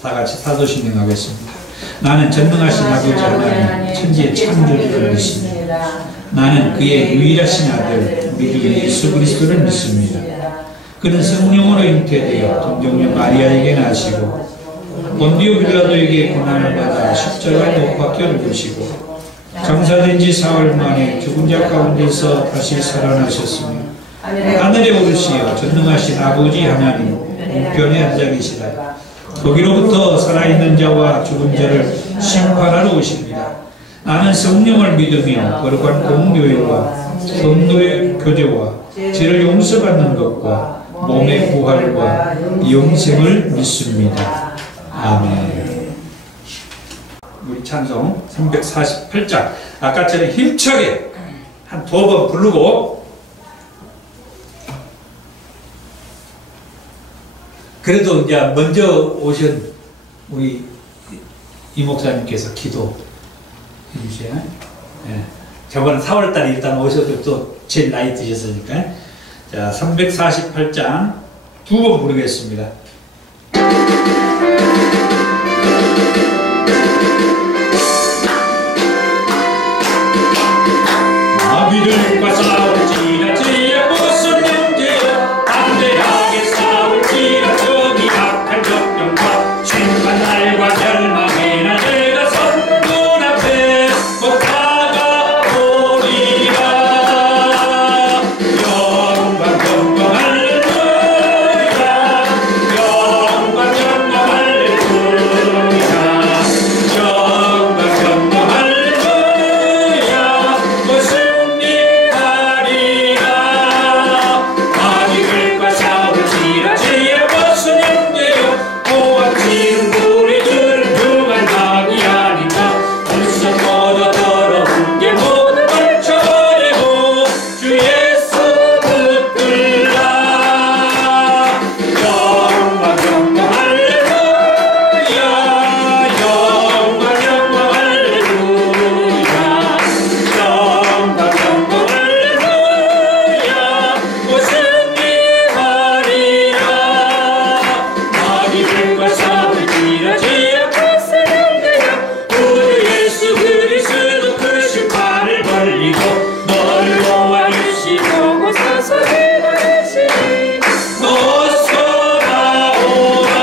다 같이 사도신경 하겠습니다. 나는 전능하신 아버지 하나님 천지의 창조주를 믿습니다. 나는 그의 유일하신 아들 우리 주 예수 그리스도를 믿습니다. 그는 성령으로 잉태되어 동정녀 마리아에게 나시고 본디오 빌라도에게 고난을 받아 십자가에 못 박혀 죽으시고 장사된 지 사흘 만에 죽은 자 가운데서 다시 살아나셨으며 하늘에 오르시어 전능하신 아버지 하나님 우편에 앉아 계시다. 거기로부터 살아있는 자와 죽은 자를 심판하러 오십니다. 나는 성령을 믿으며 거룩한 공교회와 성도의 교제와 죄를 용서받는 것과 몸의 부활과 영생을 믿습니다. 아멘. 우리 찬송 348장 아까처럼 힘차게 한 2번 부르고, 그래도 이제 먼저 오신 우리 이 목사님께서 기도해 주세요. 네. 저번에 4월달에 일단 오셔도 또 제일 나이 드셨으니까. 자, 348장 2번 부르겠습니다. 마귀들과 싸울지라 주의 무슨 문제요 담대하게 싸울지라 저기 악한 적경과 심판 날과 멸망의 날 내가 선문 앞에 곧 다가오리라. 영광 영광 할렐루야 영광 영광 할렐루야 영광 영광 할렐루야 마귀들과 싸울지라 주의 무슨 형제요 보아 지은 우리 주를 중한 낙이 아닌가. 벌써 모두 더러운 게 모두 걸쳐내고 주 예수 붙들라. 영광 영광 할렐루야 영광 영광 할렐루야 영광 영광 할렐루야 마귀들과 싸울지라 주의 무슨 형제여 우리 예수 그리스도 그 심판을 벌리고 너를 모아주시고 고사서 기도하시니 어서 나오라.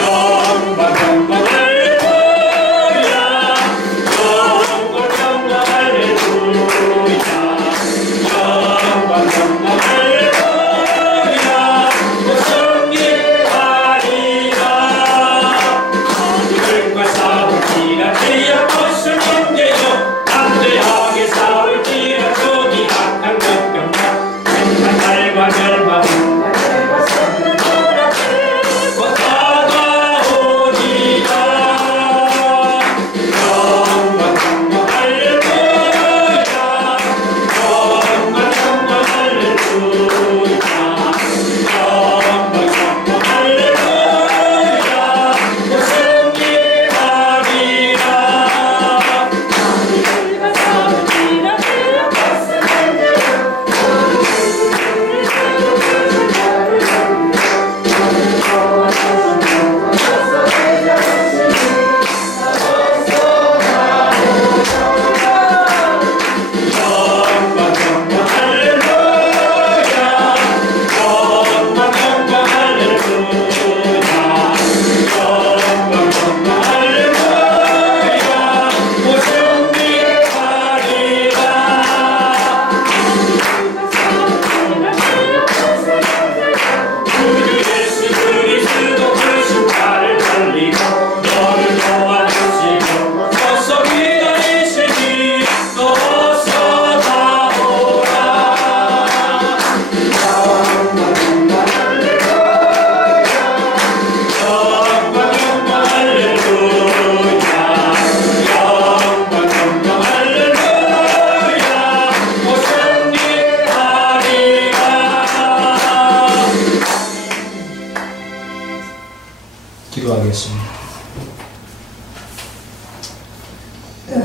영광 영광 할렐루야 영광 영광 할렐루야 영광 영광 할렐루야 마귀들과 싸울지라 주의 무슨 형제요 담대하게 싸울지라 저기 악한 적경과 심판 날과 멸망 내가 선문 앞에 곧 다가오리라. 영광 영광 할렐루야 영광 영광 할렐루야 영광 영광 할렐루야 승리하리라. 마귀들과 싸울지라 주의 무슨 형제요 영광 영광 할렐루야 영광 영광 할렐루야 영광 영광 할렐루야 승리하리라. 우리 예수 그리스도 그 심판을 벌리고 너를 도와주시고 어서 기다리시니 어서 나오라. 영광 영광 할렐루야 영광 영광 할렐루야 영광 영광 할렐루야 승리하리라. 기도하겠습니다.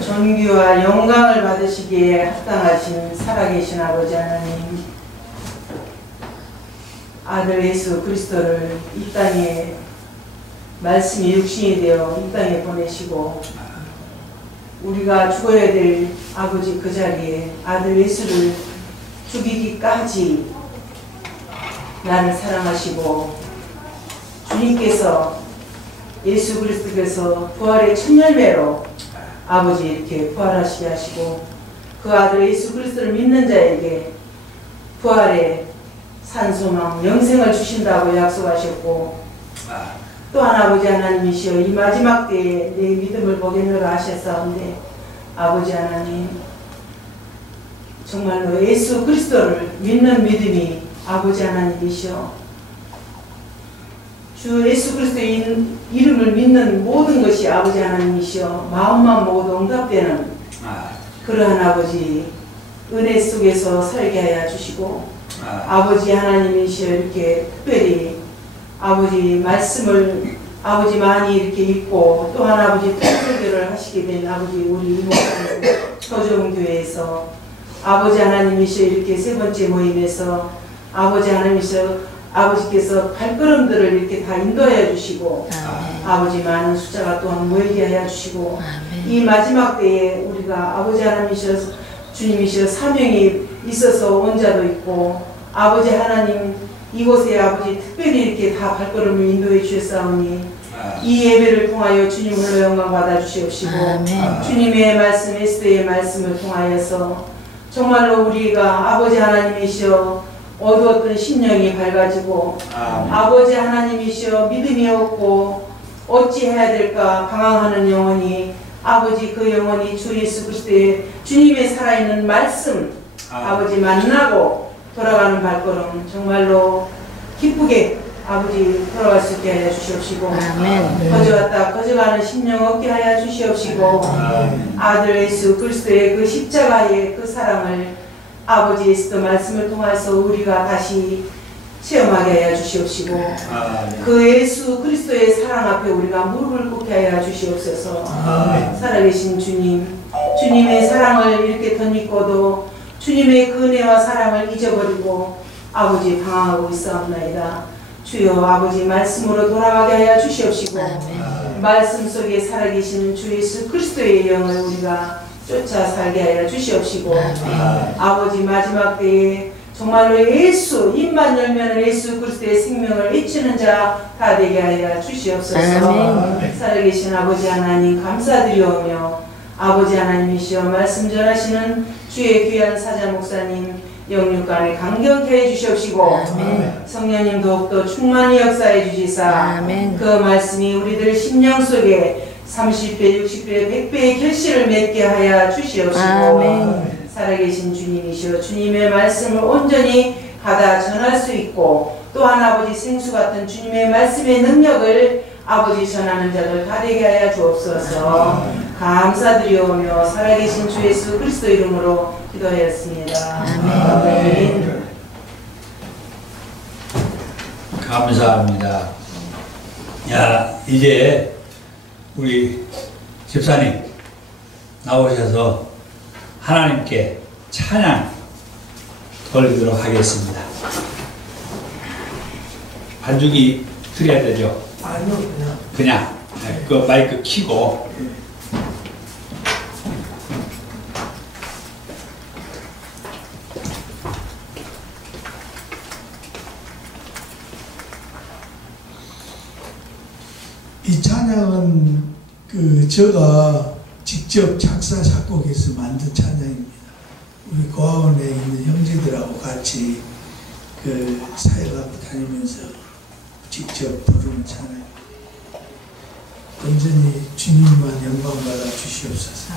존귀와 영광을 받으시기에 합당하신 살아계신 아버지 하나님, 아들 예수 그리스도를 이 땅에 말씀이 육신이 되어 이 땅에 보내시고 우리가 죽어야 될 아버지 그 자리에 아들 예수를 죽이기까지 나를 사랑하시고 주님께서 예수 그리스도께서 부활의 첫 열매로 아버지 이렇게 부활하시게 하시고 그 아들 예수 그리스도를 믿는 자에게 부활의 산소망 영생을 주신다고 약속하셨고 또한 아버지 하나님이시여 이 마지막 때에 내 믿음을 보겠노라 하셨사온데 아버지 하나님 정말로 예수 그리스도를 믿는 믿음이 아버지 하나님이시여 주 예수 그리스도의 이름을 믿는 모든 것이 아버지 하나님이시여 마음만 모두 응답되는 그러한 아버지 은혜 속에서 살게 하여 주시고 아버지 하나님이시여 이렇게 특별히 아버지 말씀을 아버지 많이 이렇게 읽고 또한 아버지 설교를 하시게 된 아버지 우리 이모님 서정교회에서 아버지 하나님이시여 이렇게 세 번째 모임에서 아버지 하나님이시여 아버지께서 발걸음들을 이렇게 다 인도하여 주시고 아버지 많은 숫자가 또한 모이게 하여 주시고 이 마지막 때에 우리가 아버지 하나님이시여 주님이시여 사명이 있어서 온 자도 있고 아버지 하나님 이곳에 아버지 특별히 이렇게 다 발걸음을 인도해 주셨사오니 이 예배를 통하여 주님 홀로 영광 받아 주시옵시고 주님의 말씀 에스더의 말씀을 통하여서 정말로 우리가 아버지 하나님이시여 어두웠던 심령이 밝아지고 아버지 하나님이시여 믿음이 없고 어찌해야 될까 방황하는 영혼이 아버지 그 영혼이 주 예수 그리스도의 주님의 살아있는 말씀 아버지 만나고 돌아가는 발걸음 정말로 기쁘게 아버지 돌아갈 수 있게 하여 주시옵시고 거저왔다 거저가는 심령 없게 하여 주시옵시고 아들 예수 그리스도의 그 십자가의 그 사랑을 아버지 예수도 말씀을 통해서 우리가 다시 체험하게 하여 주시옵시고 그 예수 그리스도의 사랑 앞에 우리가 무릎을 꿇게 하여 주시옵소서. 살아계신 주님 주님의 사랑을 이렇게 덧입고도 주님의 그 은혜와 사랑을 잊어버리고 아버지 방황하고 있사옵나이다. 주여 아버지 말씀으로 돌아가게 하여 주시옵시고 말씀 속에 살아계시는 주 예수 그리스도의 영을 우리가 쫓아 살게 하여 주시옵시고 아버지 마지막 때에 정말로 예수 입만 열면 예수 그리스도의 생명을 외치는 자 다 되게 하여 주시옵소서. 살아계신 아버지 하나님 감사드리오며 아버지 하나님이시여 말씀 전하시는 주의 귀한 사자 목사님 영육간에 강경케 해주시옵시고 성령님 더욱더 충만히 역사해 주시사 그 말씀이 우리들 심령 속에 30배, 60배, 100배의 결실을 맺게 하여 주시옵시고 살아계신 주님이시여 주님의 말씀을 온전히 받아 전할 수 있고 또한 아버지 생수 같은 주님의 말씀의 능력을 아버지 전하는 자들 다 되게 하여 주옵소서. 감사드리오며 살아계신 주 예수 그리스도 이름으로 기도하였습니다. 아멘. 감사합니다. 야, 이제 우리 집사님 나오셔서 하나님께 찬양 돌리도록 하겠습니다. 반주기 드려야 되죠? 아니요, 그냥 그 마이크 켜고 이 찬양은 제가 직접 작사 작곡해서 만든 찬양입니다. 우리 고아원에 있는 형제들하고 같이 사역하고 다니면서 직접 부르는 찬양입니다. 온전히 주님만 영광받아 주시옵소서.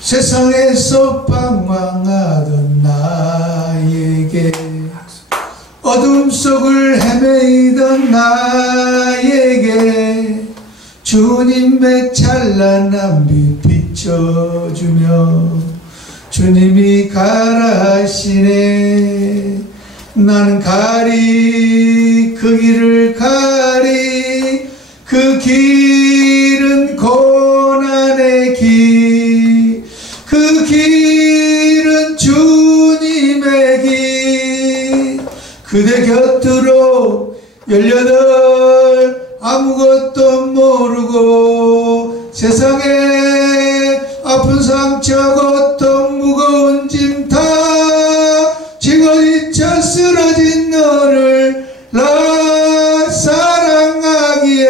세상에서 방황하던 나에게 어둠 속을 헤매이던 나에게 주님의 찬란한 빛 비춰주며 주님이 가라 하시네. 나는 가리 그 길을 가리 그 길은 고난의 길 그 길은 주님의 길 그대 곁으로 18 아무것도 모르고 세상에 아픈 상처 고통 무거운 짐 다 쥐고 지쳐 쓰러진 너를 나 사랑하기에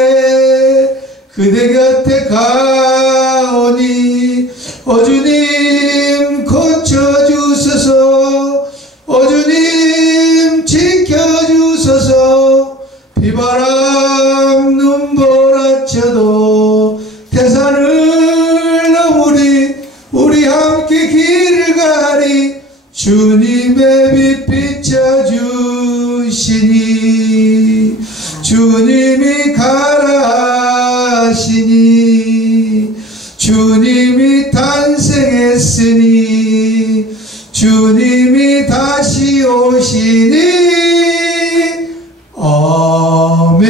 그대 곁에 가오니 주님 고쳐주소서 주님 지켜주소서 비바람 눈보라쳐도 태산을 넘으리 우리 함께 길을 가리 주님의 빛 비춰주시니 주님이 가라 하시니 주님이 탄생했으니 주님이 다시 오시니 아멘.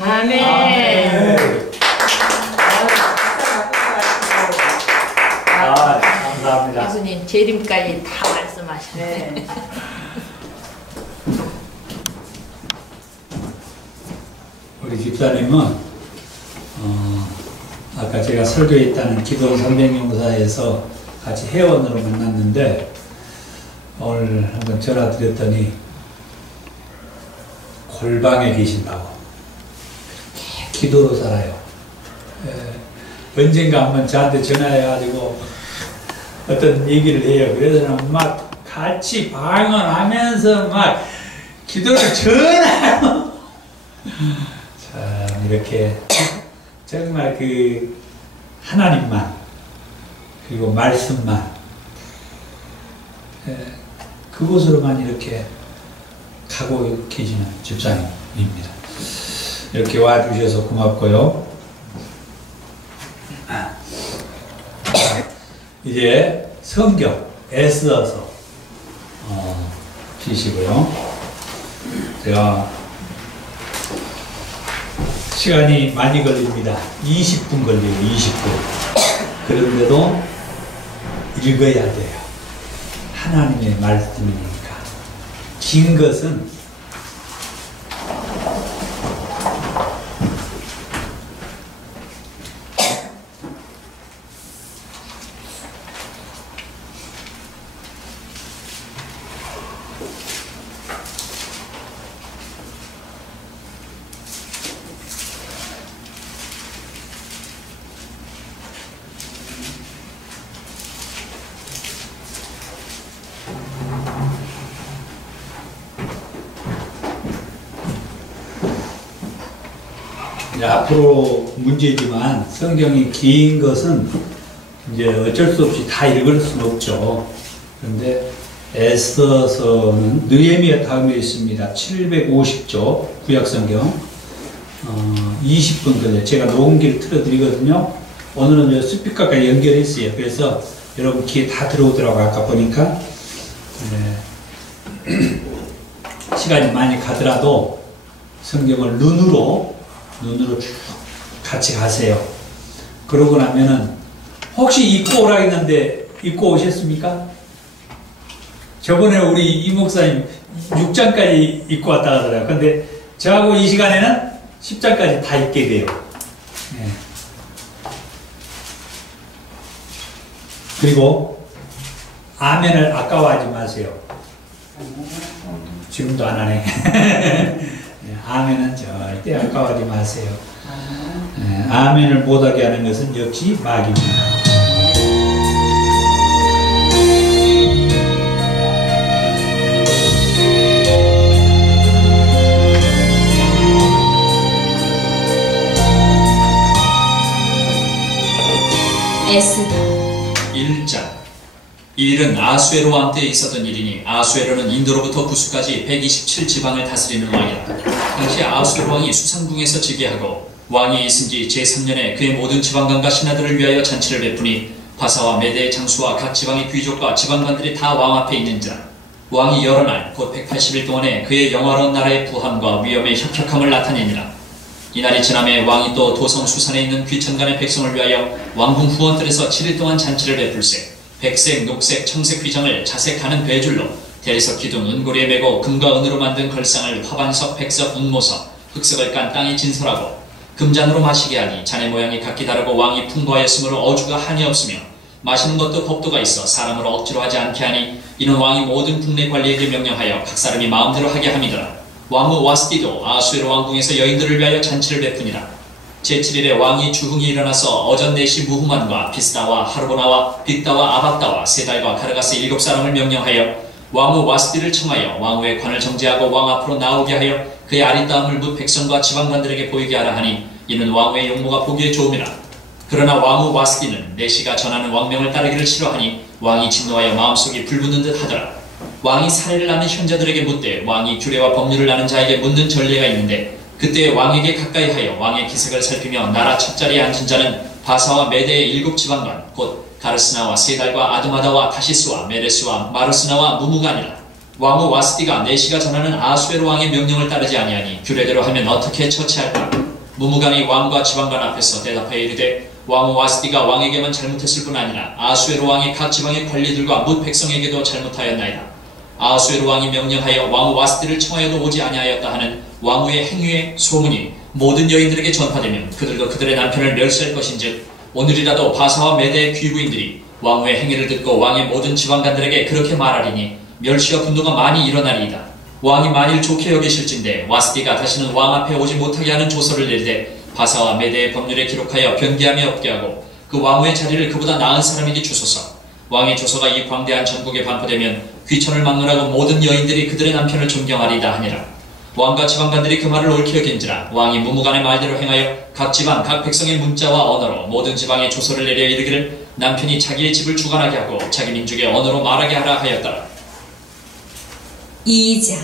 아멘. 감사합니다. 교수님 재림까지 다 말씀하셨네. 네. 우리 집사님은 아까 제가 설교했다는 기도 300용사에서 같이 회원으로 만났는데 오늘 한번 전화 드렸더니 골방에 계신다고 기도로 살아요. 언젠가 한번 저한테 전화해가지고 어떤 얘기를 해요. 그래서 막 같이 방언하면서 막 기도를 전화해요. 참 이렇게 정말 그 하나님만 그리고 말씀만 그곳으로만 이렇게 가고 계시는 집사님입니다. 이렇게 와주셔서 고맙고요. 이제 성경 애써서 주시고요. 제가 시간이 많이 걸립니다. 20분 걸려요. 20분. 그런데도 읽어야 돼요. 하나님의 말씀이니까. 긴 것은 앞으로 문제지만 성경이 긴 것은 이제 어쩔 수 없이 다 읽을 수는 없죠. 그런데 애써서는 느헤미야 다음에 있습니다. 750조 구약성경 20분 걸려요. 제가 녹음기를 틀어드리거든요. 오늘은 스피커가 연결했어요. 그래서 여러분 귀에 다 들어오더라고요. 아까 보니까 시간이 많이 가더라도 성경을 눈으로 쭉 같이 가세요. 그러고 나면은 혹시 읽고 오라 했는데 읽고 오셨습니까? 저번에 우리 이 목사님 6장까지 읽고 왔다 하더라고요. 근데 저하고 이 시간에는 10장까지 다 읽게 돼요. 네. 그리고 아멘을 아까워하지 마세요. 지금도 안 하네. 아멘은 절대 아까워하지 마세요. 아멘을 못하게 하는 것은 역시 마귀입니다. 에스더 1장. 이 일은 아수에로 왕 때에 있었던 일이니 아수에로는 인도로부터 구스까지 127지방을 다스리는 왕이었다. 당시 아수에로 왕이 수상궁에서 즉위하고 왕이 있은 지 제3년에 그의 모든 지방관과 신하들을 위하여 잔치를 베푸니 바사와 메대의 장수와 각 지방의 귀족과 지방관들이 다 왕 앞에 있는지라. 왕이 여러 날 곧 180일 동안에 그의 영화로운 나라의 부함과 위엄의 혁혁함을 나타내니라. 이날이 지남에 왕이 또 도성 수산에 있는 귀천간의 백성을 위하여 왕궁 후원들에서 7일 동안 잔치를 베풀세 백색, 녹색, 청색 휘장을 자색하는 배줄로 대리석 기둥 은고리에 매고 금과 은으로 만든 걸상을 화반석, 백석, 운모석, 흑석을 깐 땅에 진설하고 금잔으로 마시게 하니 잔의 모양이 각기 다르고 왕이 풍부하였으므로 어주가 한이 없으며 마시는 것도 법도가 있어 사람을 억지로 하지 않게 하니 이는 왕이 모든 국내 관리에게 명령하여 각 사람이 마음대로 하게 함이더라. 왕후 와스디도 아수에로 왕궁에서 여인들을 위하여 잔치를 베푸니라. 제7일에 왕이 주흥이 일어나서 어전 내시 무후만과 비스다와 하르보나와 빅다와 아박다와 세달과 가르가스 7사람을 명령하여 왕후 와스디를 청하여 왕후의 관을 정지하고 왕 앞으로 나오게 하여 그의 아리따움을 뭇 백성과 지방관들에게 보이게 하라 하니 이는 왕후의 용모가 보기에 좋음이라. 그러나 왕후 와스디는 내시가 전하는 왕명을 따르기를 싫어하니 왕이 진노하여 마음속이 불붙는 듯 하더라. 왕이 사례를 아는 현자들에게 묻되 왕이 규례와 법률을 아는 자에게 묻는 전례가 있는데 그때 왕에게 가까이 하여 왕의 기색을 살피며 나라 첫자리에 앉은 자는 바사와 메대의 7지방관 곧 가르스나와 세달과 아드마다와 다시스와 메레스와 마르스나와 무무가니라. 왕후 와스디가 내시가 전하는 아수에로 왕의 명령을 따르지 아니하니 규례대로 하면 어떻게 처치할까? 무무간이 왕과 지방관 앞에서 대답하여 이르되 왕후 와스디가 왕에게만 잘못했을 뿐 아니라 아수에로 왕의 각 지방의 관리들과 뭇 백성에게도 잘못하였나이다. 아수에로 왕이 명령하여 왕후 와스디를 청하여도 오지 아니하였다 하는 왕후의 행위의 소문이 모든 여인들에게 전파되면 그들도 그들의 남편을 멸시할 것인즉 오늘이라도 바사와 메대의 귀부인들이 왕후의 행위를 듣고 왕의 모든 지방관들에게 그렇게 말하리니 멸시와 분노가 많이 일어나리이다. 왕이 만일 좋게 여기실진데 와스디가 다시는 왕 앞에 오지 못하게 하는 조서를 내리되 바사와 메대의 법률에 기록하여 변개함이 없게 하고 그 왕후의 자리를 그보다 나은 사람에게 주소서. 왕의 조서가 이 광대한 전국에 반포되면 귀천을 막론하고 모든 여인들이 그들의 남편을 존경하리이다 하니라. 왕과 지방관들이 그 말을 옳게 여긴지라 왕이 무무간의 말대로 행하여 각 지방 각 백성의 문자와 언어로 모든 지방에 조서를 내려 이르기를 남편이 자기의 집을 주관하게 하고 자기 민족의 언어로 말하게 하라 하였더라. 2장.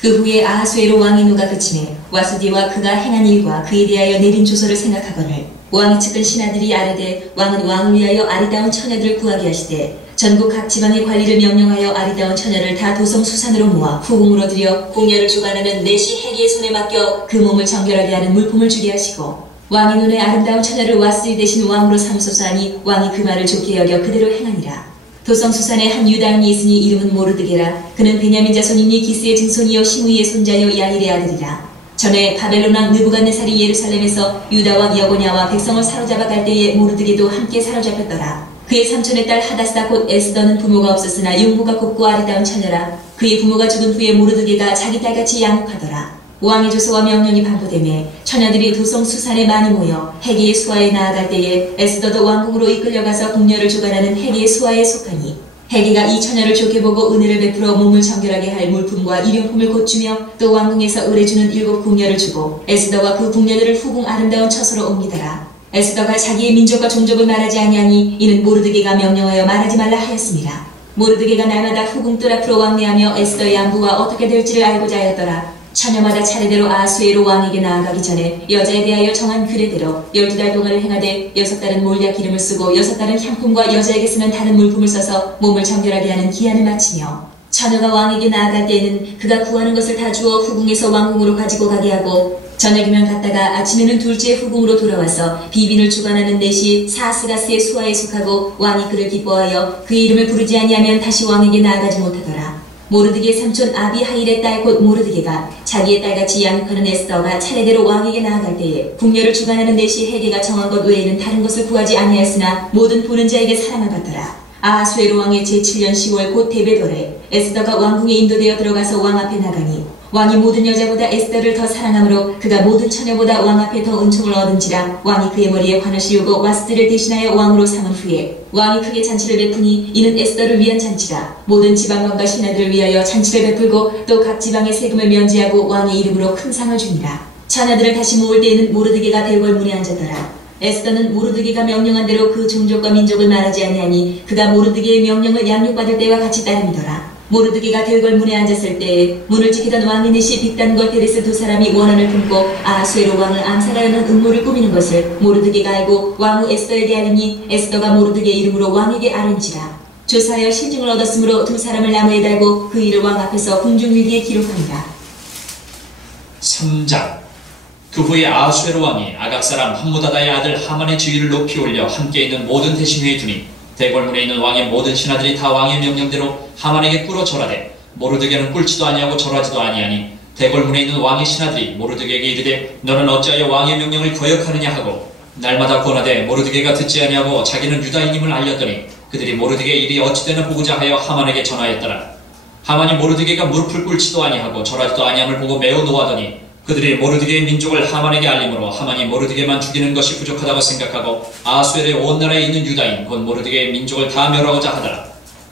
그 후에 아하수에로 왕의 노가 그치매 와스디와 그가 행한 일과 그에 대하여 내린 조서를 생각하거늘 왕이 측근 신하들이 아뢰되 왕은 왕을 위하여 아리따운 처녀들을 구하게 하시되 전국 각 지방의 관리를 명령하여 아리따운 처녀를 다 도성 수산으로 모아 후궁으로 들여 궁녀를 주관하는 내시 해기의 손에 맡겨 그 몸을 정결하게 하는 물품을 주게 하시고 왕의 눈에 아름다운 처녀를 와스디 대신 왕으로 삼소서 하니 왕이 그 말을 좋게 여겨 그대로 행하니라. 도성 수산에 한 유다인이 있으니 이름은 모르드게라. 그는 베냐민 자손이니 기스의 증손이요 시므이의 손자요 야일의 아들이라. 전에 바벨론 왕 느부갓네살이 예루살렘에서 유다 왕 여고냐와 백성을 사로잡아 갈 때에 모르드게도 함께 사로잡혔더라. 그의 삼촌의 딸 하다스다 곧 에스더는 부모가 없었으나 용모가 곱고 아리따운 처녀라. 그의 부모가 죽은 후에 모르드게가 자기 딸같이 양육하더라. 왕의 조서와 명령이 반포되매 처녀들이 도성 수산에 많이 모여 해계의 수하에 나아갈 때에 에스더도 왕궁으로 이끌려가서 궁녀를 주관하는 해계의 수하에 속하니 해계가 이 처녀를 좋게 보고 은혜를 베풀어 몸을 정결하게 할 물품과 일용품을 곧 주며 또 왕궁에서 의뢰주는 7 궁녀를 주고 에스더와 그 궁녀들을 후궁 아름다운 처소로 옮기더라. 에스더가 자기의 민족과 종족을 말하지 아니하니 이는 모르드게가 명령하여 말하지 말라 하였습니다. 모르드게가 날마다 후궁 뜰 앞으로 왕래하며 에스더의 안부가 어떻게 될지를 알고자 하였더라. 처녀마다 차례대로 아수에로 왕에게 나아가기 전에 여자에 대하여 정한 규례대로 12달 동안을 행하되 6달은 몰약 기름을 쓰고 6달은 향품과 여자에게 쓰는 다른 물품을 써서 몸을 정결하게 하는 기한을 마치며 처녀가 왕에게 나아갈 때에는 그가 구하는 것을 다 주어 후궁에서 왕궁으로 가지고 가게 하고 저녁이면 갔다가 아침에는 둘째 후궁으로 돌아와서 비빈을 주관하는 내시 사스가스의 수하에 속하고 왕이 그를 기뻐하여 그의 이름을 부르지 아니하면 다시 왕에게 나아가지 못하더라. 모르드게의 삼촌 아비하일의 딸 곧 모르드게가 자기의 딸같이 양육하는 에스더가 차례대로 왕에게 나아갈 때에 궁녀를 주관하는 내시 해계가 정한 것 외에는 다른 것을 구하지 아니하였으나 모든 보는 자에게 사랑을 받더라. 아하수에로 왕의 제7년 10월 곧 데베돌에 에스더가 왕궁에 인도되어 들어가서 왕 앞에 나가니 왕이 모든 여자보다 에스더를 더 사랑하므로 그가 모든 처녀보다 왕 앞에 더 은총을 얻은지라 왕이 그의 머리에 관을 씌우고 와스디를 대신하여 왕으로 삼은 후에 왕이 크게 잔치를 베푸니 이는 에스더를 위한 잔치라. 모든 지방관과 신하들을 위하여 잔치를 베풀고 또 각 지방의 세금을 면제하고 왕의 이름으로 큰 상을 줍니다. 처녀들을 다시 모을 때에는 모르드게가 대궐문에 앉았더라. 에스더는 모르드게가 명령한 대로 그 종족과 민족을 말하지 아니하니 그가 모르드게의 명령을 양육받을 때와 같이 따름이더라. 모르드게가 대궐문에 앉았을 때에 문을 지키던 왕의 내시 빅단과 베레스 2사람이 원한을 품고 아하수에로 왕을 암살하려는 음모를 꾸미는 것을 모르드게가 알고 왕후 에스더에게 알리니 에스더가 모르드게의 이름으로 왕에게 아른지라. 조사하여 실증을 얻었으므로 2사람을 나무에 달고 그 일을 왕 앞에서 궁중일기에 기록합니다. 3장. 그 후에 아하수에로 왕이 아각 사람 함무다다의 아들 하만의 지위를 높이 올려 함께 있는 모든 대신회에 두니 대궐문에 있는 왕의 모든 신하들이 다 왕의 명령대로 하만에게 꿇어 절하되 모르드게는 꿇지도 아니하고 절하지도 아니하니 대궐문에 있는 왕의 신하들이 모르드게에게 이르되 너는 어찌하여 왕의 명령을 거역하느냐 하고 날마다 권하되 모르드게가 듣지 아니하고 자기는 유다인임을 알렸더니 그들이 모르드게의 일이 어찌되나 보고자 하여 하만에게 전하였더라. 하만이 모르드게가 무릎을 꿇지도 아니하고 절하지도 아니함을 보고 매우 노하더니 그들이 모르드게의 민족을 하만에게 알림으로 하만이 모르드게만 죽이는 것이 부족하다고 생각하고 아수엘의 온 나라에 있는 유다인 곧 모르드게의 민족을 다 멸하고자 하더라.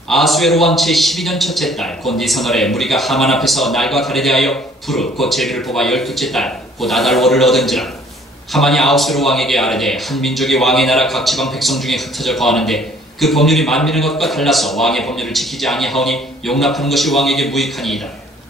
아수에로 왕 제12년 첫째 달 곧 니사널에 무리가 하만 앞에서 날과 달에 대하여 부르 곧 제비를 뽑아 12째 달 곧 아달월을 얻은지라. 하만이 아수에로 왕에게 아뢰되 한 민족이 왕의 나라 각 지방 백성 중에 흩어져 거하는데 그 법률이 만민의 것과 달라서 왕의 법률을 지키지 아니하오니 용납하는 것이 왕에게 무익하니이다.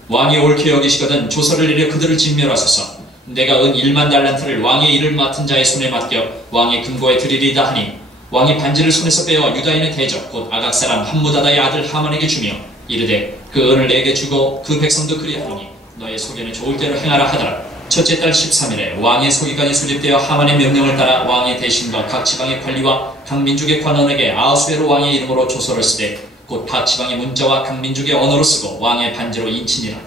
왕이 옳게 여기시거든 조서를 내려 그들을 진멸하소서. 내가 은 1만 달란트를 왕의 일을 맡은 자의 손에 맡겨 왕의 금고에 드리리다 하니 왕이 반지를 손에서 빼어 유다인의 대적 곧 아각 사람 함무다다의 아들 하만에게 주며 이르되 그 은을 내게 주고 그 백성도 그리하노니 너의 소견에 좋을 대로 행하라 하더라. 첫째 달 13일에 왕의 소기관이 수집되어 하만의 명령을 따라 왕의 대신과 각 지방의 관리와 각 민족의 관원에게 아수에로 왕의 이름으로 조서를 쓰되 곧 각 지방의 문자와 각 민족의 언어로 쓰고 왕의 반지로 인치니라.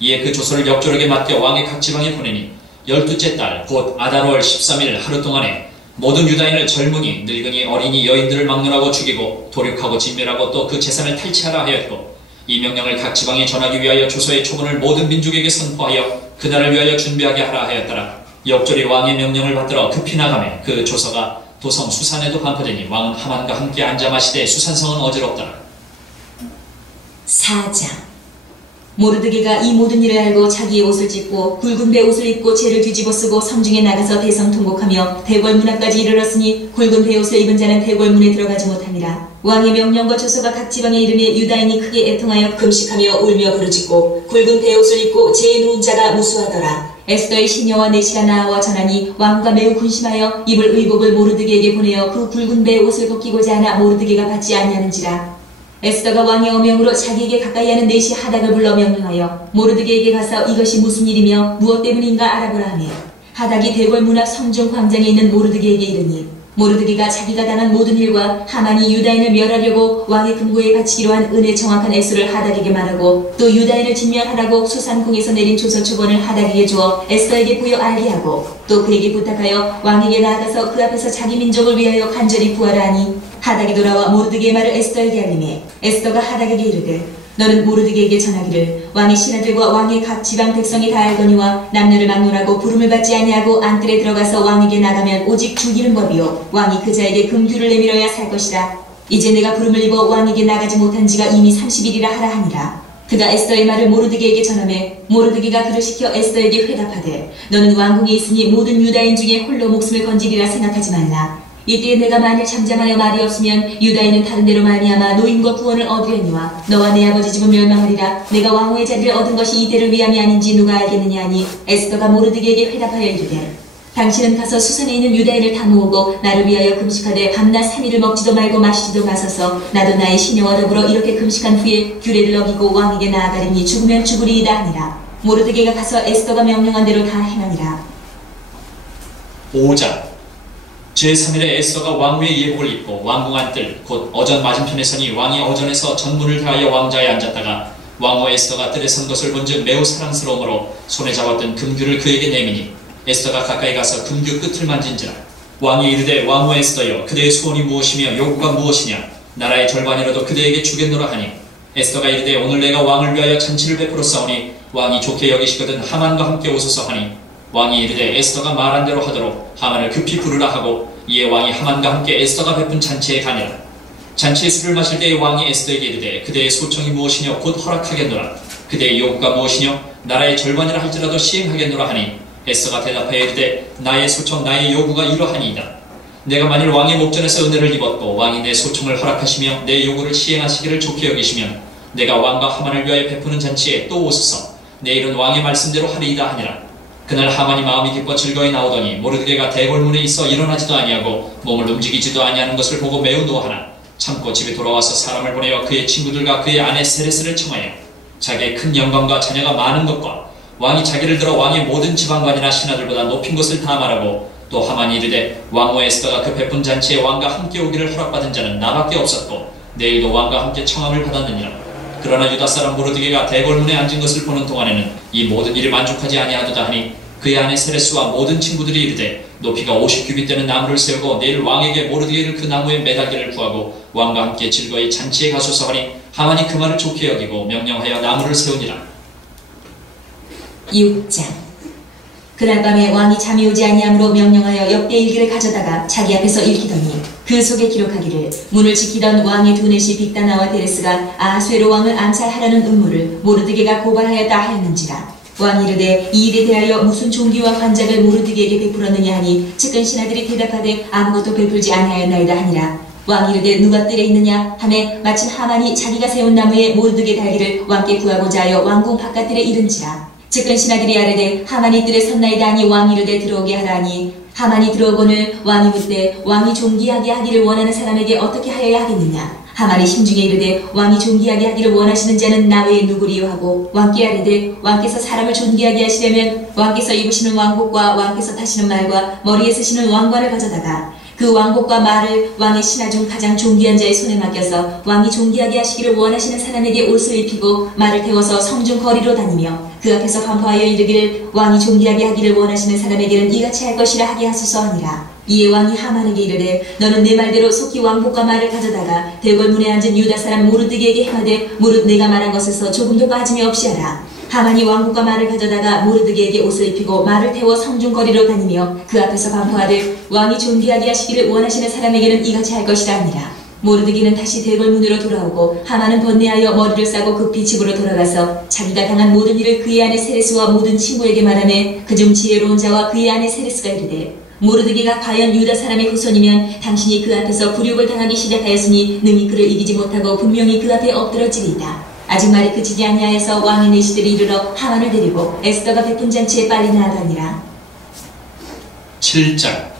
이에 그 조서를 역조력에 맡겨 왕의 각 지방에 보내니 12째 달 곧 아달월 13일 하루 동안에 모든 유다인을 젊은이, 늙은이, 어린이, 여인들을 막론하고 죽이고 도륙하고 진멸하고 또 그 재산을 탈취하라 하였고 이 명령을 각 지방에 전하기 위하여 조서의 초본을 모든 민족에게 선포하여 그날을 위하여 준비하게 하라 하였더라. 역졸이 왕의 명령을 받들어 급히 나가매 그 조서가 도성 수산에도 반포되니 왕은 하만과 함께 앉아 마시되 수산성은 어지럽더라. 4장. 모르드게가 이 모든 일을 알고 자기의 옷을 찢고 굵은 배 옷을 입고 재를 뒤집어 쓰고 성중에 나가서 대성 통곡하며 대궐문 앞까지 이르렀으니 굵은 배 옷을 입은 자는 대궐문에 들어가지 못하니라. 왕의 명령과 조서가 각 지방에 이르매 유다인이 크게 애통하여 금식하며 울며 부르짖고 굵은 배 옷을 입고 재에 누운 자가 무수하더라. 에스더의 시녀와 내시가 나와 전하니 왕과 매우 군심하여 입을 의복을 모르드게에게 보내어 그 굵은 배 옷을 벗기고자 하나 모르드게가 받지 아니하는지라. 에스더가 왕의 어명으로 자기에게 가까이 하는 내시 하닥을 불러 명령하여 모르드게에게 가서 이것이 무슨 일이며 무엇 때문인가 알아보라 하며 하닥이 대궐문 앞 성중 광장에 있는 모르드게에게 이르니 모르드게가 자기가 당한 모든 일과 하만이 유다인을 멸하려고 왕의 금고에 바치기로 한 은의 정확한 액수를 하닥에게 말하고 또 유다인을 진멸하라고 수산궁에서 내린 조서 초본을 하닥에게 주어 에스더에게 보여 알게 하고 또 그에게 부탁하여 왕에게 나아가서 그 앞에서 자기 민족을 위하여 간절히 구하라 하니 하닥이 돌아와 모르드게의 말을 에스더에게 알리매 에스더가 하닥에게 이르되 너는 모르드게에게 전하기를 왕의 신하들과 왕의 각 지방 백성이 다 알거니와 남녀를 막론하고 부름을 받지 아니하고 안뜰에 들어가서 왕에게 나가면 오직 죽이는 법이요 왕이 그 자에게 금규를 내밀어야 살 것이라. 이제 내가 부름을 입어 왕에게 나가지 못한 지가 이미 30일이라 하라 하니라. 그가 에스더의 말을 모르드게에게 전하매 모르드게가 그를 시켜 에스더에게 회답하되 너는 왕궁에 있으니 모든 유다인 중에 홀로 목숨을 건지리라 생각하지 말라. 이때 내가 만일 잠잠하여 말이 없으면 유다인은 다른 데로 말미암아 노임과 구원을 얻으려니와 너와 내 아버지 집은 멸망하리라. 내가 왕후의 자리를 얻은 것이 이때를 위함이 아닌지 누가 알겠느냐 하니 에스더가 모르드게에게 회답하여 이르되 당신은 가서 수산에 있는 유다인을 다 모으고 나를 위하여 금식하되 밤낮 3일을 먹지도 말고 마시지도 마소서. 나도 나의 시녀와 더불어 이렇게 금식한 후에 규례를 어기고 왕에게 나아가리니 죽으면 죽으리이다 하니라. 모르드게가 가서 에스더가 명령한 대로 다 행하니라. 5장. 제3일에 에스더가 왕후의 예복을 입고 왕궁 안뜰 곧 어전 맞은편에 서니 왕이 어전에서 전문을 다하여 왕좌에 앉았다가 왕후 에스더가 뜰에 선 것을 본즉 매우 사랑스러움으로 손에 잡았던 금규를 그에게 내미니 에스더가 가까이 가서 금규 끝을 만진지라. 왕이 이르되 왕후 에스더여 그대의 소원이 무엇이며 요구가 무엇이냐. 나라의 절반이라도 그대에게 주겠노라 하니 에스더가 이르되 오늘 내가 왕을 위하여 잔치를 베풀어 싸우니 왕이 좋게 여기시거든 하만과 함께 오소서 하니 왕이 이르되 에스더가 말한 대로 하도록 하만을 급히 부르라 하고 이에 왕이 하만과 함께 에스더가 베푼 잔치에 가니라. 잔치에 술을 마실 때에 왕이 에스더에게 이르되 그대의 소청이 무엇이뇨 곧 허락하겠노라. 그대의 요구가 무엇이뇨 나라의 절반이라 할지라도 시행하겠노라 하니 에스더가 대답하여 이르되 나의 소청 나의 요구가 이러하니이다. 내가 만일 왕의 목전에서 은혜를 입었고 왕이 내 소청을 허락하시며 내 요구를 시행하시기를 좋게 여기시면 내가 왕과 하만을 위하여 베푸는 잔치에 또 오소서. 내일은 왕의 말씀대로 하리이다 하니라. 그날 하만이 마음이 기뻐 즐거이 나오더니 모르드게가 대궐문에 있어 일어나지도 아니하고 몸을 움직이지도 아니하는 것을 보고 매우 노하나 참고 집에 돌아와서 사람을 보내어 그의 친구들과 그의 아내 세레스를 청하여 자기의 큰 영광과 자녀가 많은 것과 왕이 자기를 들어 왕의 모든 지방관이나 신하들보다 높인 것을 다 말하고 또 하만이 이르되 왕후 에스더가 그 베푼 잔치에 왕과 함께 오기를 허락받은 자는 나밖에 없었고 내일도 왕과 함께 청함을 받았느니라. 그러나 유다 사람 모르드게가 대궐문에 앉은 것을 보는 동안에는 이 모든 일을 만족하지 아니하도다 하니 그의 아내 세레스와 모든 친구들이 이르되 높이가 50규빗 되는 나무를 세우고 내일 왕에게 모르드게를 그 나무에 매달기를 구하고 왕과 함께 즐거이 잔치에 가소서 하니 하만이 그 말을 좋게 여기고 명령하여 나무를 세우니라. 6장. 그날 밤에 왕이 잠이 오지 아니함으로 명령하여 역대 일기를 가져다가 자기 앞에서 읽히더니 그 속에 기록하기를 문을 지키던 왕의 두넷이 빅다나와 데레스가 아하수에로 왕을 암살하려는 음모를 모르드게가 고발하였다 하였는지라. 왕이 이르되 이 일에 대하여 무슨 종기와 환작을 모르드게에게 베풀었느냐 하니 측근 신하들이 대답하되 아무것도 베풀지 아니하였나이다 하니라. 왕이 이르되 누가 뜰에 있느냐 하매 마침 하만이 자기가 세운 나무에 모르드게 달기를 왕께 구하고자 하여 왕궁 바깥들에 이른지라. 측근 신하들이 아뢰되 하만이 뜰에 섰나이다 하니 왕이 이르되 들어오게 하라 하니 하만이 들어오거늘 왕이 묻되 왕이 존귀하게 하기를 원하는 사람에게 어떻게 하여야 하겠느냐. 하만이 심중에 이르되 왕이 존귀하게 하기를 원하시는 자는 나 외에 누구리요 하고 왕께 아뢰되 왕께서 사람을 존귀하게 하시려면 왕께서 입으시는 왕복과 왕께서 타시는 말과 머리에 쓰시는 왕관을 가져다가 그 왕복과 말을 왕의 신하 중 가장 존귀한 자의 손에 맡겨서 왕이 존귀하게 하시기를 원하시는 사람에게 옷을 입히고 말을 태워서 성중 거리로 다니며 그 앞에서 반포하여 이르기를 왕이 존귀하게 하기를 원하시는 사람에게는 이같이 할 것이라 하게 하소서 하니라. 이에 왕이 하만에게 이르되 너는 내 말대로 속히 왕복과 말을 가져다가 대궐문에 앉은 유다 사람 모르드게에게 행하되 무릇 내가 말한 것에서 조금도 빠짐이 없이 하라. 하만이 왕복과 말을 가져다가 모르드게에게 옷을 입히고 말을 태워 성중거리로 다니며 그 앞에서 반포하되 왕이 존귀하게 하시기를 원하시는 사람에게는 이같이 할 것이라 하니라. 모르드게는 다시 대궐문으로 돌아오고 하만은 번뇌하여 머리를 싸고 급히 집으로 돌아가서 자기가 당한 모든 일을 그의 아내 세레스와 모든 친구에게 말하매 그중 지혜로운 자와 그의 아내 세레스가 이르되 모르드게가 과연 유다 사람의 후손이면 당신이 그 앞에서 굴욕을 당하기 시작하였으니 능히 그를 이기지 못하고 분명히 그 앞에 엎드러지리이다. 아직 말이 그치지 아니하여서 왕의 내시들이 이르러 하만을 데리고 에스더가 베푼 잔치에 빨리 나아가니라. 7장.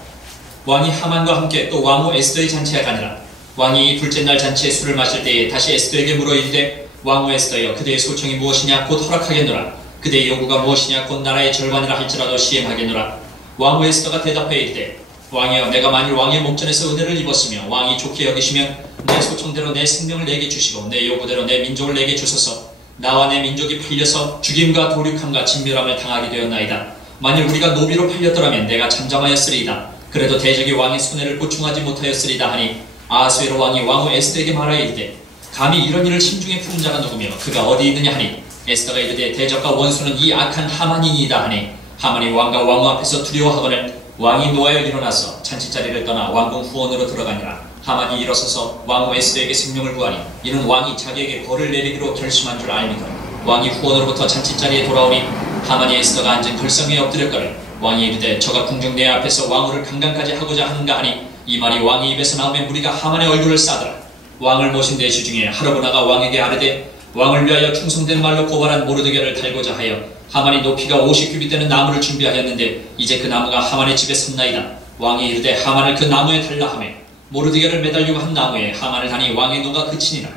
왕이 하만과 함께 또 왕후 에스더의 잔치에 가니라. 왕이 둘째 날 잔치에 술을 마실 때에 다시 에스더에게 물어 이르되 왕후 에스더여 그대의 소청이 무엇이냐 곧 허락하겠노라. 그대의 요구가 무엇이냐 곧 나라의 절반이라 할지라도 시행하겠노라. 왕후 에스더가 대답해 이르되 왕이여 내가 만일 왕의 목전에서 은혜를 입었으며 왕이 좋게 여기시면 내 소청대로 내 생명을 내게 주시고 내 요구대로 내 민족을 내게 주소서. 나와 내 민족이 팔려서 죽임과 도륙함과 진멸함을 당하게 되었나이다. 만일 우리가 노비로 팔렸더라면 내가 잠잠하였으리이다. 그래도 대적이 왕의 손해를 보충하지 못하였으리다 하니 아하수에로 왕이 왕후 에스더에게 말하여 이르되 감히 이런 일을 심중에 푸는 자가 누구며 그가 어디 있느냐 하니 에스더가 이르되 대적과 원수는 이 악한 하만이니이다 하니 하만이 왕과 왕후 앞에서 두려워하거늘 왕이 노하여 일어나서 잔치자리를 떠나 왕궁 후원으로 들어가니라. 하만이 일어서서 왕후 에스더에게 생명을 구하니 이는 왕이 자기에게 벌을 내리기로 결심한 줄 알미더라. 왕이 후원으로부터 잔치자리에 돌아오니 하만이 에스더가 앉은 걸성에 엎드렸거늘 왕이 이르되 저가 궁중 내 앞에서 왕후를 강간까지 하고자 하는가 하니 이 말이 왕의 입에서 나오며 무리가 하만의 얼굴을 싸더라. 왕을 모신 내시 중에 하르보나가 왕에게 아뢰되 왕을 위하여 충성된 말로 고발한 모르드게를 달고자 하여 하만이 높이가 50규빗 되는 나무를 준비하였는데 이제 그 나무가 하만의 집에 섰나이다. 왕이 이르되 하만을 그 나무에 달라 하며 모르드게를 매달리고 한 나무에 하만을 다니 왕의 노가 그치니라.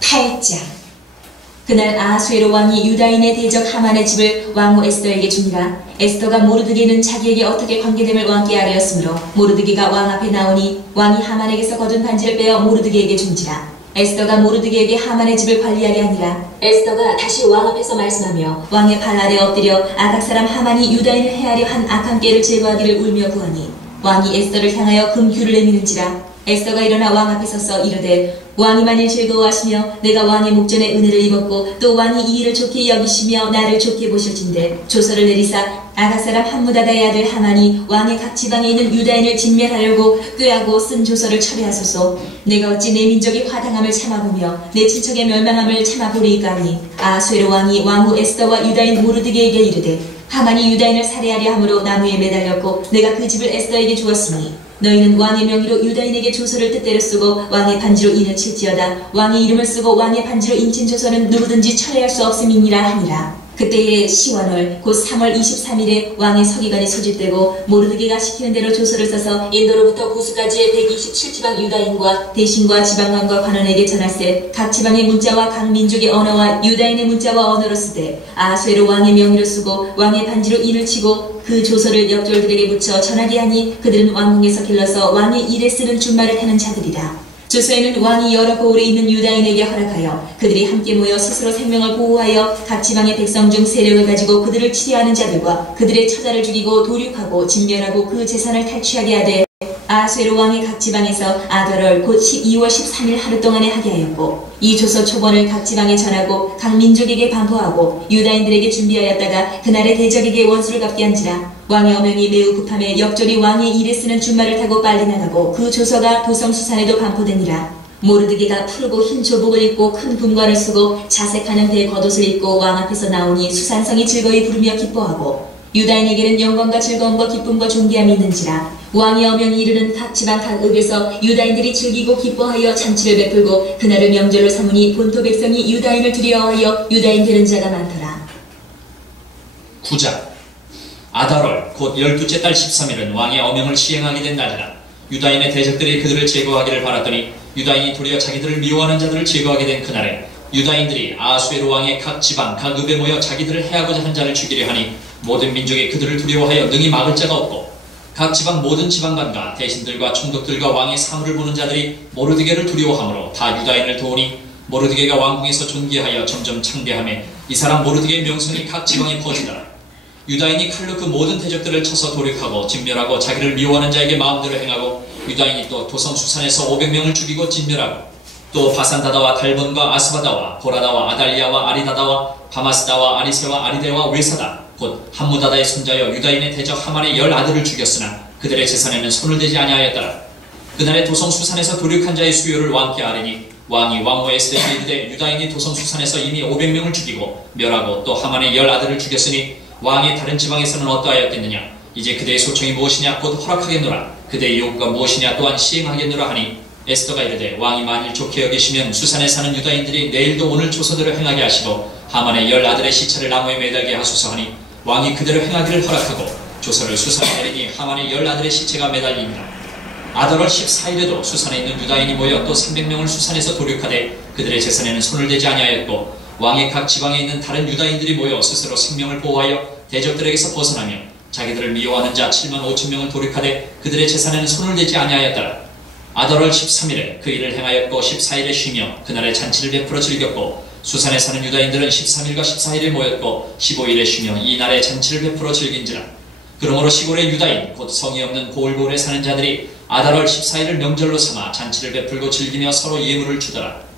8장. 그날 아하수에로 왕이 유다인의 대적 하만의 집을 왕후 에스더에게 주니라. 에스더가 모르드게는 자기에게 어떻게 관계됨을 왕께 아뢰었으므로 모르드게가 왕 앞에 나오니 왕이 하만에게서 거둔 반지를 빼어 모르드게에게 준지라. 에스더가 모르드게에게 하만의 집을 관리하게 하니라. 에스더가 다시 왕 앞에서 말씀하며 왕의 발 아래 엎드려 아각 사람 하만이 유다인을 해하려 한 악한 꾀를 제거하기를 울며 구하니 왕이 에스더를 향하여 금규를 내미는지라. 에스더가 일어나 왕 앞에 서서 이르되 왕이 만일 즐거워하시며 내가 왕의 목전에 은혜를 입었고 또 왕이 이 일을 좋게 여기시며 나를 좋게 보실진대 조서를 내리사 아각 사람 함무다다의 아들 하만이 왕의 각 지방에 있는 유다인을 진멸하려고 꾀하고 쓴 조서를 철회하소서. 내가 어찌 내 민족이 화당함을 참아보며 내 친척의 멸망함을 참아보리이까 하니 아하수에로 왕이 왕후 에스더와 유다인 모르드게에게 이르되 하만이 유다인을 살해하려 함으로 나무에 매달렸고 내가 그 집을 에스더에게 주었으니 너희는 왕의 명의로 유다인에게 조서를 뜻대로 쓰고 왕의 반지로 인을 칠지어다. 왕의 이름을 쓰고 왕의 반지로 인친 조서는 누구든지 철회할 수 없음이니라 하니라. 그때에 시원월 곧 3월 23일에 왕의 서기관이 소집되고 모르드게가 시키는 대로 조서를 써서 인도로부터 구스까지의 127지방 유다인과 대신과 지방관과 관원에게 전할세. 각 지방의 문자와 각 민족의 언어와 유다인의 문자와 언어로 쓰되 아하수에로 왕의 명의로 쓰고 왕의 반지로 인을 치고 그 조서를 역졸들에게 붙여 전하게 하니 그들은 왕궁에서 길러서 왕의 일에 쓰는 준말을 타는 자들이라. 조서에는 왕이 여러 고을에 있는 유다인에게 허락하여 그들이 함께 모여 스스로 생명을 보호하여 각 지방의 백성 중 세력을 가지고 그들을 치려하는 자들과 그들의 처자를 죽이고 도륙하고 진멸하고 그 재산을 탈취하게 하되 아하수에로 왕이 각 지방에서 아달월 곧 12월 13일 하루 동안에 하게 하였고 이 조서 초본을 각 지방에 전하고 각 민족에게 반포하고 유다인들에게 준비하였다가 그날의 대적에게 원수를 갚게 한지라. 왕의 어명이 매우 급함에 역졸이 왕의 일에 쓰는 준말을 타고 빨리 나가고 그 조서가 도성 수산에도 반포되니라. 모르드게가 푸르고 흰 조복을 입고 큰 금관을 쓰고 자색하는 배 겉옷을 입고 왕 앞에서 나오니 수산성이 즐거이 부르며 기뻐하고 유다인에게는 영광과 즐거움과 기쁨과 존귀함이 있는지라. 왕의 어명이 이르는 각 지방 각 읍에서 유다인들이 즐기고 기뻐하여 잔치를 베풀고 그날을 명절로 삼으니 본토 백성이 유다인을 두려워하여 유다인 되는 자가 많더라. 9장 아달월 곧 12째 달 13일은 왕의 어명을 시행하게 된 날이라. 유다인의 대적들이 그들을 제거하기를 바랐더니 유다인이 도리어 자기들을 미워하는 자들을 제거하게 된 그날에 유다인들이 아하수에로 왕의 각 지방 각 읍에 모여 자기들을 해하고자 한 자를 죽이려 하니 모든 민족이 그들을 두려워하여 능히 막을 자가 없고 각 지방 모든 지방관과 대신들과 총독들과 왕의 사물을 보는 자들이 모르드게를 두려워하므로 다 유다인을 도우니 모르드게가 왕궁에서 존귀하여 점점 창대하며 이 사람 모르드게의 명성이 각 지방에 퍼지더라. 유다인이 칼로 그 모든 대적들을 쳐서 도륙하고 진멸하고 자기를 미워하는 자에게 마음대로 행하고 유다인이 또 도성 수산에서 500명을 죽이고 진멸하고 또 바산다다와 달본과 아스바다와 보라다와 아달리아와 아리다다와 바마스다와 아리세와 아리데와 외사다 곧 함무다다의 손자여 유다인의 대적 하만의 10 아들을 죽였으나 그들의 재산에는 손을 대지 아니하였더라. 그날의 도성 수산에서 도륙한 자의 수요를 왕께 아뢰니 왕이 왕후 에스더에게 이르되 유다인이 도성 수산에서 이미 500명을 죽이고 멸하고 또 하만의 10 아들을 죽였으니 왕의 다른 지방에서는 어떠하였겠느냐. 이제 그대의 소청이 무엇이냐 곧 허락하겠노라. 그대의 요구가 무엇이냐 또한 시행하겠노라 하니 에스더가 이르되 왕이 만일 좋게 여기시면 수산에 사는 유다인들이 내일도 오늘 조서대로 행하게 하시고 하만의 10 아들의 시체를 나무에 매달게 하소서 하니 왕이 그대로 행하기를 허락하고 조서를 수산에 내리니 하만의 10 아들의 시체가 매달리니라. 아달월 14일에도 수산에 있는 유다인이 모여 또 300명을 수산에서 도륙하되 그들의 재산에는 손을 대지 아니하였고 왕의 각 지방에 있는 다른 유다인들이 모여 스스로 생명을 보호하여 대적들에게서 벗어나며 자기들을 미워하는 자 7만 5천 명을 도륙하되 그들의 재산에는 손을 대지 아니하였더라. 아달월 13일에 그 일을 행하였고 14일에 쉬며 그날의 잔치를 베풀어 즐겼고 수산에 사는 유다인들은 13일과 14일에 모였고 15일에 쉬며 이 날에 잔치를 베풀어 즐긴지라. 그러므로 시골의 유다인 곧 성이 없는 고을고을에 사는 자들이 아달월 14일을 명절로 삼아 잔치를 베풀고 즐기며 서로 예물을 주더라.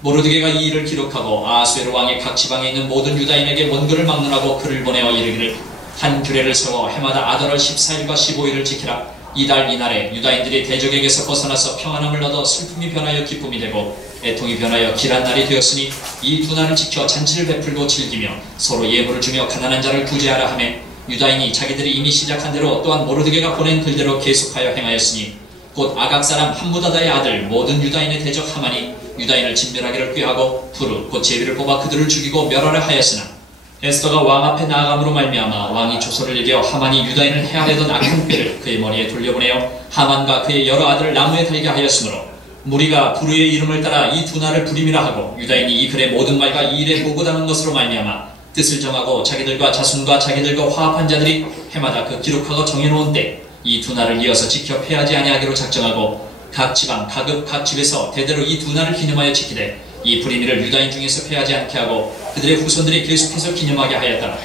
모르드게가 이 일을 기록하고 아하수에로 왕의 각 지방에 있는 모든 유다인에게 원고를 막론하고 글을 보내어 이르기를 한 규례를 세워 해마다 아달월 14일과 15일을 지키라. 이날에 유다인들이 대적에게서 벗어나서 평안함을 얻어 슬픔이 변하여 기쁨이 되고 애통이 변하여 길한 날이 되었으니 이 두 날을 지켜 잔치를 베풀고 즐기며 서로 예물을 주며 가난한 자를 구제하라 하며 유다인이 자기들이 이미 시작한 대로 또한 모르드게가 보낸 글대로 계속하여 행하였으니 곧 아각 사람 함무다다의 아들 모든 유다인의 대적 하만이 유다인을 진멸하기를 꾀하고 푸르 곧 제비를 뽑아 그들을 죽이고 멸하려 하였으나 에스더가 왕 앞에 나아감으로 말미암아 왕이 조서를 이겨 하만이 유다인을 해하려던 악한 꾀를 그의 머리에 돌려보내어 하만과 그의 여러 아들을 나무에 달게 하였으므로 무리가 푸르의 이름을 따라 이 두 날을 부림이라 하고 유다인이 이 글의 모든 말과 이 일에 보고당한 것으로 말미암아 뜻을 정하고 자기들과 자손과 자기들과 화합한 자들이 해마다 그 기록하고 정해놓은 때 이 두 날을 이어서 지켜 패하지 아니하기로 작정하고 각 지방 각 읍 각 집에서 대대로 이 두 날을 기념하여 지키되 이 불임이를 유다인 중에서 패하지 않게 하고 그들의 후손들이 계속해서 기념하게 하였다.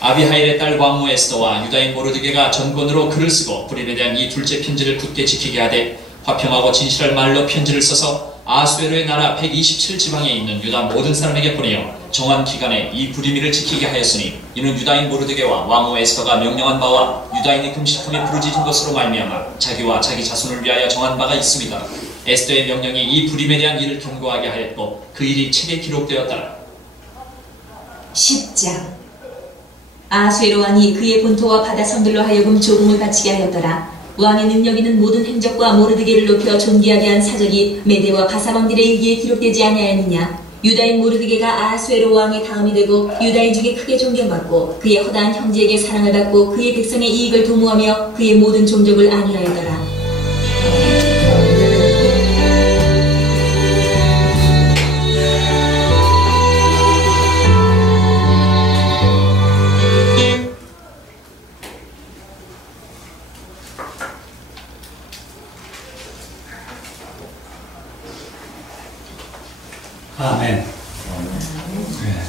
아비하일의 딸 왕후 에스더와 유다인 모르드게가 전권으로 글을 쓰고 불임에 대한 이 둘째 편지를 굳게 지키게 하되 화평하고 진실할 말로 편지를 써서 아하수에로의 나라 127지방에 있는 유다 모든 사람에게 보내어 정한 기간에 이 불임이를 지키게 하였으니 이는 유다인 모르드게와 왕후 에스더가 명령한 바와 유다인의 금식함에 부르짖은 것으로 말미암아 자기와 자기 자손을 위하여 정한 바가 있습니다. 에스더의 명령이 이 불임에 대한 일을 경고하게 하였고 그 일이 책에 기록되었더라. 10장 아하수에로 왕이 그의 본토와 바다 성들로 하여금 조공을 바치게 하였더라. 왕의 능력 있는 모든 행적과 모르드게를 높여 존귀하게 한 사적이 메대와 바사왕들의 일기에 기록되지 아니하였느냐. 유다인 모르드게가 아하수에로 왕의 다음이 되고 유다인 중에 크게 존경받고 그의 허다한 형제에게 사랑을 받고 그의 백성의 이익을 도모하며 그의 모든 종족을 안위하였더라. 아멘. 네.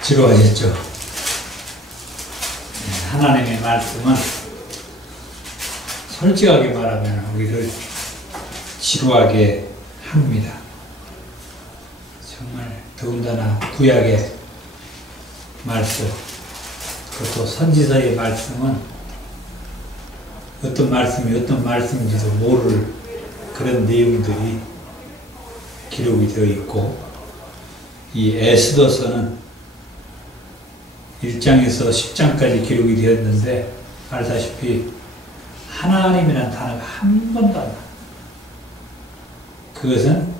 지루하셨죠? 네, 하나님의 말씀은 솔직하게 말하면 우리를 지루하게 합니다. 정말 더군다나 구약의 말씀, 그것도 선지서의 말씀은 어떤 말씀이 어떤 말씀인지도 모를 그런 내용들이 기록이 되어 있고, 이 에스더서는 1장에서 10장까지 기록이 되었는데 알다시피 하나님이라는 단어가 한 번도 안 나와요. 그것은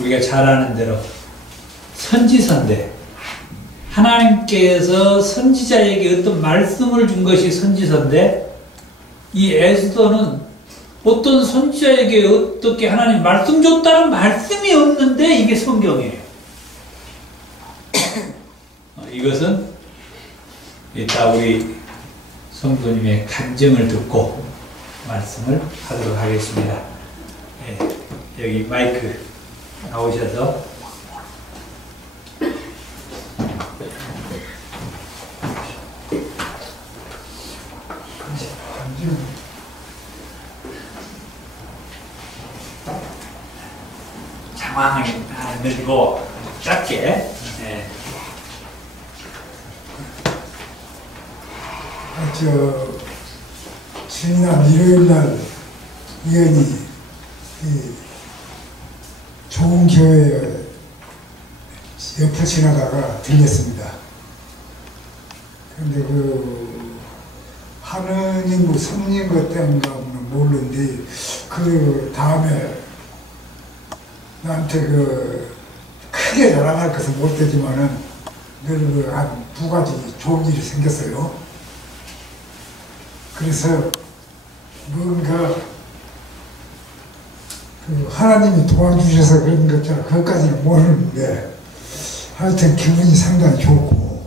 우리가 잘 아는 대로 선지서인데, 하나님께서 선지자에게 어떤 말씀을 준 것이 선지서인데, 이 에스더는 어떤 선지자에게 어떻게 하나님 말씀 줬다는 말씀이 없는데 이게 성경이에요. 이것은 이따 우리 성도님의 간증을 듣고 말씀을 하도록 하겠습니다. 예, 여기 마이크 나오셔서 장황하게 안 들고 짧게. 예. 지난 일요일날 우연히 좋은 교회 옆을 지나다가 들렸습니다. 그런데 하느님 성령 것 때문인가는 모르는데, 그 다음에 나한테 크게 자랑할 것은 못 되지만은 늘 한 두 가지 좋은 일이 생겼어요. 그래서 뭔가 하나님이 도와주셔서 그런 것처럼 그것까지는 모르는데, 하여튼 기분이 상당히 좋고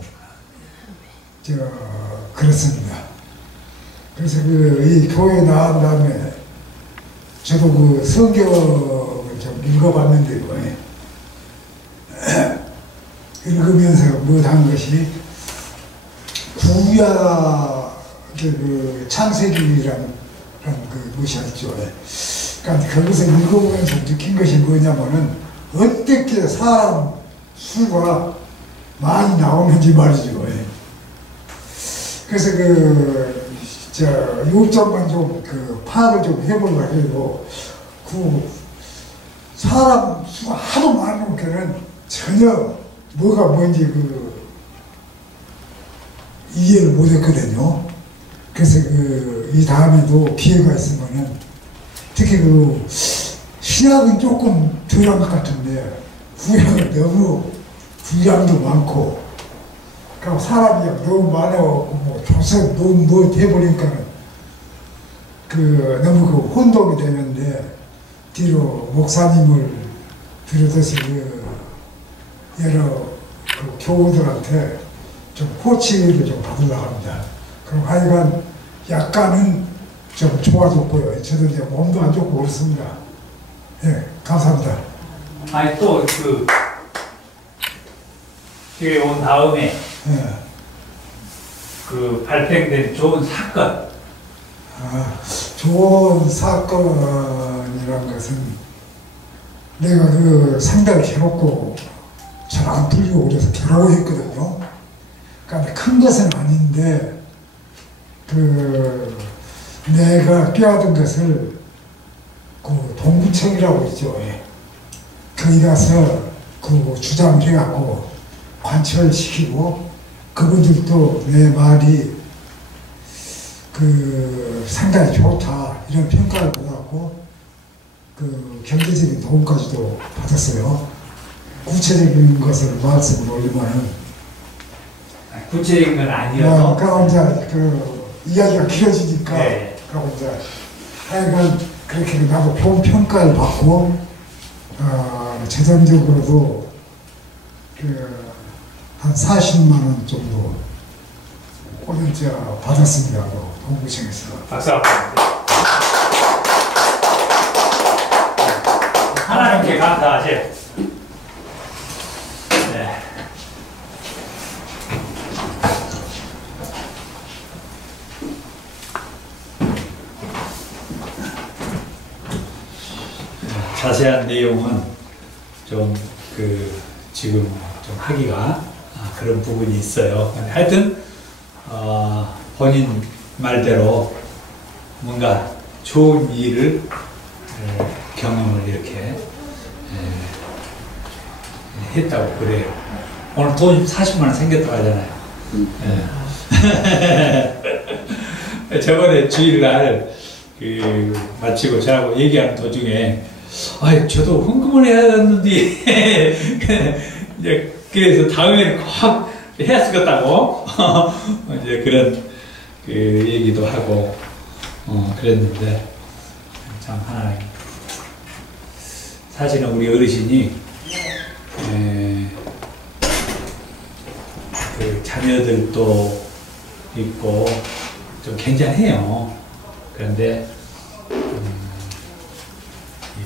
그렇습니다. 그래서 이 교회에 나온 다음에 저도 성경을 좀 읽어봤는데요. 읽으면서 못한 것이 구약 창세기라는 것이 있죠. 그러니까 거기서 읽어보면서 느낀 것이 뭐냐면은 어떻게 사람 수가 많이 나오는지 말이죠. 그래서 요점만 좀 파악을 좀 해보려고 해도 사람 수가 하도 많으니까는 전혀 뭐가 뭔지 이해를 못했거든요. 그래서 이 다음에도 기회가 있으면은 특히 신약은 조금 덜한 것 같은데 구약은 너무 분량도 많고, 그럼 사람이 너무 많아갖고 조선 너무 해버리니까는 너무 혼동이 되는데, 뒤로 목사님을 비롯해서 여러 교우들한테 좀 코치를 좀 받으려고 합니다. 그럼 하여간 약간은 좀 좋아졌고요. 저도 이제 몸도 안 좋고 그렇습니다. 예, 감사합니다. 아니 또 교회 온 다음에 발생된 좋은 사건. 좋은 사건이란 것은 내가 상당히 괴롭고 잘 안 풀리고 그래서 괴로워했거든요. 그러니까 큰 것은 아닌데 내가 꾀하던 것을 동구청이라고 있죠. 거기 가서 주장을 해갖고 관철시키고, 그분들도 내 말이 상당히 좋다 이런 평가를 받았고, 경제적인 도움까지도 받았어요. 구체적인 것을 말씀을 올리면은 구체적인 건 아니어서 그럼 이제 이야기가 길어지니까 네. 그럼 이제 하여간 그렇게 나도 좋은 평가를 받고, 재정적으로도 한 40만 원 정도 꼬들째 받았습니다. 동구청에서. 박수 한번. 하나님께 다 하세요. 네. 자세한 내용은 좀 지금 좀 하기가 그런 부분이 있어요. 하여튼 본인 말대로 뭔가 좋은 일을 경험을 이렇게 했다고 그래요. 오늘 돈 40만 원 생겼다고 하잖아요. 저번에 주일날 마치고 저하고 얘기하는 도중에 저도 헌금을 해야 하는데 이제 그래서 다음에는 꼭 해야 쓰겠다고 이제 그런 얘기도 하고 그랬는데 참 하나님 사실은 우리 어르신이 자녀들도 있고 좀 괜찮해요. 그런데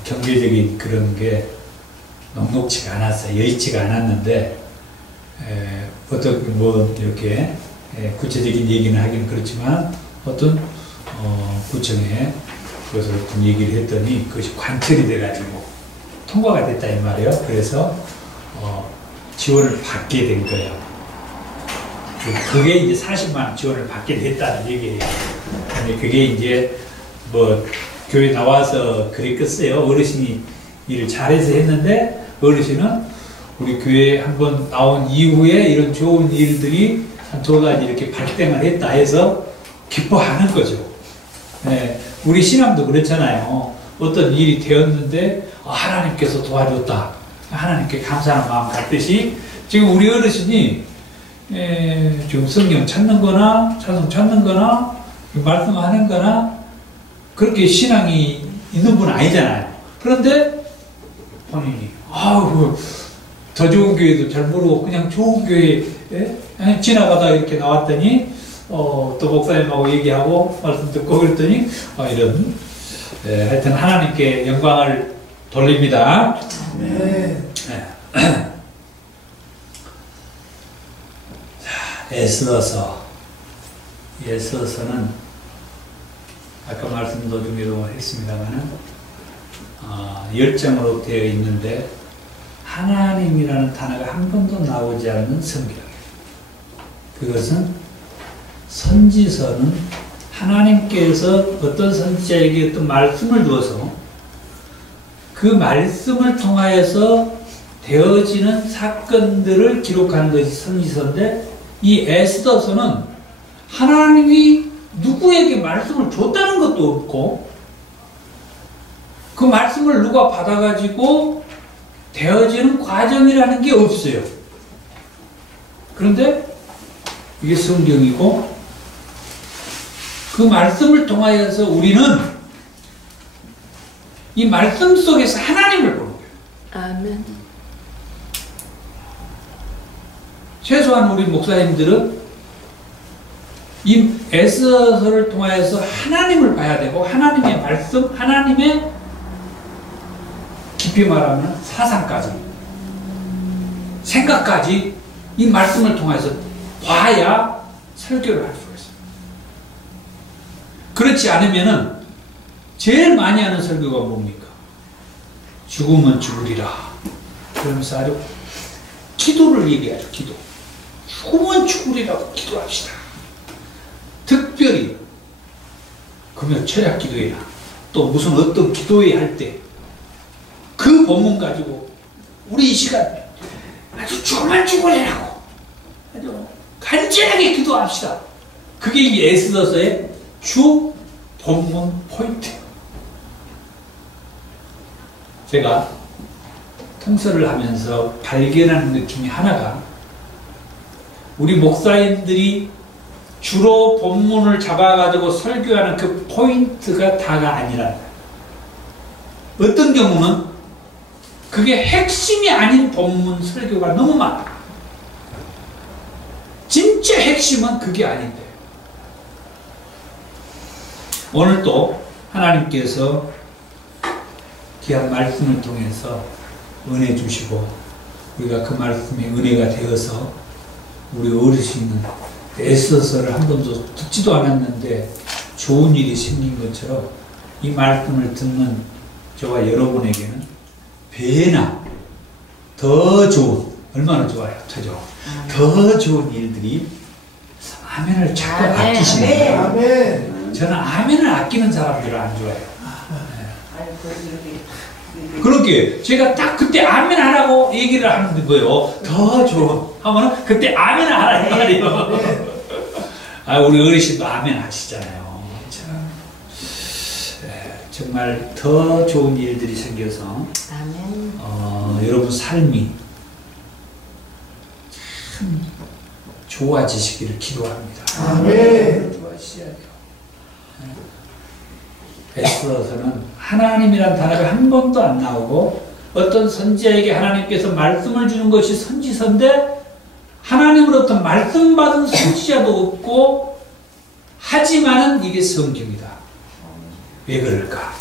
경제적인 그런 게 넉넉치가 않았어요. 여의치가 않았는데 어떤 뭐 이렇게 구체적인 얘기는 하기는 그렇지만 어떤 구청에 그것을 어떤 얘기를 했더니 그것이 관철이 돼가지고 통과가 됐다 이 말이에요. 그래서 지원을 받게 된 거예요. 그게 이제 40만 원 지원을 받게 됐다는 얘기예요. 근데 그게 이제 뭐 교회 나와서 그랬겠어요. 어르신이 일을 잘해서 했는데 어르신은 우리 교회에 한번 나온 이후에 이런 좋은 일들이 한 두 가지 이렇게 발생을 했다 해서 기뻐하는 거죠. 네, 우리 신앙도 그렇잖아요. 어떤 일이 되었는데 하나님께서 도와줬다. 하나님께 감사하는 마음 갖듯이 지금 우리 어르신이 지금 성경 찾는 거나 찬송 찾는 거나 말씀하는 거나 그렇게 신앙이 있는 분은 아니잖아요. 그런데 본인이 더 좋은 교회도 잘 모르고 그냥 좋은 교회에 지나가다 이렇게 나왔더니 또 목사님하고 얘기하고 말씀 듣고 그랬더니 이런 하여튼 하나님께 영광을 돌립니다. 네. 에스더서는 아까 말씀 도중에도 했습니다만은 열정으로 되어 있는데 하나님이라는 단어가 한 번도 나오지 않는 성경이에요. 그것은 선지서는 하나님께서 어떤 선지자에게 어떤 말씀을 주어서 그 말씀을 통하여서 되어지는 사건들을 기록하는 것이 선지서인데 이 에스더서는 하나님이 누구에게 말씀을 줬다는 것도 없고 그 말씀을 누가 받아가지고 되어지는 과정이라는 게 없어요. 그런데 이게 성경이고 그 말씀을 통하여서 우리는 이 말씀 속에서 하나님을 보는 거예요. 아멘. 최소한 우리 목사님들은 이 에스더서를 통하여서 하나님을 봐야 되고 하나님의 말씀, 하나님의 깊이 말하면 사상까지 생각까지 이 말씀을 통해서 봐야 설교를 할 수가 있어요. 그렇지 않으면은 제일 많이 하는 설교가 뭡니까? 죽으면 죽으리라. 그러면서 아주 기도를 얘기하죠. 기도. 죽으면 죽으리라고 기도합시다. 특별히 금요 철학 기도회나 또 무슨 어떤 기도회 할 때 그 본문 가지고 우리 이 시간 아주 죽으면 죽으리라고 아주 간절하게 기도합시다. 그게 이 에스더서의 주 본문 포인트. 제가 통설을 하면서 발견하는 것 중에 하나가 우리 목사님들이 주로 본문을 잡아가지고 설교하는 그 포인트가 다가 아니라 어떤 경우는 그게 핵심이 아닌 본문 설교가 너무 많아. 진짜 핵심은 그게 아닌데 오늘 또 하나님께서 귀한 말씀을 통해서 은혜 주시고 우리가 그 말씀에 은혜가 되어서 우리 어르신은 애써서를 한 번도 듣지도 않았는데 좋은 일이 생긴 것처럼 이 말씀을 듣는 저와 여러분에게는 배나 더 좋은, 얼마나 좋아요, 더 좋은 일들이. 아멘을 자꾸 아끼시네요. 아멘. 저는 아멘을 아끼는 사람들은 안 좋아해요. 그렇게 제가 딱 그때 아멘 하라고 얘기를 하는 거예요. 더 좋은 하면은 그때 아멘 하라 이 말이에요. 아, 우리 어르신도 아멘 하시잖아요. 참, 정말 더 좋은 일들이 생겨서 여러분 삶이 참 좋아지시기를 기도합니다. 아멘. 좋아지셔야 돼요. 베스트에서는 하나님이란 단어가 한 번도 안 나오고 어떤 선지자에게 하나님께서 말씀을 주는 것이 선지서인데 하나님으로부터 말씀 받은 선지자도 없고 하지만은 이게 성경이다. 왜 그럴까?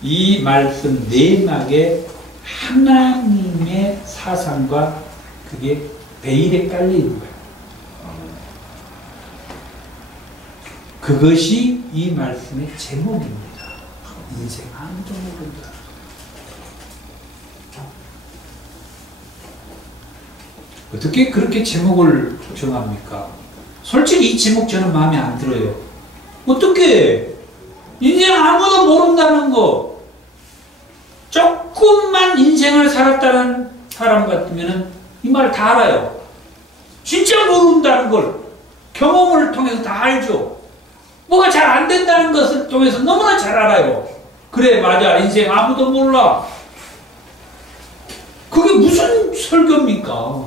이 말씀 내막에 하나님의 사상과 그게 베일에 깔려 있는 거예요. 그것이 이 말씀의 제목입니다. 인생 아무도 모른다. 어떻게 그렇게 제목을 정합니까? 솔직히 이 제목 저는 마음에 안 들어요. 어떻게 인생 아무도 모른다는 거, 조금만 인생을 살았다는 사람 같으면 이 말 다 알아요. 진짜 모른다는 걸 경험을 통해서 다 알죠. 뭐가 잘 안 된다는 것을 통해서 너무나 잘 알아요. 그래, 맞아, 인생 아무도 몰라. 그게 무슨 설교입니까?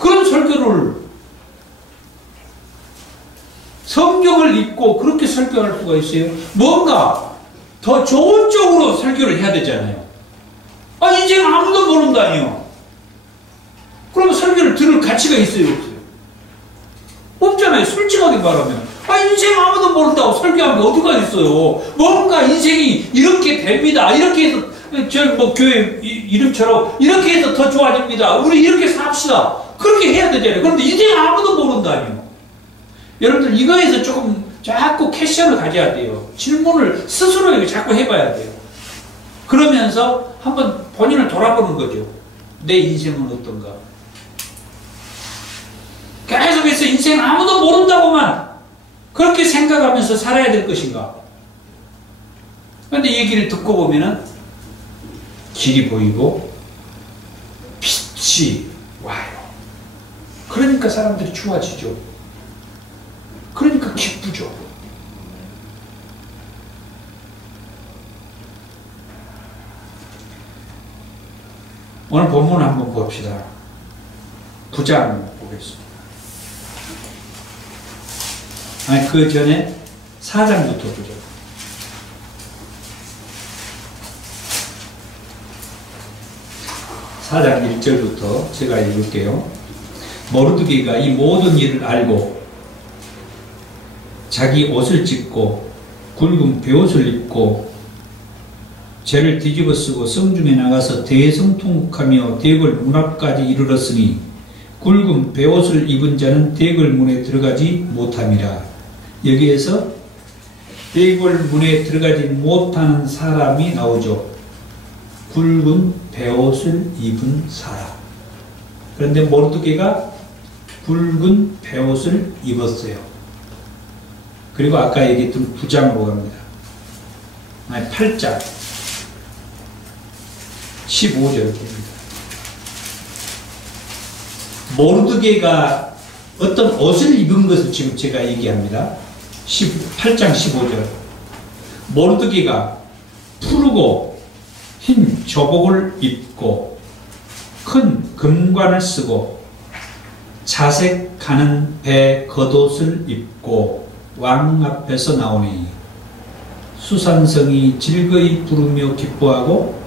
그런 설교를 성경을 읽고 그렇게 설교할 수가 있어요? 뭔가 더 좋은 쪽으로 설교를 해야 되잖아요. 아, 인생 아무도 모른다니요. 그러면 설교를 들을 가치가 있어요, 없어요? 없잖아요, 솔직하게 말하면. 아, 인생 아무도 모른다고 설교하는 게 어디가 있어요? 뭔가 인생이 이렇게 됩니다. 이렇게 해서, 교회 이름처럼 이렇게 해서 더 좋아집니다. 우리 이렇게 삽시다. 그렇게 해야 되잖아요. 그런데 인생 아무도 모른다니요. 여러분들 이거에서 조금 자꾸 캐션을 가져야 돼요. 질문을 스스로에게 자꾸 해봐야 돼요. 그러면서 한번 본인을 돌아보는 거죠. 내 인생은 어떤가? 계속해서 인생 아무도 모른다고만 그렇게 생각하면서 살아야 될 것인가? 그런데 얘기를 듣고 보면은 길이 보이고 빛이 와요. 그러니까 사람들이 좋아지죠. 그러니까 기쁘죠. 오늘 본문 한번 봅시다. 9장 보겠습니다. 아니, 그 전에 4장부터 보죠. 4장 1절부터 제가 읽을게요. 모르드게가 이 모든 일을 알고 자기 옷을 찢고 굵은 베옷을 입고 죄를 뒤집어 쓰고 성중에 나가서 대성통곡하며 대궐 문 앞까지 이르렀으니 굵은 베옷을 입은 자는 대궐 문에 들어가지 못함이라. 여기에서 대궐 문에 들어가지 못하는 사람이 나오죠. 굵은 베옷을 입은 사람. 그런데 모르드게가 굵은 베옷을 입었어요. 그리고 아까 얘기했던 9장으로 갑니다. 아니, 8장 15절입니다. 모르드게가 어떤 옷을 입은 것을 지금 제가 얘기합니다. 8장 15절. 모르드게가 푸르고 흰 저복을 입고 큰 금관을 쓰고 자색 가는 배 겉옷을 입고 왕 앞에서 나오니 수산성이 즐거이 부르며 기뻐하고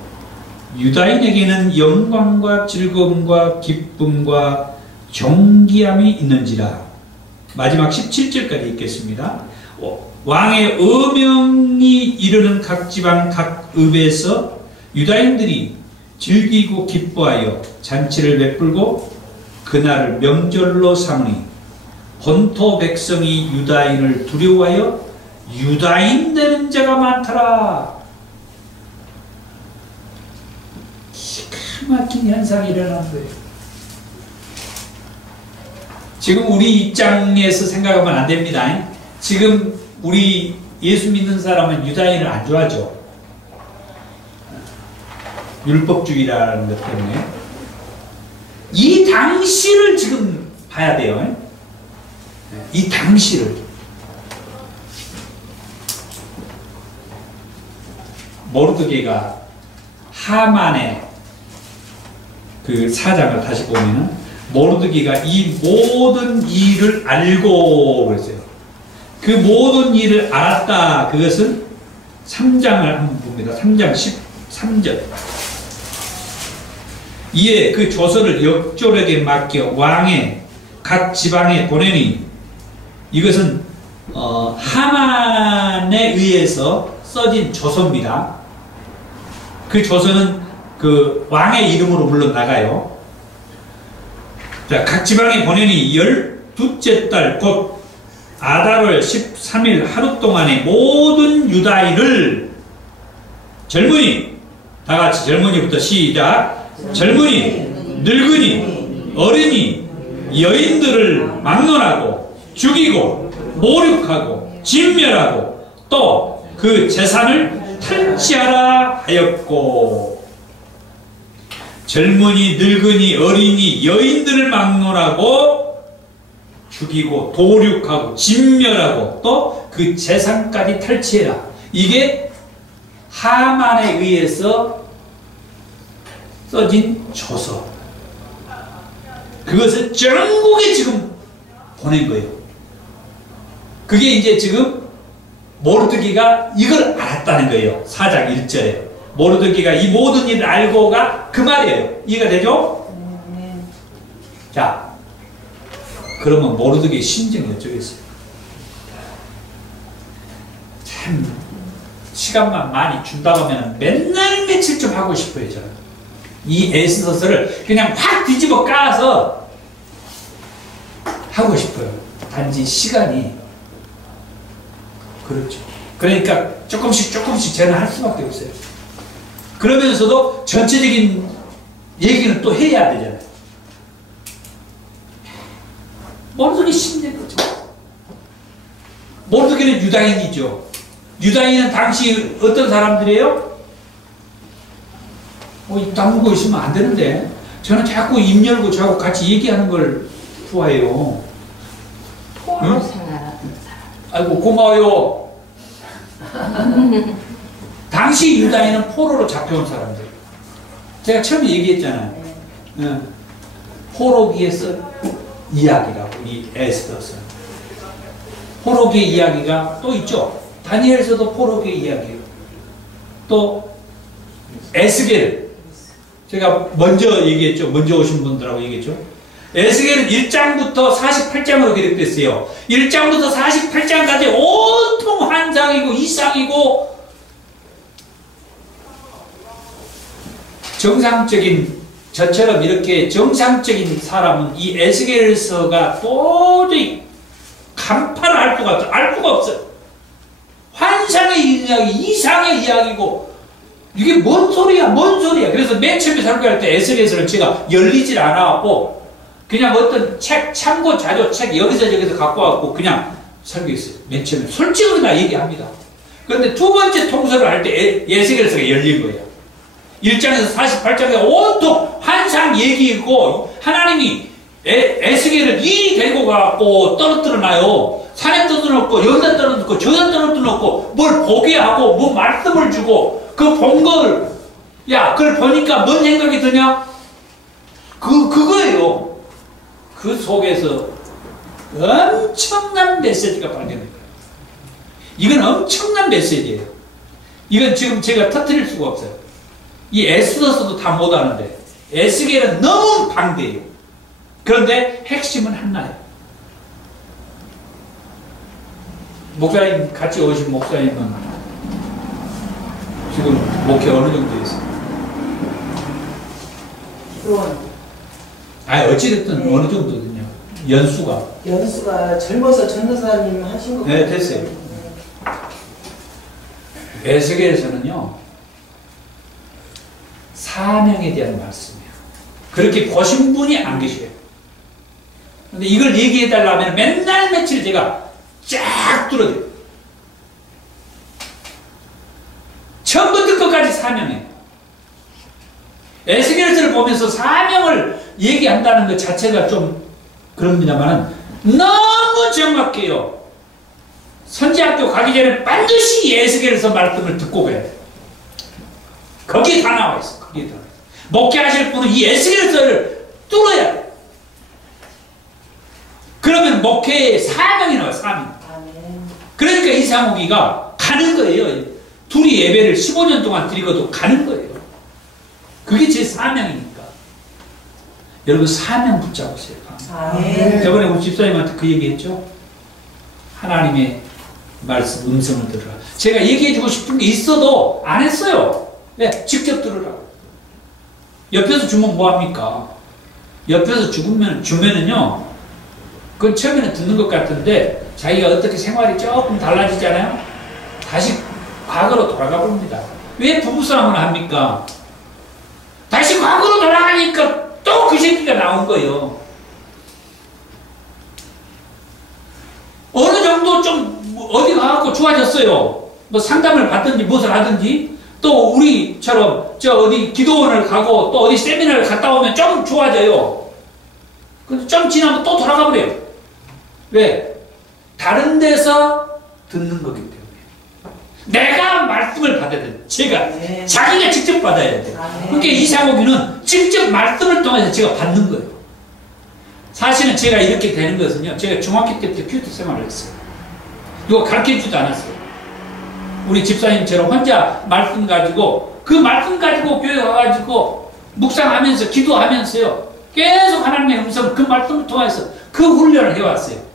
유다인에게는 영광과 즐거움과 기쁨과 존귀함이 있는지라. 마지막 17절까지 읽겠습니다. 왕의 어명이 이르는 각 지방 각 읍에서 유다인들이 즐기고 기뻐하여 잔치를 베풀고 그날을 명절로 삼으니 본토 백성이 유다인을 두려워하여 유다인 되는 자가 많더라. 기가 막힌 현상이 일어난 거예요. 지금 우리 입장에서 생각하면 안 됩니다. 지금 우리 예수 믿는 사람은 유다인을 안 좋아하죠. 율법주의라는 것 때문에. 이 당시를 지금 봐야 돼요. 이 당시를. 모르드게가 하만의 그 사장을 다시 보면은 모르드게가 이 모든 일을 알고 그랬어요. 그 모든 일을 알았다. 그것은 3장을 한번 봅니다. 3장 13절. 이에 그 조서를 역졸에게 맡겨 왕의 각 지방에 보내니 이것은 하만에 의해서 써진 조서입니다. 그 조서는 그 왕의 이름으로 물론 나가요. 자, 각 지방에 보내니 12째 달 곧 아달월 13일 하루 동안에 모든 유다인을 젊은이, 다 같이 젊은이부터 시작. 젊은이, 늙은이, 어린이, 여인들을 막론하고 죽이고 모욕하고 진멸하고 또 그 재산을 탈취하라 하였고, 젊은이, 늙은이, 어린이, 여인들을 막론하고 죽이고 도륙하고 진멸하고 또 그 재산까지 탈취해라. 이게 하만에 의해서 써진 조서. 그것을 전국에 지금 보낸 거예요. 그게 이제 지금 모르드게가 이걸 알았다는 거예요. 4장 1절에 모르드게가 이 모든 일을 알고가 그 말이에요. 이해가 되죠? 자, 그러면 모르드게의 심정이 어쩌겠어요? 참 시간만 많이 준다고 하면 맨날 며칠 좀 하고 싶어요. 저는 이 에스더서를 그냥 확 뒤집어 까서 하고 싶어요. 단지 시간이 그렇죠. 그러니까 조금씩 저는 할 수밖에 없어요. 그러면서도 전체적인 얘기는 또 해야 되잖아요. 모르드게 심리는 거죠. 모르드게는 유다인이죠. 유다인은 당시 어떤 사람들이에요? 입 다물고 있으면 안 되는데 저는 자꾸 입 열고 자꾸 같이 얘기하는 걸 좋아해요. 포로 응? 생활하는 사람. 아이고 고마워요. 당시 유다인은 포로로 잡혀온 사람들. 제가 처음에 얘기했잖아요. 포로기에서 이야기라고, 이 에스더서. 포로기의 이야기가 또 있죠. 다니엘서도 포로기의 이야기예요. 또 에스겔, 제가 먼저 얘기했죠. 먼저 오신 분들하고 얘기했죠. 에스겔은 1장부터 48장으로 기록됐어요. 1장부터 48장까지 온통 환상이고 이상이고 정상적인, 저처럼 이렇게 정상적인 사람은 이 에스겔서가 도저히 간파를 알 수가 없어요. 환상의 이야기, 이상의 이야기고 이게 뭔 소리야, 뭔 소리야. 그래서 맨 처음에 설교할 때 에스겔서를 제가 열리질 않아갖고 그냥 어떤 책, 참고 자료 책 여기서 저기서 갖고 와갖고 그냥 설교했어요. 맨 처음에 솔직히 나 얘기합니다. 그런데 두 번째 통솔을 할 때 에스겔서가 열린 거예요. 1장에서 48장에 온통 환상 얘기이고 하나님이 에스겔을 이리 데리고 가갖고 떨어뜨려놔요. 산에 떨어뜨려놓고 여기다 떨어뜨려놓고 저기다 떨어뜨려놓고 뭘 보게 하고 뭐 말씀을 주고 그 본 걸, 야 그걸 보니까 뭔 생각이 드냐? 그거예요. 그 속에서 엄청난 메시지가 발견돼요. 이건 엄청난 메시지예요. 이건 지금 제가 터뜨릴 수가 없어요. 이 에스더서도 다 못하는데 에스겔은 너무 방대해요. 그런데 핵심은 하나예요. 목사님 같이 오신 목사님은 지금 목회 어느 정도 했어요? 그런 어찌됐든 어느 정도든요. 연수가 젊어서 전도사님 하신 거. 네, 됐어요. 에스겔에서는요 사명에 대한 말씀이에요. 그렇게 보신 분이 안 계셔요. 근데 이걸 얘기해 달라면 맨날 며칠 제가 쫙 뚫어줘요. 처음부터 끝까지 사명이에요. 에스겔서를 보면서 사명을 얘기한다는 것 자체가 좀 그럽니다만 너무 정확해요. 선지학교 가기 전에 반드시 에스겔서 말씀을 듣고 가야 돼요. 거기에 다 나와 있어. 거기에 다 나와 있어. 목회하실 분은 이 에스겔서를 뚫어야 돼. 그러면 목회의 사명이 나와요. 사명. 그러니까 이상욱이가 가는 거예요. 둘이 예배를 15년 동안 드리고도 가는 거예요. 그게 제 사명이니까. 여러분 사명 붙잡으세요. 저번에 우리 집사님한테 그 얘기했죠. 하나님의 말씀 음성을 들으라. 제가 얘기해주고 싶은 게 있어도 안 했어요. 왜? 직접 들으라고. 옆에서 주면 뭐합니까? 옆에서 주면은요 그건 처음에는 듣는 것 같은데 자기가 어떻게 생활이 조금 달라지잖아요. 다시 과거로 돌아가 봅니다. 왜 부부싸움을 합니까? 다시 과거로 돌아가니까 또 그 새끼가 나온 거예요. 어느 정도 좀 어디 가갖고 좋아졌어요. 뭐 상담을 받든지 무엇을 하든지 또 우리처럼 저 어디 기도원을 가고 또 어디 세미나를 갔다 오면 좀 좋아져요. 근데 좀 지나면 또 돌아가 버려요. 왜? 다른 데서 듣는 거기 때문에. 내가 말씀을 받아야 돼. 제가 자기가 직접 받아야 돼. 그러니까 이상욱이는 직접 말씀을 통해서 제가 받는 거예요. 사실은 제가 이렇게 되는 것은요, 제가 중학교 때부터 큐티 생활을 했어요. 누가 가르쳐주지도 않았어요. 우리 집사님처럼 혼자 말씀 가지고 그 말씀 가지고 교회 가가지고 묵상하면서 기도하면서요 계속 하나님의 음성 그 말씀을 통해서 그 훈련을 해왔어요.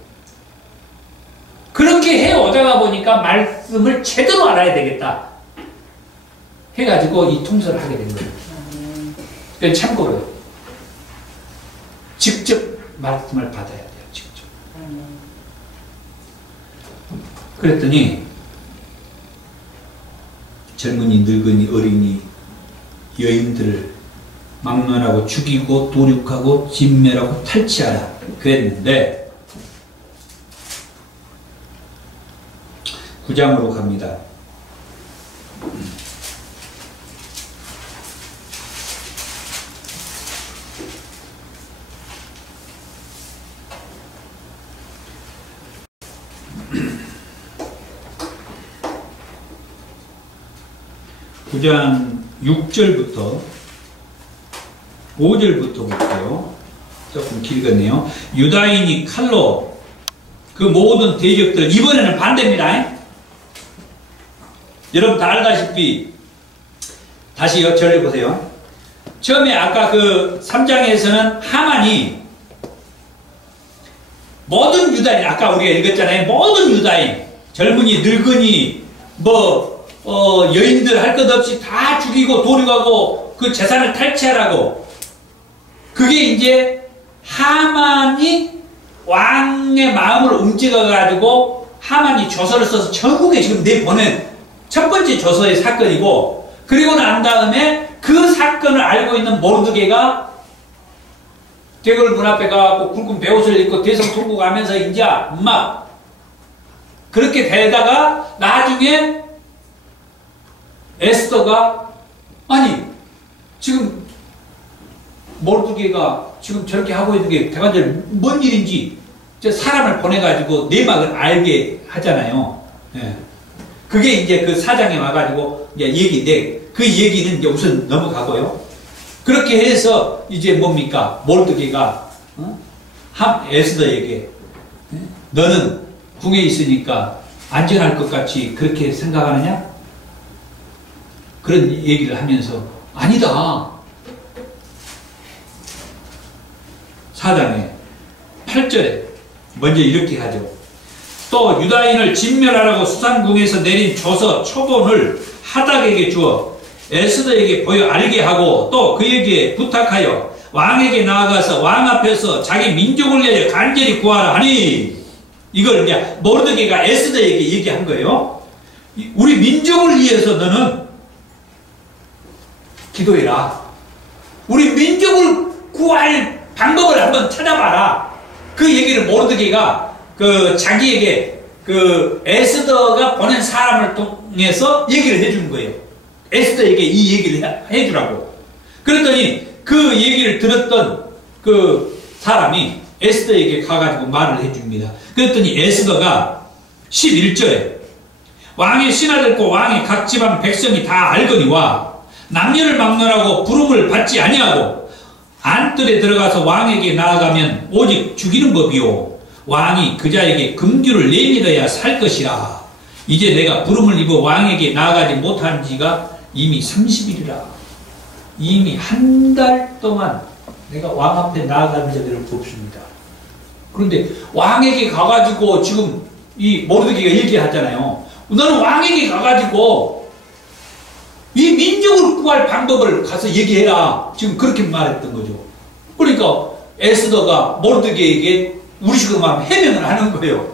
그렇게 해오다가 보니까 말씀을 제대로 알아야 되겠다 해가지고 이 통솔을 하게 된 거예요. 그래서 참고로 직접 말씀을 받아야 돼요. 직접. 그랬더니 젊은이, 늙은이, 어린이, 여인들을 막론하고 죽이고 도륙하고 진멸하고 탈취하라 그랬는데 9장으로 갑니다. 구장 6절부터 5절부터 볼게요. 조금 길겠네요. 유다인이 칼로 그 모든 대적들, 이번에는 반대입니다. 여러분 다 알다시피 다시 전해보세요. 처음에 아까 그 3장에서는 하만이 모든 유다인, 아까 우리가 읽었잖아요. 모든 유다인, 젊은이, 늙은이, 여인들 할 것 없이 다 죽이고 도륙하고 그 재산을 탈취하라고. 그게 이제 하만이 왕의 마음을 움직여가지고 하만이 조서를 써서 전국에 지금 내보낸 첫 번째 조서의 사건이고, 그리고 난 다음에 그 사건을 알고 있는 모르드게가 대궐 문 앞에 가고 굵은 베옷을 입고 대성통곡하면서 이제 막 그렇게 되다가 나중에 에스더가 아니 지금 모르드게가 지금 저렇게 하고 있는 게 대관절 뭔 일인지 저 사람을 보내가지고 내막을 알게 하잖아요. 예. 그게 이제 그 사장에 와가지고 이제 그 얘기는 이제 우선 넘어가고요. 그렇게 해서 이제 뭡니까? 모르드게가 에스더에게 너는 궁에 있으니까 안전할 것 같이 그렇게 생각하느냐? 그런 얘기를 하면서 아니다. 4장에 8절에 먼저 이렇게 하죠. 또 유다인을 진멸하라고 수산궁에서 내린 조서 초본을 하닥에게 주어 에스더에게 보여 알게 하고 또 그에게 부탁하여 왕에게 나아가서 왕 앞에서 자기 민족을 위하여 간절히 구하라 하니, 이걸 이제 모르드게가 에스더에게 얘기한 거예요. 우리 민족을 위해서 너는 기도해라. 우리 민족을 구할 방법을 한번 찾아봐라. 그 얘기를 모르드게가 자기에게 에스더가 보낸 사람을 통해서 얘기를 해준 거예요. 에스더에게 이 얘기를 해주라고. 그랬더니 그 얘기를 들었던 그 사람이 에스더에게 가가지고 말을 해줍니다. 그랬더니 에스더가 11절에 왕의 신하들과 왕의 각 지방 백성이 다 알거니와 남녀를 막론하고 부름을 받지 아니하고 안뜰에 들어가서 왕에게 나아가면 오직 죽이는 법이요 왕이 그자에게 금규를 내밀어야 살 것이라. 이제 내가 부름을 입어 왕에게 나아가지 못한 지가 이미 30일이라. 이미 한 달 동안 내가 왕 앞에 나아가는 자들을 없습니다. 그런데 왕에게 가가지고 지금 이 모르드게가 얘기하잖아요. 너는 왕에게 가가지고 이 민족을 구할 방법을 가서 얘기해라. 지금 그렇게 말했던 거죠. 그러니까 에스더가 모르드게에게 우리식으로 말하면 해명을 하는 거예요.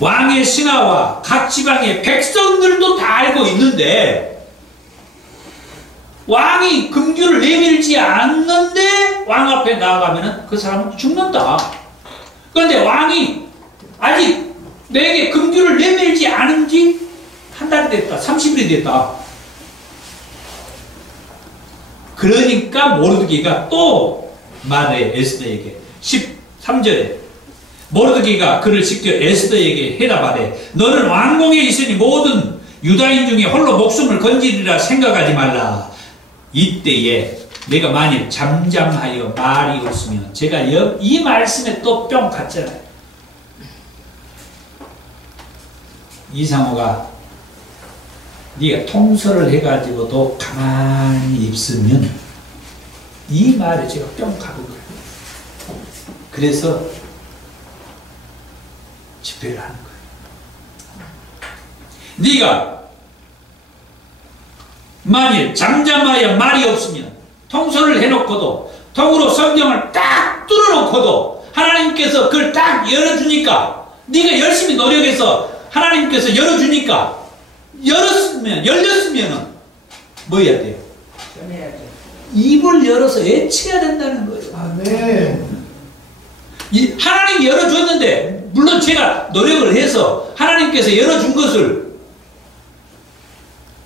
왕의 신하와 각 지방의 백성들도 다 알고 있는데 왕이 금규를 내밀지 않는데 왕 앞에 나아가면 그 사람은 죽는다. 그런데 왕이 아직 내게 금규를 내밀지 않은 지 한 달이 됐다. 30일이 됐다. 그러니까 모르드게가 또 말해 에스더에게 13절에 모르드게가 그를 지켜 에스더에게 해답하되 너는 왕궁에 있으니 모든 유다인 중에 홀로 목숨을 건지리라 생각하지 말라. 이때에 내가 만일 잠잠하여 말이 없으면 제가 이 말씀에 또 뿅 갔잖아요. 이상호가 네가 통솔을 해가지고도 가만히 있으면 이 말에 제가 뿅 가본 거예요. 그래서 집회를 하는 거예요. 네가 만일 잠잠하여 말이 없으면 통솔을 해놓고도 통으로 성경을 딱 뚫어놓고도 하나님께서 그걸 딱 열어주니까 네가 열심히 노력해서 하나님께서 열어주니까 열렸으면 뭐 해야 돼요? 입을 열어서 외쳐야 된다는 거예요. 아멘. 하나님이 열어줬는데 물론 제가 노력을 해서 하나님께서 열어준 것을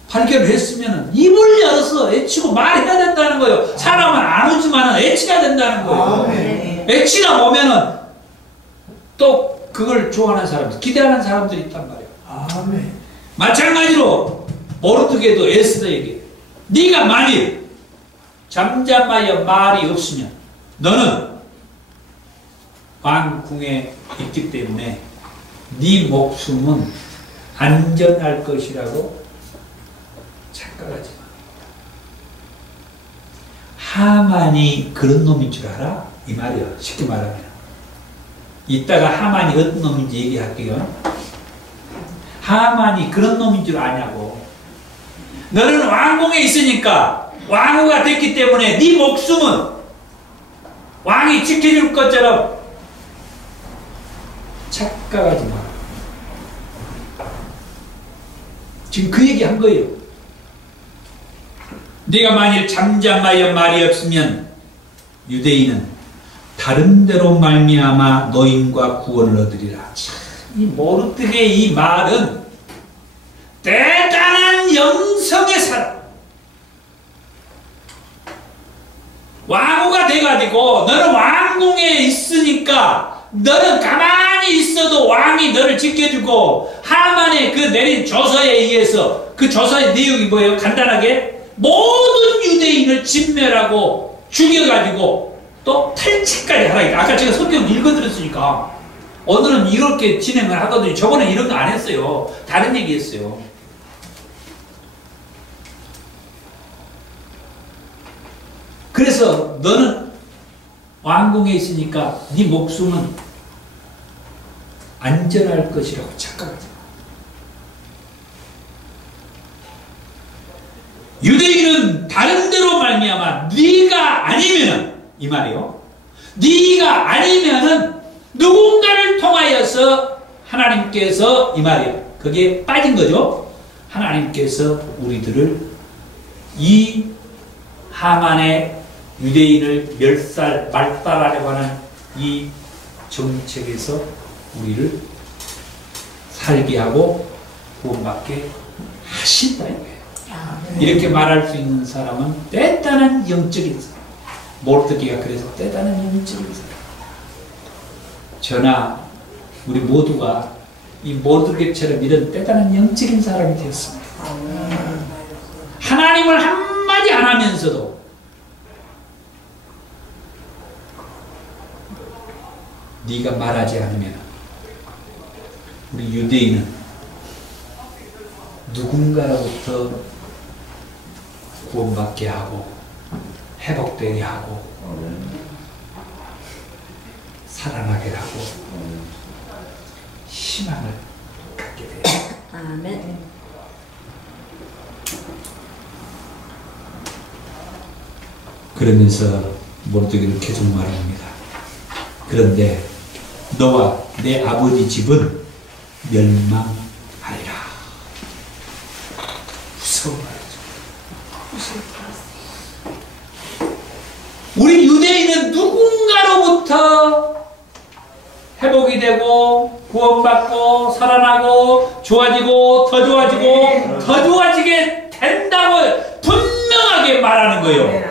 발견을 했으면 입을 열어서 외치고 말해야 된다는 거예요. 사람은 안 오지만 외쳐야 된다는 거예요. 아멘. 외치다 보면은 또 그걸 좋아하는 사람들, 기대하는 사람들이 있단 말이에요. 아멘. 마찬가지로 모르드게도 에스더에게 네가 만일 잠잠하여 말이 없으면 너는 왕궁에 있기 때문에 네 목숨은 안전할 것이라고 착각하지 마. 하만이 그런 놈인 줄 알아? 이 말이야. 쉽게 말하면. 이따가 하만이 어떤 놈인지 얘기할게요. 하만이 그런 놈인 줄 아냐고. 너는 왕궁에 있으니까 왕후가 됐기 때문에 네 목숨은 왕이 지켜줄 것처럼 착각하지 마. 지금 그 얘기 한 거예요. 네가 만일 잠잠하여 말이 없으면 유대인은 다른 데로 말미암아 노임과 구원을 얻으리라. 이 모르드게의 이 말은 대단한 영성의 사람. 왕후가 돼가지고 너는 왕궁에 있으니까 너는 가만히 있어도 왕이 너를 지켜주고 하만의 그 내린 조서에 의해서 그 조서의 내용이 뭐예요? 간단하게 모든 유대인을 진멸하고 죽여가지고 또 탈취까지 하라. 아까 제가 성경 읽어드렸으니까 오늘은 이렇게 진행을 하거든요. 저번에 이런 거 안 했어요. 다른 얘기 했어요. 그래서 너는 왕궁에 있으니까 네 목숨은 안전할 것이라고 착각하지 마. 유대인은 다른 데로 말미암아 말미암아 네가 아니면은 이 말이요. 네가 아니면은 누군가를 통하여서 하나님께서 이 말이에요. 그게 빠진 거죠. 하나님께서 우리들을 이 하만의 유대인을 말살하려고 하는 이 정책에서 우리를 살게 하고 구원받게 하신다 이거예요. 이렇게 말할 수 있는 사람은 대단한 영적인 사람. 모르드게가 그래서 대단한 영적인 사람. 저나 우리 모두가 이 모르드게처럼 이런 대단한 영적인 사람이 되었습니다. 하나님을 한마디 안 하면서도 네가 말하지 않으면 우리 유대인은 누군가로부터 구원받게 하고 회복되게 하고 살아나게 하고 희망을 갖게 돼요. 아멘. 그러면서 모르드게는 계속 말합니다. 그런데 너와 내 아버지 집은 멸망하리라. 무서운 말이죠. 우리 유대인은 누군가로부터 회복이 되고 구원받고 살아나고 좋아지고 더 좋아지고 더 좋아지게 된다고 분명하게 말하는 거예요.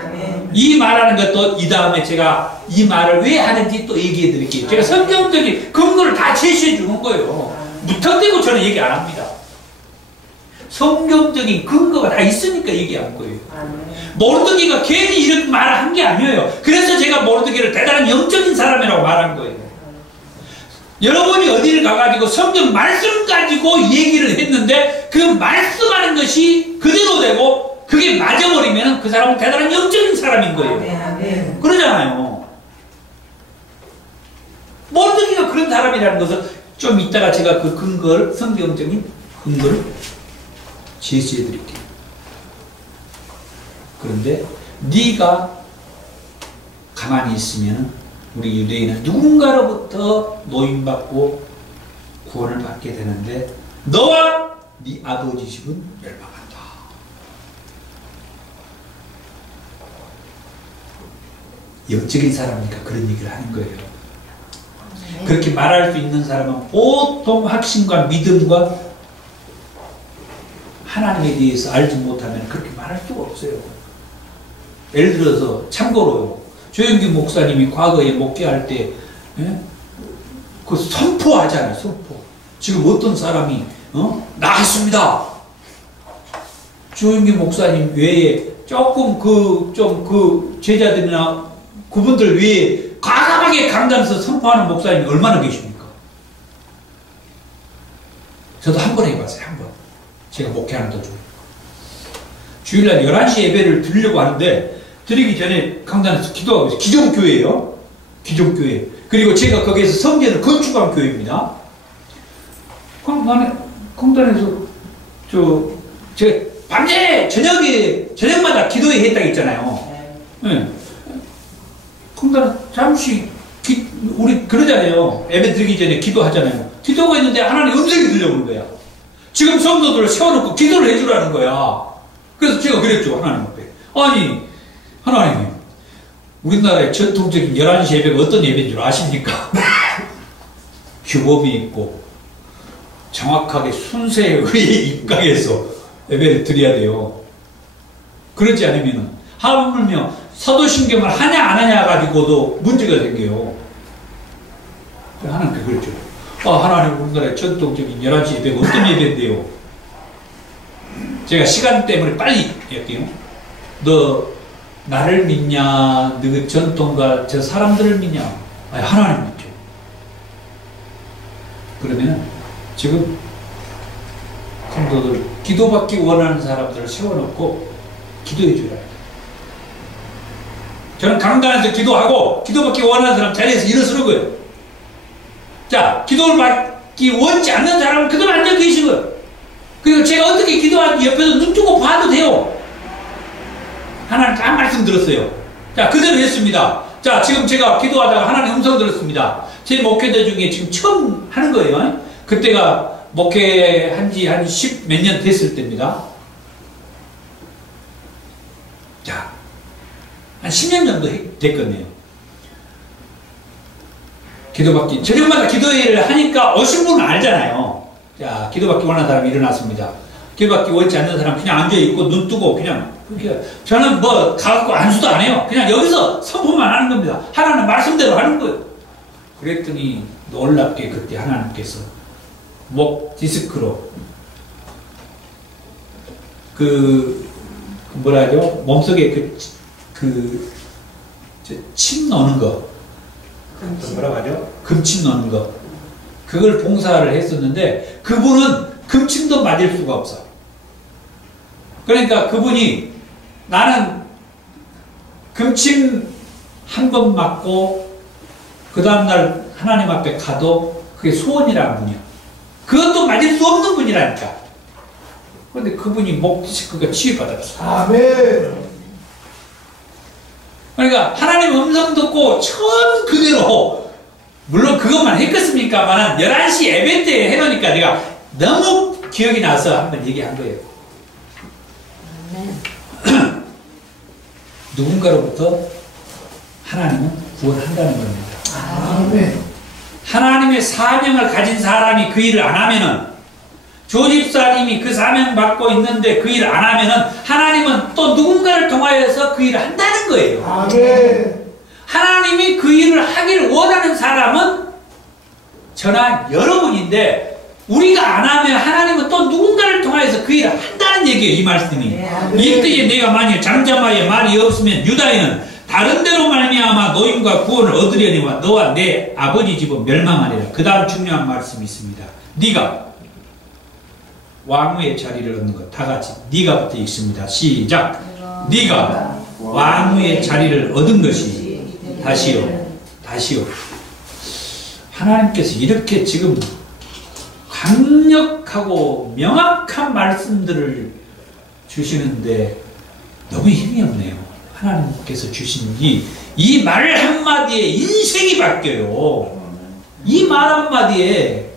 이 말하는 것도 이 다음에 제가 이 말을 왜 하는지 또 얘기해 드릴게요. 제가 성경적인 근거를 다 제시해 주는 거예요. 무턱대고 저는 얘기 안 합니다. 성경적인 근거가 다 있으니까 얘기한 거예요. 모르드게가 괜히 이렇게 말을 한 게 아니에요. 그래서 제가 모르드게를 대단한 영적인 사람이라고 말한 거예요. 여러분이 어디를 가가지고 성경 말씀 가지고 얘기를 했는데 그 말씀하는 것이 그대로 되고 그게 맞아버리면 그 사람은 대단한 영적인 사람인 거예요. 그러잖아요. 모르드게가 그런 사람이라는 것을 좀 이따가 제가 그 근거를, 성경적인 근거를 제시해 드릴게요. 그런데 네가 가만히 있으면 우리 유대인은 누군가로부터 노임받고 구원을 받게 되는데 너와 네 아버지 집은 멸망한다. 영적인 사람이니까 그런 얘기를 하는 거예요. 그렇게 말할 수 있는 사람은 보통 확신과 믿음과 하나님에 대해서 알지 못하면 그렇게 말할 수가 없어요. 예를 들어서 참고로요. 조영기 목사님이 과거에 목회할 때 그 선포하잖아요. 선포. 지금 어떤 사람이 나갔습니다. 조영기 목사님 외에 조금 그 제자들이나 그분들 외에 과감하게 강단에서 선포하는 목사님이 얼마나 계십니까? 저도 한 번 해봤어요. 한 번. 제가 목회하는 도중에. 주일날 11시 예배를 드리려고 하는데 드리기 전에 강단에서 기도하고 있어요. 기존교회예요. 기존교회. 그리고 제가 거기에서 성전을 건축한 교회입니다. 강단에서 제가 밤새 저녁마다 기도회 했다고 했잖아요. 네. 강단에 잠시 우리 그러잖아요. 예배 드리기 전에 기도하잖아요. 기도가 있는데 하나님 음성이 들려오는 거야. 지금 성도들을 세워놓고 기도를 해주라는 거야. 그래서 제가 그랬죠. 하나님 앞에. 아니 하나님, 우리나라의 전통적인 11시 예배가 어떤 예배인 줄 아십니까? 규범이 있고 정확하게 순서에 의해 입각해서 예배를 드려야 돼요. 그렇지 않으면 하물며 사도신경을 하냐 안 하냐 가지고도 문제가 생겨요. 하나님께 그랬죠. 하나님, 우리나라의 전통적인 11시 예배가 어떤 예배인데요? 제가 시간 때문에 빨리 할게요. 너 나를 믿냐? 너 전통과 저 사람들을 믿냐? 아니, 하나님 믿죠. 그러면 지금 성도들 기도받기 원하는 사람들을 세워놓고 기도해 주라. 저는 강단에서 기도하고 기도받기 원하는 사람 자리에서 일어서는 거예요. 자, 기도를 받기 원치 않는 사람은 그대로 앉아 계시고요. 그리고 제가 어떻게 기도하는지 옆에서 눈 뜨고 봐도 돼요. 하나님 딱 말씀 들었어요. 자, 그대로 했습니다. 자, 지금 제가 기도하다가 하나님 음성 들었습니다. 제 목회자 중에 지금 처음 하는 거예요. 그때가 목회한 지 한 10 몇 년 됐을 때입니다. 자, 한 10년 정도 됐거든요. 기도받기, 저녁마다 기도회를 하니까 오신 분은 알잖아요. 자, 기도받기 원하는 사람이 일어났습니다. 기도받기 원치 않는 사람 그냥 앉아있고 눈 뜨고 그냥, 저는 뭐 가갖고 안수도 안 해요. 그냥 여기서 선포만 하는 겁니다. 하나님 말씀대로 하는 거예요. 그랬더니 놀랍게 그때 하나님께서 목 디스크로 뭐라 하죠? 몸속에 침 넣는 거. 뭐라고 하죠? 금침 넣는 거. 그걸 봉사를 했었는데 그분은 금침도 맞을 수가 없어. 그러니까 그분이 나는 금침 한 번 맞고 그 다음날 하나님 앞에 가도 그게 소원이라는 분이야. 그것도 맞을 수 없는 분이라니까. 그런데 그분이 목 디스크가 치유받았어. 아멘. 그러니까 하나님 음성 듣고 처음 그대로, 물론 그것만 했겠습니까만 11시 예배 때 해놓으니까 내가 너무 기억이 나서 한번 얘기한 거예요. 누군가로부터 하나님은 구원한다는 겁니다. 아멘. 하나님의 사명을 가진 사람이 그 일을 안 하면은, 조집사님이 그 사명 받고 있는데 그 일을 안 하면은 하나님은 또 누군가를 통하여서 그 일을 한다는 거예요. 아멘. 하나님이 그 일을 하기를 원하는 사람은 저나 여러분인데, 우리가 안 하면 하나님은 또 누군가를 통하여서 그 일을 한다는 얘기예요, 이 말씀이. 이때에 내가 만일 잠잠하여 말이 없으면 유다인은 다른 데로 말미암아 노임과 구원을 얻으려니와 너와 내 아버지 집은 멸망하리라. 그 다음 중요한 말씀이 있습니다. 네가 왕후의 자리를 얻는 것. 다 같이 네가부터 읽습니다. 시작. 네가 왕후의 자리를 얻은 것이 다시요. 하나님께서 이렇게 지금 강력하고 명확한 말씀들을 주시는데 너무 힘이 없네요. 하나님께서 주신 이 말 한마디에 인생이 바뀌어요. 이 말 한마디에.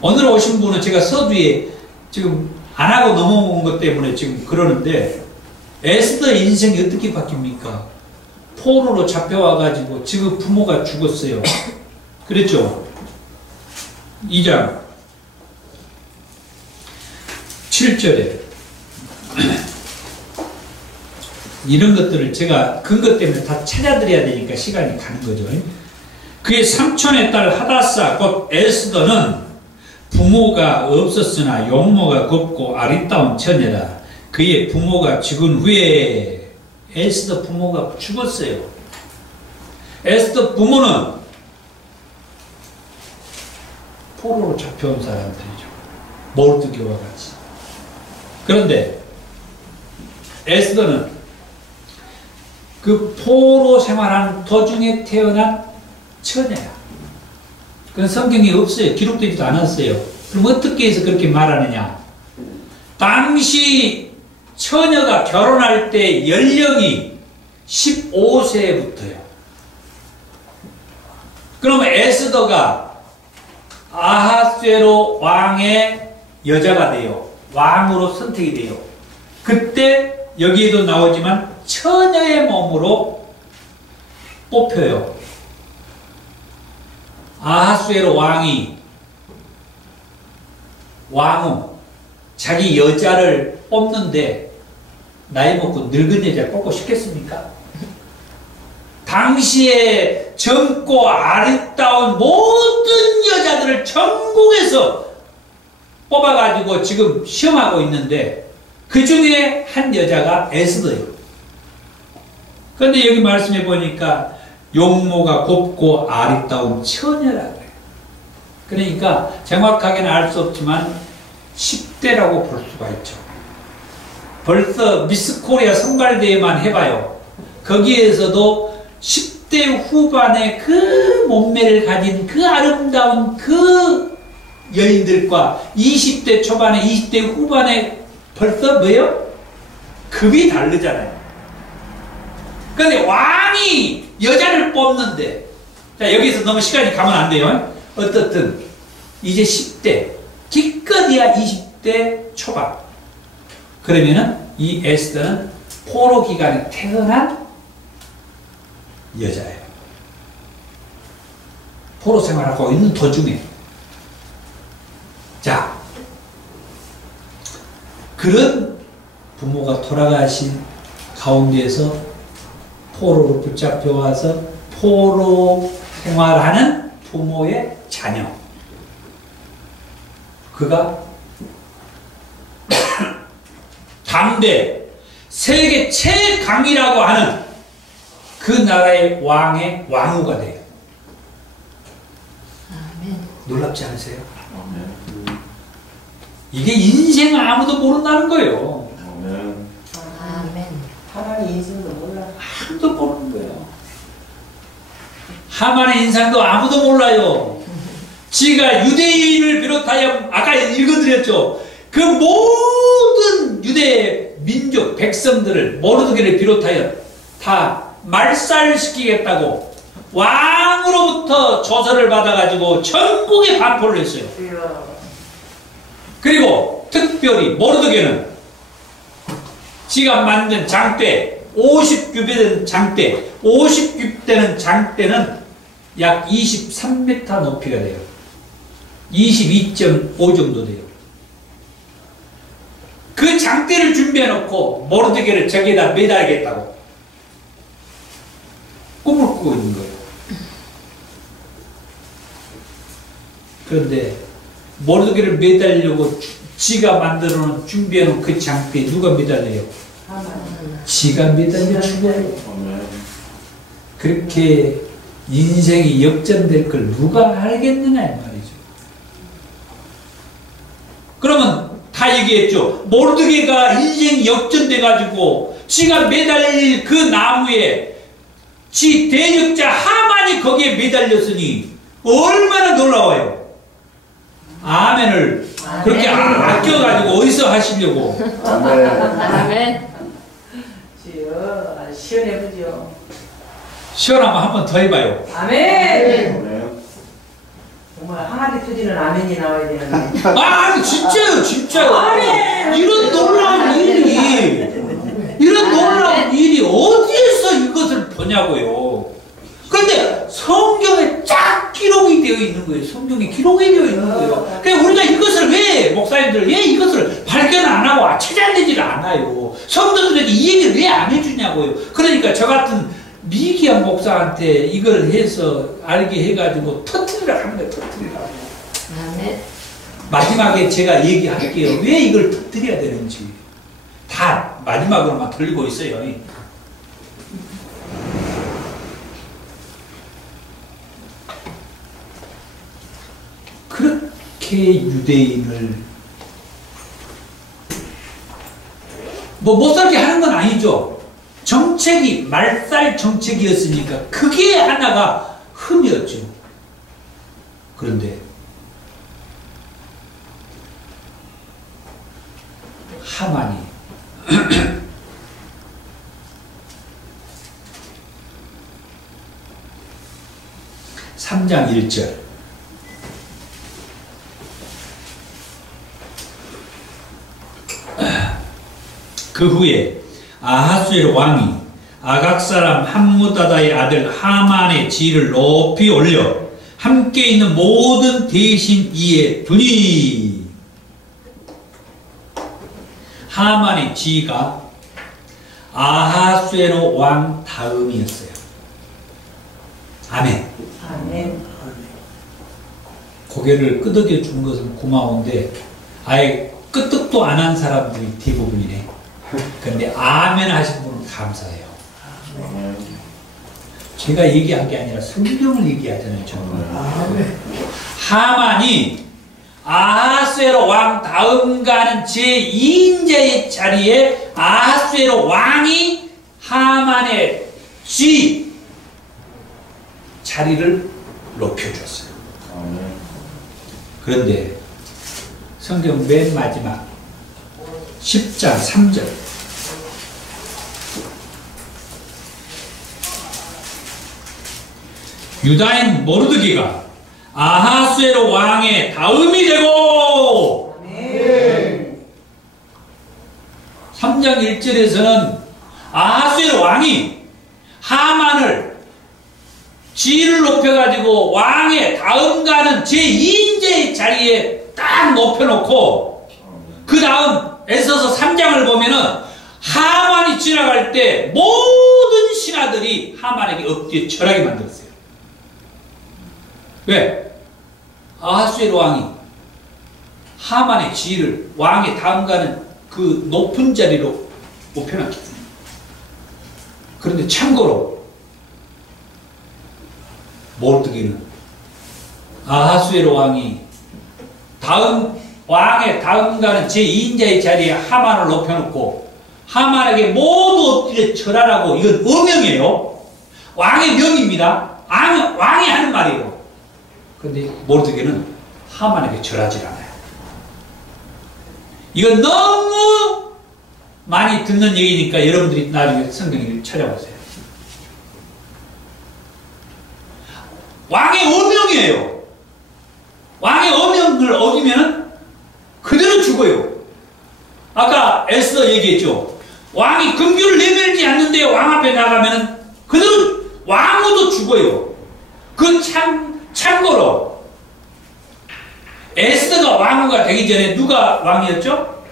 오늘 오신 분은 제가 서두에 지금 안 하고 넘어온 것 때문에 지금 그러는데, 에스더 인생이 어떻게 바뀝니까? 포로로 잡혀와가지고 지금 부모가 죽었어요. 그랬죠? 2장 7절에 이런 것들을 제가 근거 때문에 다 찾아드려야 되니까 시간이 가는 거죠. 그의 삼촌의 딸 하다사 곧 에스더는 부모가 없었으나 용모가 곱고 아리따운 처녀라. 그의 부모가 죽은 후에 에스더 부모가 죽었어요. 에스더 부모는 포로로 잡혀온 사람들이죠. 몰두교와 같이. 그런데 에스더는 그 포로 생활하는 도중에 태어난 처녀야. 그건 성경에 없어요. 기록되지도 않았어요. 그럼 어떻게 해서 그렇게 말하느냐? 당시 처녀가 결혼할 때 연령이 15세부터요. 그러면 에스더가 아하스웨로 왕의 여자가 돼요. 왕으로 선택이 돼요. 그때 여기에도 나오지만 처녀의 몸으로 뽑혀요. 아하스웨로 왕이 왕후 자기 여자를 뽑는데 나이 먹고 늙은 여자 뽑고 싶겠습니까? 당시에 젊고 아리따운 모든 여자들을 전국에서 뽑아가지고 지금 시험하고 있는데 그 중에 한 여자가 에스더예요. 그런데 여기 말씀해 보니까 용모가 곱고 아리따운 처녀라고 해요. 그러니까 정확하게는 알 수 없지만 10대라고 볼 수가 있죠. 벌써 미스 코리아 선발대회만 해봐요. 거기에서도 10대 후반의 그 몸매를 가진 그 아름다운 그 여인들과 20대 초반에 20대 후반에 벌써 뭐예요? 급이 다르잖아요. 그런데 왕이 여자를 뽑는데, 자, 여기서 너무 시간이 가면 안 돼요. 어떻든 이제 10대, 기껏해야 20대 초반. 그러면은 이 에스더는 포로 기간에 태어난 여자예요. 포로 생활하고 있는 도중에. 자, 그런 부모가 돌아가신 가운데에서 포로로 붙잡혀 와서 포로 생활하는 부모의 자녀. 그가 당대 세계 최강이라고 하는 그 나라의 왕의 왕후가 돼요. 아멘. 놀랍지 않으세요? 이게 인생 아무도 모른다는 거예요. 아멘. 하나님 인생도 몰라. 아무도 모르는 거예요. 하만의 인상도 아무도 몰라요. 지가 유대인을 비롯하여 아까 읽어드렸죠. 그 모든 유대 민족 백성들을 모르드게를 비롯하여 다 말살시키겠다고 왕으로부터 조서를 받아가지고 전국에 반포를 했어요. 그리고 특별히 모르드게는 지가 만든 장대 50규빗 장대, 50규빗되는 장대는 약 23m 높이가 돼요. 22.5 정도 돼요. 그 장대를 준비해 놓고 모르드게를 저기에다 매달겠다고 꿈을 꾸고 있는 거예요. 그런데 모르드게를 매달려고 지가 만들어 놓은 준비해 놓은 그 장대에 누가 매달려요? 지가 매달려 죽어요. 그렇게 인생이 역전될 걸 누가 알겠느냐 이 말이죠. 그러면 다 얘기했죠. 모르드게가 인생이 역전돼 가지고 지가 매달릴 그 나무에 지 대적자 하만이 거기에 매달렸으니 얼마나 놀라워요. 아멘을 그렇게 아껴가지고 어디서 하시려고. 아멘. 주여, 시원해보죠. 시원하면 한 번 더 해봐요. 아멘. 정말 항아리 터지는 아멘이 나와야 되는데. 아 진짜요 진짜요. 이런 놀라운 일이 어디에서 이것을 보냐고요. 그런데 성경에 쫙 기록이 되어 있는 거예요. 성경에 기록이 되어 있는 거예요. 그러니까 우리가 이것을 왜 목사님들 왜 이것을 발견 안 하고 찾아내지를 않아요. 성도들에게 이 얘기를 왜 안 해주냐고요. 그러니까 저 같은 미기한 목사한테 이걸 해서 알게 해가지고 터뜨리라 하는 거예요. 터뜨리라고. 아멘. 마지막에 제가 얘기할게요. 왜 이걸 터뜨려야 되는지. 다 마지막으로만 들리고 있어요. 그렇게 유대인을 못 살게 하는 건 아니죠. 정책이 말살 정책이었으니까 그게 하나가 흠이었죠. 그런데 하만이 3장 1절 그 후에 아하수에로 왕이 아각 사람 함무다다의 아들 하만의 지위를 높이 올려 함께 있는 모든 대신 이에 두니. 하만의 지위가 아하수에로 왕 다음이었어요. 아멘. 아멘. 고개를 끄덕여 준 것은 고마운데 아예 끄떡도 안 한 사람들이 대부분이네. 그런데 아멘 하신 분은 감사해요. 제가 얘기한 게 아니라 성경을 얘기하잖아요. 저는. 하만이 아하수에로 왕 다음 가는 제2인자의 자리에 아하수에로 왕이 하만의 자리를 높여줬어요. 그런데 성경 맨 마지막 10장 3절 유다인 모르드게가 아하수에로 왕의 다음이 되고, 3장 1절에서는 아하수에로 왕이 하만을 지위를 높여가지고 왕의 다음 가는 제2인자의 자리에 딱 높여놓고, 그 다음 에서서 3장을 보면은 하만이 지나갈 때 모든 신하들이 하만에게 엎드려 절하게 만들었어요. 왜? 아하수에로 왕이 하만의 지위를 왕의 다음 가는 그 높은 자리로 높여놨기 때문에. 그런데 참고로 모르드게는 아하수에로 왕이 왕의 다음 가는 제2인자의 자리에 하만을 높여놓고 하만에게 모두 엎드려 절하라고, 이건 어명이에요. 왕의 명입니다. 왕이 하는 말이에요. 그런데 모르드게는 하만에게 절하지 않아요. 이건 너무 많이 듣는 얘기니까 여러분들이 나중에 성경을 찾아보세요. 왕의 어명이에요. 왕의 어명을 어기면 그대로 죽어요. 아까 에스더 얘기했죠. 왕이 금규를 내밀지 않는데 왕 앞에 나가면 그대로 왕으로도 죽어요. 참고로 에스더가 왕후가 되기 전에 누가 왕이었죠?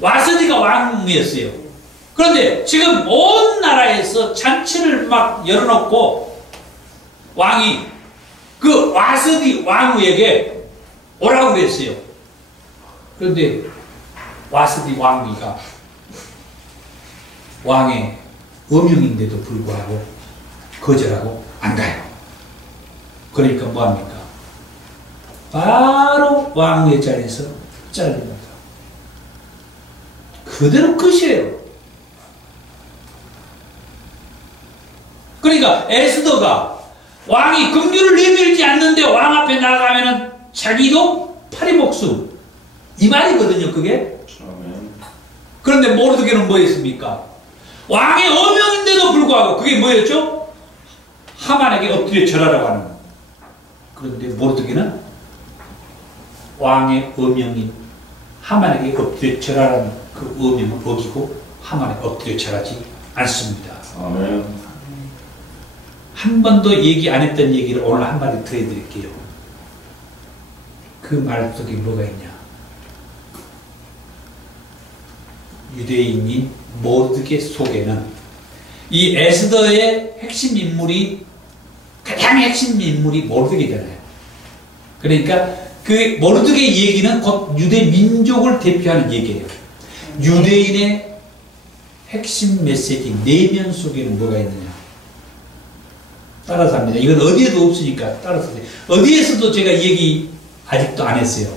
와스디가 왕이었어요. 그런데 지금 온 나라에서 잔치를 막 열어놓고 왕이 그 와스디 왕후에게 오라고 그랬어요. 그런데 와스디 왕비가 왕의 어명인데도 불구하고 거절하고 안 가요. 그러니까 뭐합니까? 바로 왕의 자리에서 잘립니다. 그대로 끝이에요. 그러니까 에스더가 왕이 금규를 내밀지 않는데 왕 앞에 나가면은 자기도 파리목숨, 이 말이거든요, 그게. 그런데 모르드게는 뭐였습니까? 왕의 어명인데도 불구하고 그게 뭐였죠? 하만에게 엎드려 절하라고 하는 거. 그런데 모르드게는 왕의 어명인 하만에게 엎드려 절하라는 그 어명을 어기고 하만에 엎드려 절하지 않습니다. 아멘. 한 번도 얘기 안 했던 얘기를 오늘 한마디 더 해드릴게요. 그 말 속에 뭐가 있냐? 유대인인 모르드게 속에는 이 에스더의 핵심 인물이, 가장 핵심 인물이 모르드게잖아요. 그러니까 그 모르드게 얘기는 곧 유대 민족을 대표하는 얘기예요. 유대인의 핵심 메시지 내면 속에는 뭐가 있느냐? 따라서 합니다. 이건 어디에도 없으니까 따라서 하세요. 어디에서도 제가 얘기 아직도 안 했어요.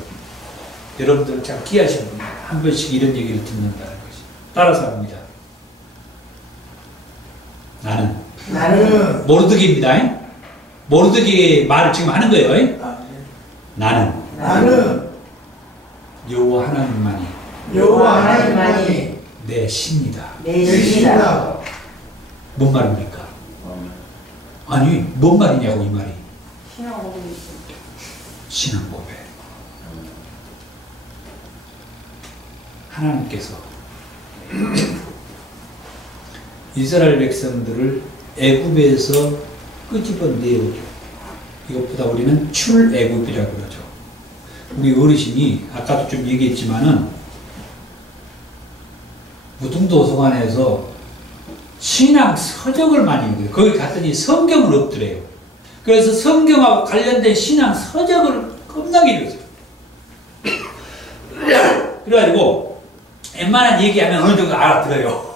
여러분들 참 귀하신 분이 한 번씩 이런 얘기를 듣는다는 것이. 따라서 합니다. 나는 모르드게입니다. 모르드게 말을 지금 하는 거예요. 나는 여호와 하나님만이 내 신이다. 뭔 말입니까? 아니, 뭔 말이냐고, 이 말이. 신앙 고백. 하나님께서 이스라엘 백성들을 애굽에서 끄집어내오죠. 이것보다 우리는 출애굽이라고 그러죠. 우리 어르신이 아까도 좀 얘기했지만은 무등도서관에서 신앙 서적을 많이 읽어요. 거기 갔더니 성경을 엎드려요. 그래서 성경하고 관련된 신앙 서적을 겁나게 읽었어요. 그래가지고 웬만한 얘기하면 어느 정도 알아들어요.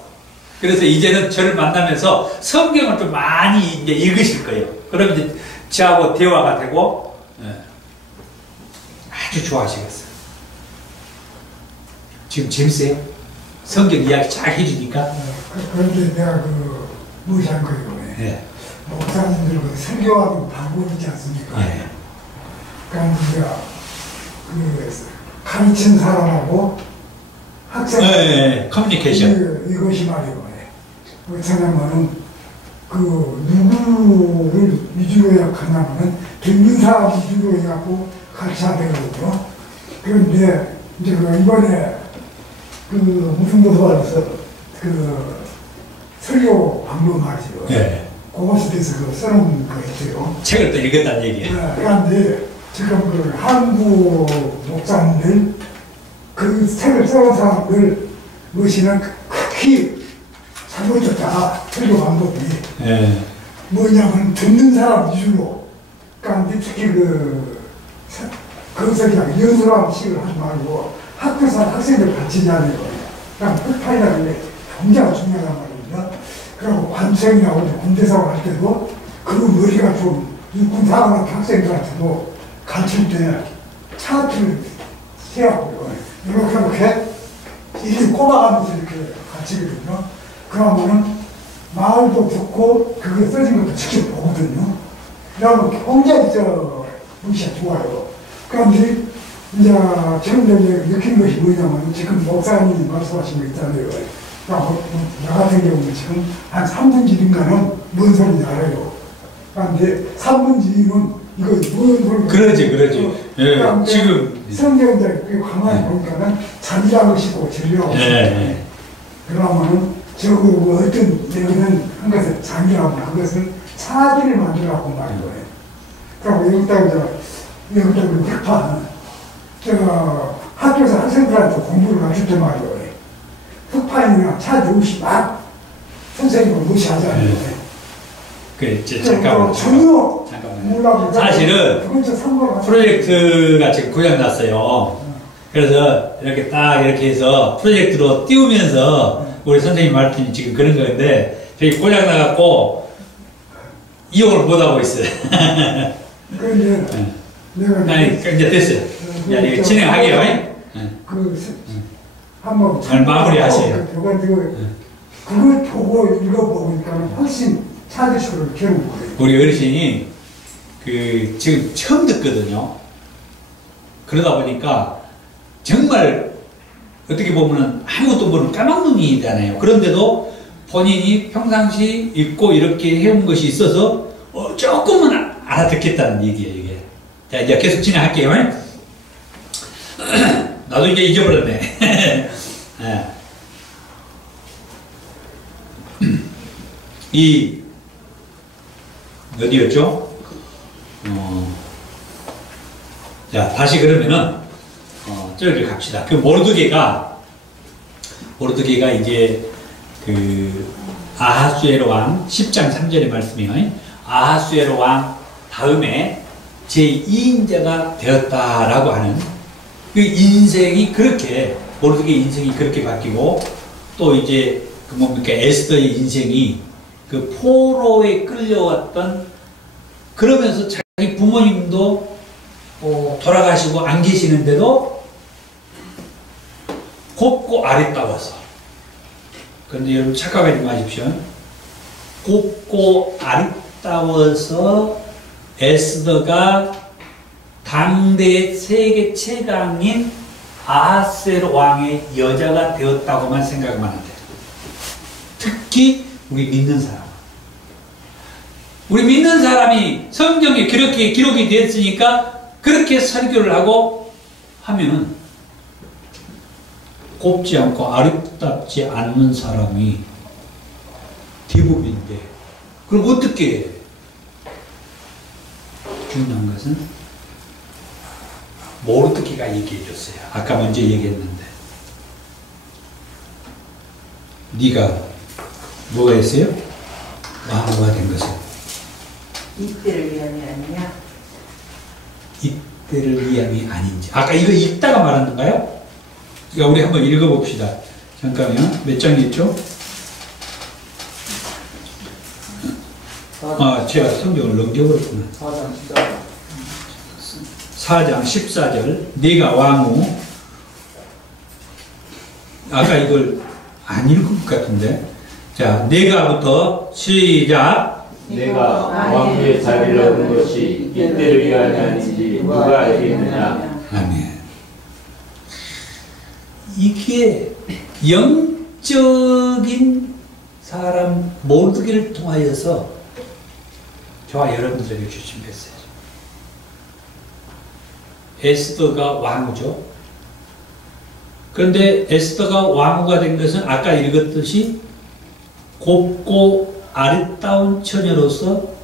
그래서 이제는 저를 만나면서 성경을 좀 많이 이제 읽으실 거예요. 그러면 이제 저하고 대화가 되고 아주 좋아하시겠어요. 지금 재밌어요? 성경 이야기 잘 해주니까. 그런데 내가 무시한 거예요. 네. 목사님들 설교하고 방법이 있지 않습니까? 네. 그러니까 우리가 가르친 사람하고 학생 네, 커뮤니케이션. 이것이 말이에요. 어쩌냐면은 누구를 위주로 해가냐면은 듣는 사람 위주로 해갖고 같이 하는 거거든요. 그런데 이제 이번에 무슨 도서관에서 설교 방송 말이죠. 네. 그것에대해서 써놓은 거 있어요. 책을 또 읽었다는 얘기예요. 네, 그런데 지금 한국 목사님들 책을 써온 사람들 것이는 극히 잘못됐다. 설교 방법이. 네. 뭐냐면 듣는 사람 위주로. 그러니까 특히 그것을 그냥 연수랑식을 하지 말고 학교에서 학생들 가르치지 않아요. 그냥 풀파이라는 게 굉장히 중요하단 말입니다. 그리고 관청이나 군대사고 할 때도 그 머리가 좀 군사관학 학생들한테도 가르칠 때 차트를 세웠고요. 이렇게 일일이 꼽아가면서 이렇게 가르치거든요. 그러면은 말도 듣고 그게 써진 것도 직접 보거든요. 그러면 굉장히 무시가 좋아요. 그런데 이제 지금 느낀 것이 뭐냐면 지금 목사님이 말씀하신 거 있잖아요. 나 같은 경우는 지금 한 3분의 1인가는 뭔 소리인지 알아요. 그런데 3분의 2는 이거 뭔 소리인지. 그러지. 예, 지금. 성경들 가만히 보니까는 잠자고 싶고 진리하고 싶고. 그러면은 어떤 내용은 한 것을 잠이라고 그것을 차지를 만들라고 말인 거예요. 그리고 여기다 흑판, 학교에서 학생들한테 공부를 가르칠 때 말이에요. 흑판이나 차지 없이 막 선생님을 무시하잖아요. 잠깐만. 전혀 몰라도 사실은 프로젝트가 지금 고장났어요. 그래서 이렇게 딱 이렇게 해서 프로젝트로 띄우면서 우리 선생님 말씀이 지금 그런 건데 저희 고장나갖고 이용을 못하고 있어요. 아니, 이제 됐어요. 야, 이거 진행하게요. 한번 마무리하세요. 그걸 보고 읽어보니까 훨씬 차지식으로 배우는 거예요. 우리 어르신이 지금 처음 듣거든요. 그러다 보니까 정말 어떻게 보면은 아무것도 모르는 까막눈이잖아요. 그런데도 본인이 평상시 읽고 이렇게 해온 것이 있어서 조금은 알아듣겠다는 얘기예요, 이게. 자, 이제 계속 진행할게요. 나도 이제 잊어버렸네. 네. 어디였죠? 자, 다시 그러면은, 저기 갑시다. 모르드게가 이제, 아하수에로 왕, 10장 3절의 말씀이에요. 아하수에로 왕 다음에 제2인자가 되었다라고 하는 그 인생이 모르드게 인생이 그렇게 바뀌고, 또 이제, 에스더의 인생이 포로에 끌려왔던, 그러면서 자기 부모님도 돌아가시고 안 계시는데도 곱고 아리따워서. 그런데 여러분 착각하지 마십시오. 곱고 아리따워서 에스더가 당대 세계 최강인 아하스웨로 왕의 여자가 되었다고만 생각하면 안 돼요. 특히 우리 믿는 사람. 우리 믿는 사람이 성경에 그렇게 기록이 됐으니까 그렇게 설교를 하고 하면은 곱지 않고 아름답지 않는 사람이 대부분인데, 그럼 어떻게 해? 중요한 것은 모르드게가 얘기해 줬어요. 아까 먼저 얘기했는데, 네가 뭐가 했어요? 왕후가 된 것은 이때를 위함이 아니냐? 이때를 위함이 아닌지. 아까 이거 읽다가 말았는가요? 그러니까 우리 한번 읽어봅시다. 잠깐만요. 몇 장이었죠? 제가 성경을 넘겨버렸구나. 4장 14절. 네가 왕후. 아까 이걸 안 읽은 것 같은데. 자, 네가부터 시작. 내가 왕후의 자리를 얻은 것이 이때를 위함이 아닌지 누가 알겠느냐. 아멘. 이게 영적인 사람 모르기를 통하여서 저와 여러분들에게 주신 메시지. 에스더가 왕후죠. 그런데 에스더가 왕후가 된 것은 아까 읽었듯이 곱고 아름다운 처녀로서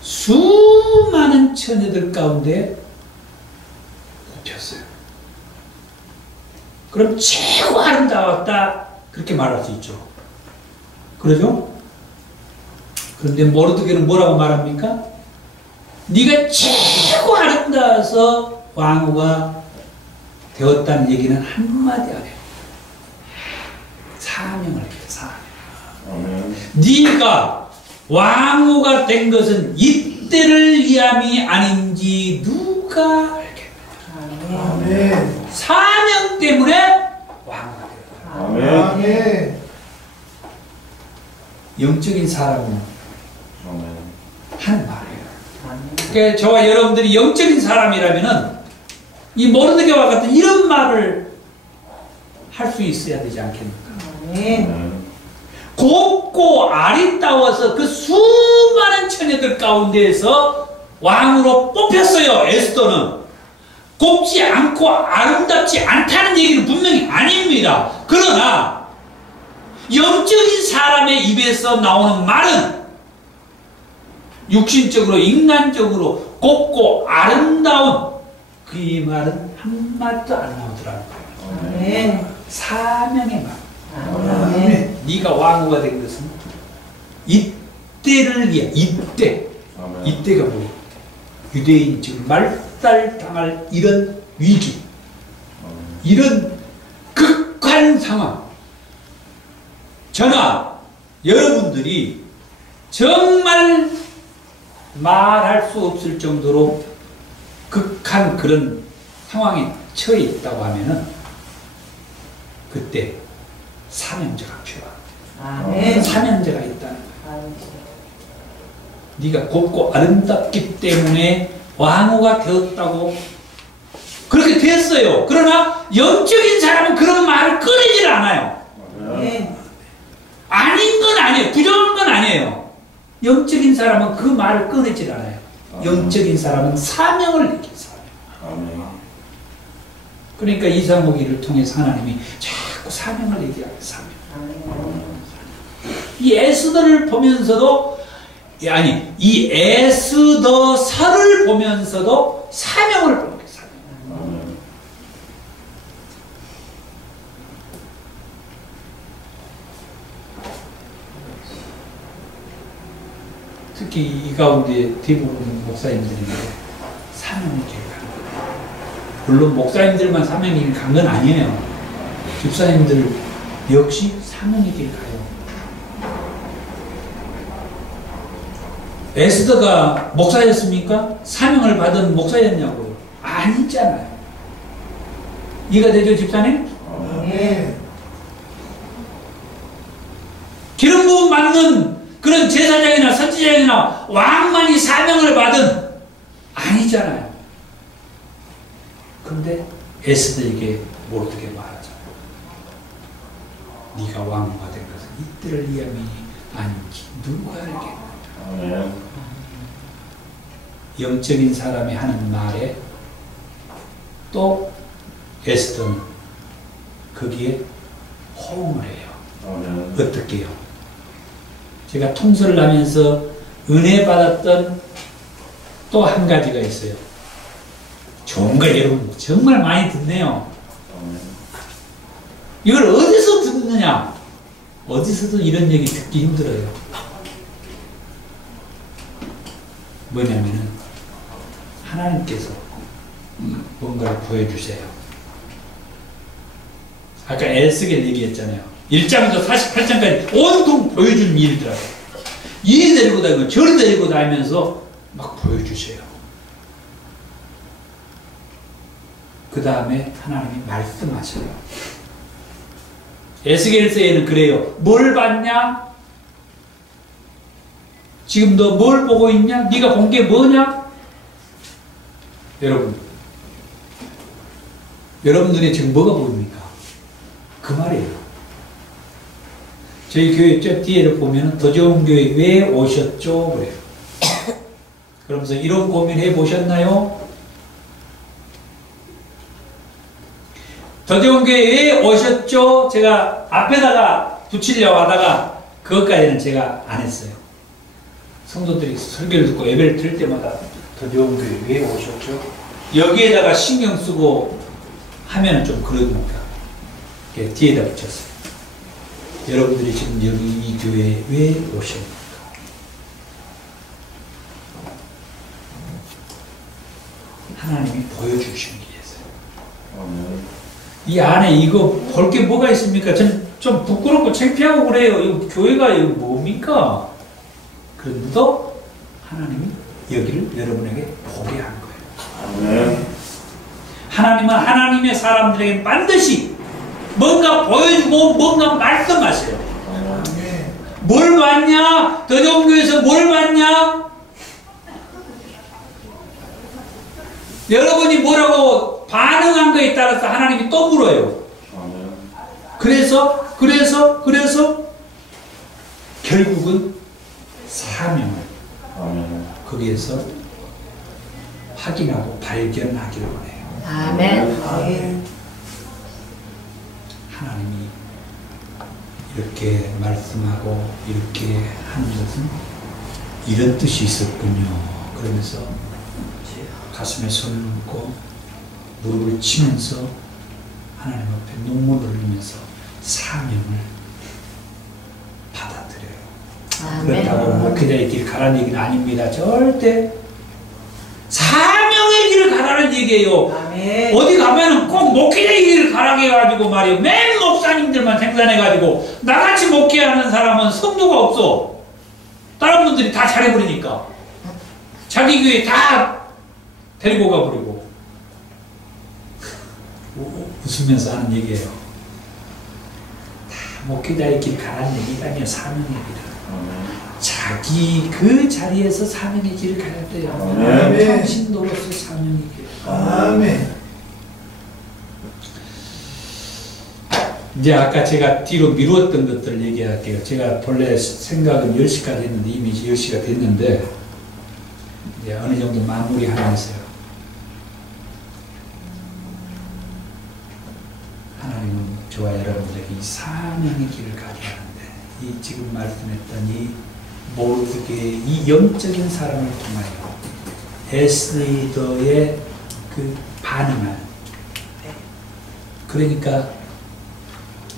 수많은 처녀들 가운데 꼽혔어요. 그럼 최고 아름다웠다 그렇게 말할 수 있죠. 그러죠? 그런데 모르드게는 뭐라고 말합니까? 네가 최고 아름다워서 왕후가 되었다는 얘기는 한마디 안 해요. 사명을 해요. 사명. 네가 왕후가 된 것은 이때를 위함이 아닌지 누가 알겠느냐. 아멘. 사명 때문에 왕후가 되었다. 아멘. 영적인 사람은 하는 말이에요. 그러니까 저와 여러분들이 영적인 사람이라면은 이 모르드게와 같은 이런 말을 할 수 있어야 되지 않겠습니까? 곱고 아리따워서 그 수많은 처녀들 가운데에서 왕으로 뽑혔어요. 에스더는 곱지 않고 아름답지 않다는 얘기는 분명히 아닙니다. 그러나 영적인 사람의 입에서 나오는 말은 육신적으로 인간적으로 곱고 아름다운 그 말은 한마디도 안 나오더라는 거예요. 사명의 말. 네가 왕후가 된 것은 이때를 위해 이때가 뭐예요? 유대인 즉 말살당할 이런 위기, 이런 극한 상황. 저나 여러분들이 정말 말할 수 없을 정도로 극한 그런 상황에 처해 있다고 하면은 그때 사명자가 필요합니다. 사명자가 있다는 거예요. 네가 곱고 아름답기 때문에 왕후가 되었다고 그렇게 됐어요. 그러나 영적인 사람은 그런 말을 꺼내질 않아요. 아닌 건 아니에요. 부정한 건 아니에요. 영적인 사람은 그 말을 꺼내질 않아요. 영적인 사람은 사명을 느낀 사람이에요. 그러니까 이사모기를 통해서 하나님이 자꾸 사명을 얘기하고 사명. 이 에스더를 보면서도 이 에스더서를 보면서도 사명을 보는 거예요. 사명. 특히 이 가운데 대부분 목사님들인데 사명을 기억하는 거예요. 물론 목사님들만 사명이 간 건 아니에요. 집사님들 역시 사명의 길 가요. 에스더가 목사였습니까? 사명을 받은 목사였냐고요? 아니잖아요. 이해가 되죠, 집사님? 네. 기름 부음 받는 그런 제사장이나 선지자이나 왕만이 사명을 받은 아니잖아요. 그런데 에스더에게 모르드게 말하잖아요. 네가 왕후가 된 것은 이때를 위함이 아닌지 누가 알겠느냐. 영적인 사람이 하는 말에 또 에스더는 거기에 호응을 해요. 어떻게 해요? 제가 통솔을 하면서 은혜 받았던 또 한 가지가 있어요. 좋은 거 여러분 정말 많이 듣네요. 이걸 어디서 듣느냐? 어디서도 이런 얘기 듣기 힘들어요. 뭐냐면은 하나님께서 뭔가를 보여주세요. 아까 에스겔 얘기했잖아요. 1장부터 48장까지 온통 보여준 일이더라고요. 이리 데리고 다니고 저리 데리고 다니면서 막 보여주세요. 그 다음에 하나님이 말씀하셔요. 에스겔서에는 그래요. 뭘 봤냐? 지금 너 뭘 보고 있냐? 네가 본 게 뭐냐? 여러분, 여러분 눈에 지금 뭐가 보입니까? 그 말이에요. 저희 교회 저 뒤에를 보면 더 좋은 교회 왜 오셨죠? 그래요. 그러면서 이런 고민해 보셨나요? 더 좋은 교회 왜 오셨죠? 제가 앞에다가 붙이려고 하다가 그것까지는 제가 안 했어요. 성도들이 설교를 듣고 예배를 드릴 때마다 더 좋은 교회 왜 오셨죠? 여기에다가 신경 쓰고 하면 좀 그러니까 뒤에다 붙였어요. 여러분들이 지금 여기 이 교회에 왜 오셨습니까? 하나님이 보여주시기 위해서요. 이 안에 이거 볼 게 뭐가 있습니까? 전 좀 부끄럽고 창피하고 그래요. 이 교회가 이거 뭡니까? 그런데도 하나님이 여기를 여러분에게 보게 한 거예요. 하나님은 하나님의 사람들에게 반드시 뭔가 보여주고 뭔가 말씀하세요. 뭘 봤냐? 더 좋은 교회에서 뭘 봤냐? 여러분이 뭐라고 반응한 거에 따라서 하나님이 또 물어요. 그래서 결국은 사명을 거기에서 확인하고 발견하기를 원해요. 아멘. 하나님이 이렇게 말씀하고 이렇게 하는 것은 이런 뜻이 있었군요. 그러면서 가슴에 손을 얹고 무릎을 치면서 하나님 앞에 눈물을 흘리면서 사명을 받아들여요. 그렇다고 그자의 길 가라는 얘기는 아닙니다. 절대 사명의 길을 가라는 얘기예요. 아멘. 어디 가면은 꼭 목회자의 길을 가라게 해가지고 말이에요. 맨 목사님들만 생산해가지고 나같이 목회하는 사람은 성도가 없어. 다른 분들이 다 잘해버리니까 자기 교회 다 데리고 가버리고 웃으면서 하는 얘기예요. 다 목회자의 길 가라는 얘기가 아니에요. 사명의 길이다. 자기 그 자리에서 사명의 길을 가야 돼요. 당신으로서 사명의 길. 아멘. 이제 아까 제가 뒤로 미루었던 것들을 얘기할게요. 제가 본래 생각은 10시까지 했는데 이미 10시가 됐는데 이제 어느 정도 마무리하면서요. 하나님은 저와 여러분들에게 이 사명의 길을 가게 하는데 이 지금 말씀했던 이 모르게 이 영적인 사람을 통하여 에스더의 그 반응을 그러니까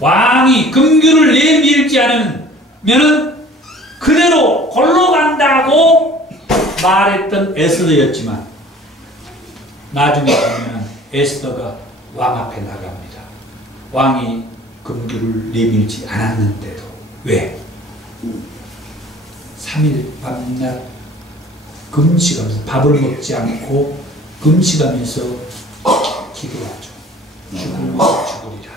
왕이 금규를 내밀지 않으면은 그대로 골로 간다고 말했던 에스더였지만 나중에 보면 에스더가 왕 앞에 나갑니다. 왕이 금규를 내밀지 않았는데도 왜? 3일 밤낮 금식하면서 밥을 먹지 않고 금식하면서 기도하죠. 죽으면 죽으리라.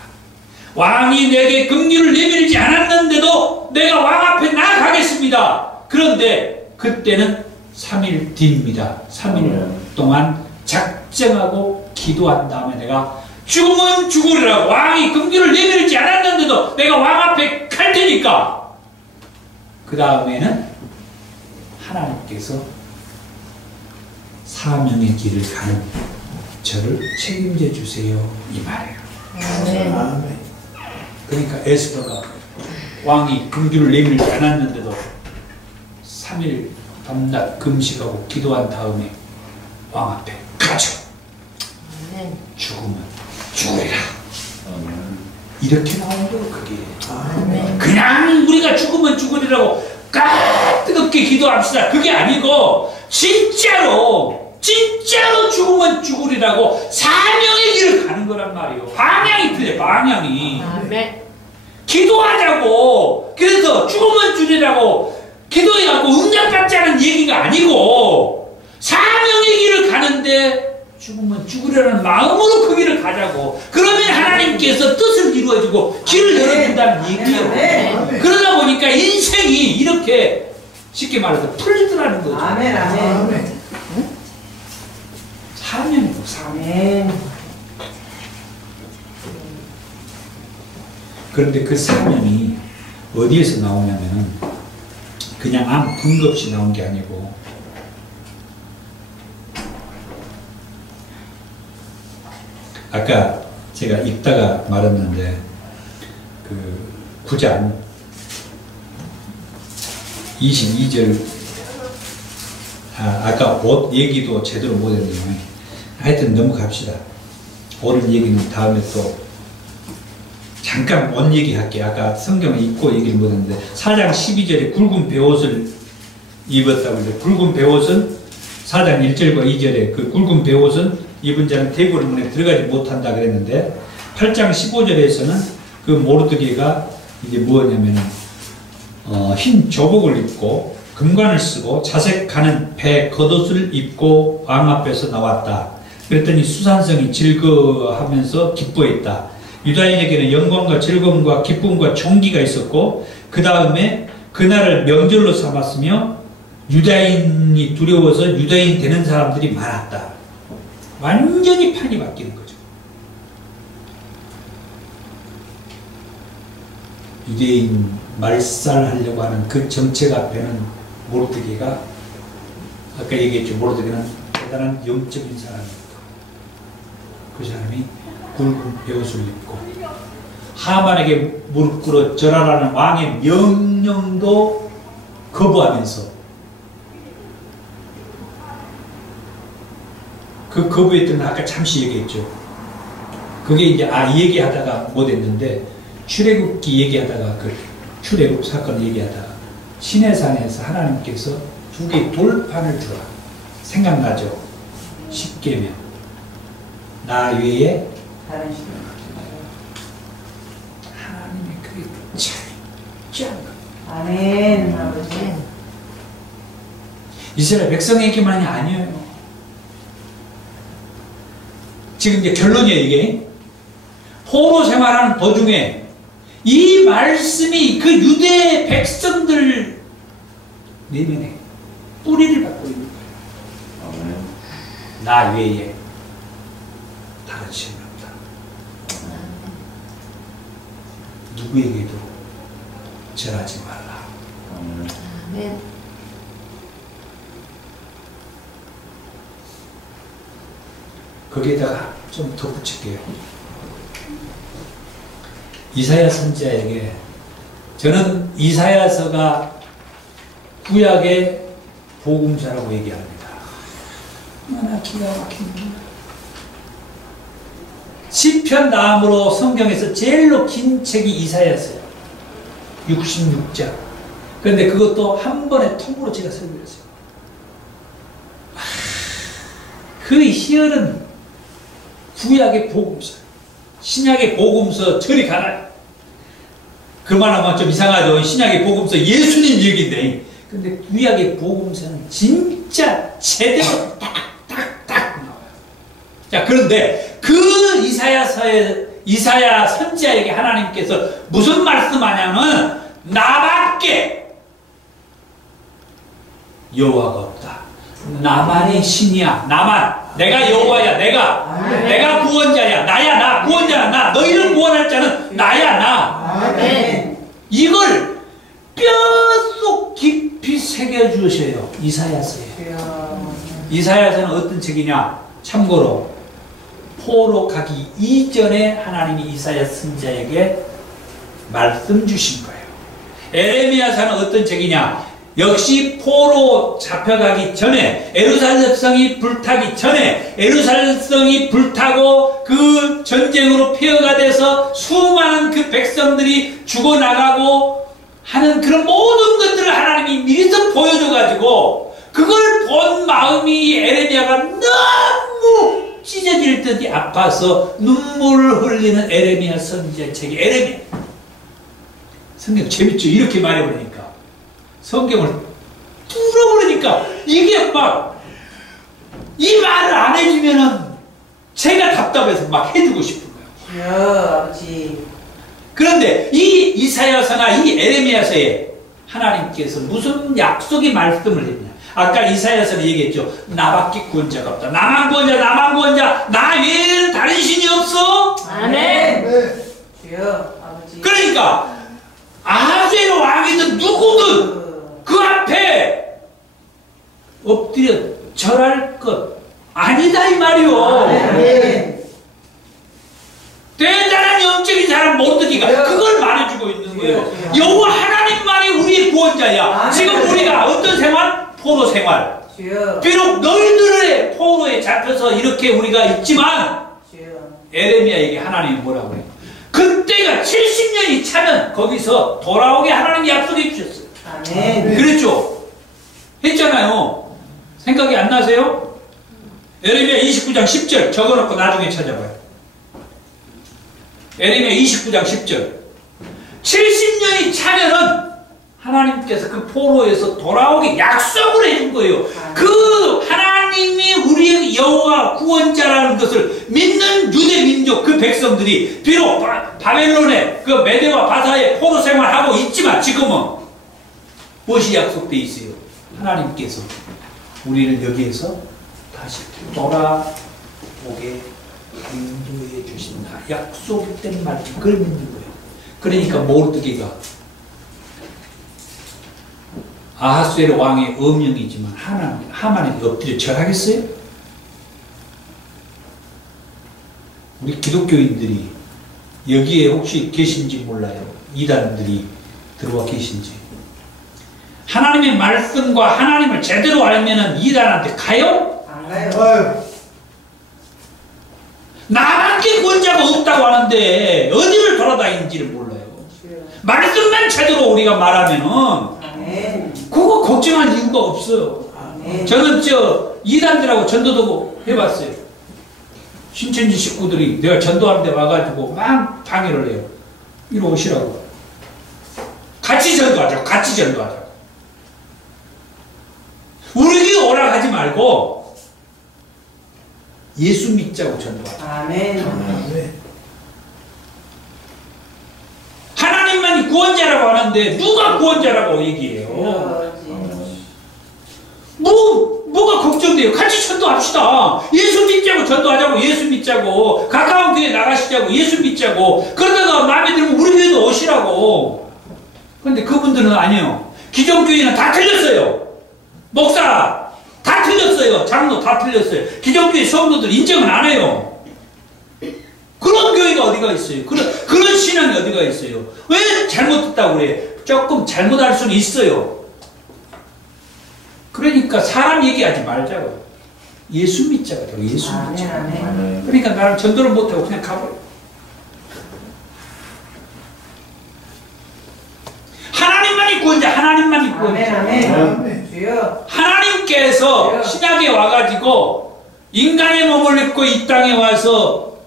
왕이 내게 금규를 내밀지 않았는데도 내가 왕 앞에 나아가겠습니다. 그런데 그때는 3일 뒤입니다. 3일 동안 작정하고 기도한 다음에 내가 죽으면 죽으리라. 왕이 금규를 내밀지 않았는데도 내가 왕 앞에 갈 테니까. 그 다음에는 하나님께서 사명의 길을 가는 저를 책임져 주세요. 이 말이에요. 아멘. 그러니까 에스더가 왕이 금규를 내밀지 않았는데도 3일 밤낮 금식하고 기도한 다음에 왕 앞에 가죠. 죽으면 죽으리라. 이렇게 나온 거예요. 그게 그냥 우리가 죽으면 죽으리라고 뜨겁게 기도합시다. 그게 아니고 진짜로 죽으면 죽으리라고 사명의 길을 가는 거란 말이에요. 방향이 틀려. 방향이. 기도하자고 그래서 죽으면 죽으리라고 기도해갖고 응답받지 않은 얘기가 아니고 사명의 길을 가는데 죽으면 죽으려는 마음으로 그 길을 가자고. 그러면 하나님께서 뜻을 이루어주고 길을 열어준다는 얘기예요. 그러다 보니까 인생이 이렇게 쉽게 말해서 풀리더라는 거죠. 아멘. 아멘. 사명이고 사명. 그런데 그 사명이 어디에서 나오냐면은 그냥 아무 근거 없이 나온 게 아니고 아까 제가 읽다가 말했는데 그 9장 22절 아까 옷 얘기도 제대로 못했네요. 하여튼 넘어갑시다. 옷 얘기는 다음에 또 잠깐 옷 얘기할게요. 아까 성경을 읽고 얘기를 못했는데 4장 12절에 굵은 베옷을 입었다고 했는데 굵은 베옷은 4장 1절과 2절에 그 굵은 베옷은 입은 자는 대궐 문에 들어가지 못한다 그랬는데 8장 15절에서는 그 모르드게가 이제 뭐냐면은 흰 조복을 입고 금관을 쓰고 자색하는 배 겉옷을 입고 왕 앞에서 나왔다. 그랬더니 수산성이 즐거워하면서 기뻐했다. 유다인에게는 영광과 즐거움과 기쁨과 존귀가 있었고 그 다음에 그날을 명절로 삼았으며 유다인이 두려워서 유다인 되는 사람들이 많았다. 완전히 판이 바뀌는 거죠. 유대인 말살하려고 하는 그 정책 앞에는 모르드게가 아까 얘기했죠. 모르드게는 대단한 영적인 사람이었다. 그 사람이 굵은 베옷을 입고 하만에게 무릎 꿇어 절하라는 왕의 명령도 거부하면서 그 거부했던 건 아까 잠시 얘기했죠. 그게 이제 이 얘기하다가 못했는데 출애굽기 얘기하다가 그 출애굽 사건 얘기하다가 시내산에서 하나님께서 두 개의 돌판을 주라. 생각나죠? 십계명. 나 외에 다른 신이 하나님의 그게 참 아멘. 아버지. 이스라엘 백성에게만이 아니에요. 지금 이제 결론이에요, 이게. 포로 생활하는 도중에 이 말씀이 그 유대 백성들 내면에 뿌리를 받고 있는 거예요. 나 외에 다른 신이 없다. 누구에게도 절하지 말라. 아멘. 거기에다가 좀 덧붙일게요. 이사야 선지자에게 저는 이사야서가 구약의 복음서라고 얘기합니다. 얼마나 기가 막힙니다. 시편 다음으로 성경에서 제일로 긴 책이 이사야서예요. 66장. 그런데 그것도 한 번에 통으로 제가 설교했어요. 그 희열은 구약의 복음서, 신약의 복음서 저리 가라. 그만하면 좀 이상하죠. 신약의 복음서 예수님 얘기인데, 근데 구약의 복음서는 진짜 제대로 딱딱딱 나와요. 자, 그런데 그 이사야 선지자에게 하나님께서 무슨 말씀하냐면 나밖에 여호와가 없다. 나만이 신이야. 나만. 내가 여호와야. 내가 구원자야. 나야. 나 구원자야. 나. 너희를 구원할 자는 나야. 나. 아멘. 이걸 뼛속 깊이 새겨주셔요. 이사야서에. 이사야서는 어떤 책이냐? 참고로 포로 가기 이전에 하나님이 이사야 선지자에게 말씀 주신 거예요. 에레미야서는 어떤 책이냐? 역시 포로 잡혀가기 전에, 예루살렘 성이 불타기 전에, 예루살렘 성이 불타고 그 전쟁으로 폐허가 돼서 수많은 그 백성들이 죽어나가고 하는 그런 모든 것들을 하나님이 미리서 보여줘가지고 그걸 본 마음이 에레미야가 너무 찢어질 듯이 아파서 눈물을 흘리는 에레미야 선지자 책이 에레미야. 성경 재밌죠? 이렇게 말해버리니까. 성경을 뚫어버리니까 이게 막 이 말을 안 해주면은 제가 답답해서 막 해주고 싶은 거예요. 아버지. 그런데 이 이사야서나 이 에레미야서에 하나님께서 무슨 약속의 말씀을 했냐? 아까 이사야서는 얘기했죠. 나밖에 구원자가 없다. 나만 구원자. 나 외에는 다른 신이 없어. 아멘. 주여 아버지. 그러니까 아주 엎드려 절할 것 아니다 이 말이요. 아멘. 대단한 영적인 사람 못 듣기가 그걸 말해주고 있는 거예요. 여호와 하나님만이 우리의 구원자야. 지금 우리가 어떤 생활? 포로 생활. 비록 너희들의 포로에 잡혀서 이렇게 우리가 있지만 에레미야에게 하나님이 뭐라고 해요? 그때가 70년이 차면 거기서 돌아오게 하나님이 약속해 주셨어요. 아멘. 그랬죠? 했잖아요. 생각이 안 나세요? 에레미야 29장 10절 적어놓고 나중에 찾아봐요. 에레미야 29장 10절 70년이 차면은 하나님께서 그 포로에서 돌아오게 약속을 해준 거예요. 그 하나님이 우리의 여호와 구원자라는 것을 믿는 유대 민족 그 백성들이 비록 바벨론의 그 메대와 바사의 포로 생활하고 있지만 지금은 무엇이 약속되어 있어요? 하나님께서 우리를 여기에서 다시 돌아오게 인도해 주신다. 약속된 말씀 그걸 믿는 거예요. 그러니까 모르드게가 아하수에로 왕의 엄명이지만 하만에게 엎드려 절하겠어요? 우리 기독교인들이 여기에 혹시 계신지 몰라요. 이단들이 들어와 계신지. 하나님의 말씀과 하나님을 제대로 알면은 이단한테 가요? 안 가요. 나밖에 구원자가 없다고 하는데 어디를 돌아다니는지를 몰라요. 말씀만 제대로 우리가 말하면은 그거 걱정할 이유가 없어요. 저는 이단들하고 전도도 해봤어요. 신천지 식구들이 내가 전도하는데 와가지고 막 방해를 해요. 이리 오시라고. 같이 전도하자고. 같이 전도하자고. 우리에게 오락하지 말고 예수 믿자고 전도하자. 아멘. 하나님만이 구원자라고 하는데 누가 구원자라고 얘기해요? 뭐가 걱정돼요? 같이 전도합시다. 예수 믿자고 전도하자고. 예수 믿자고. 가까운 교회 나가시자고. 예수 믿자고. 그러다가 마음에 들면 우리 교회도 오시라고. 그런데 그분들은 아니에요. 기존교회는 다 틀렸어요. 목사 다 틀렸어요. 장로 다 틀렸어요. 기존교회 성도들 인정은 안 해요. 그런 교회가 어디가 있어요? 그런 신앙이 어디가 있어요? 왜 잘못했다고 그래? 조금 잘못할 수는 있어요. 그러니까 사람 얘기하지 말자고. 예수 믿자고. 예수 믿자고. 그러니까 나는 전도를 못하고 그냥 가버려. 하나님만이 구원자. 하나님만이 구원자. 하나님께서 신약에 와가지고 인간의 몸을 입고 이 땅에 와서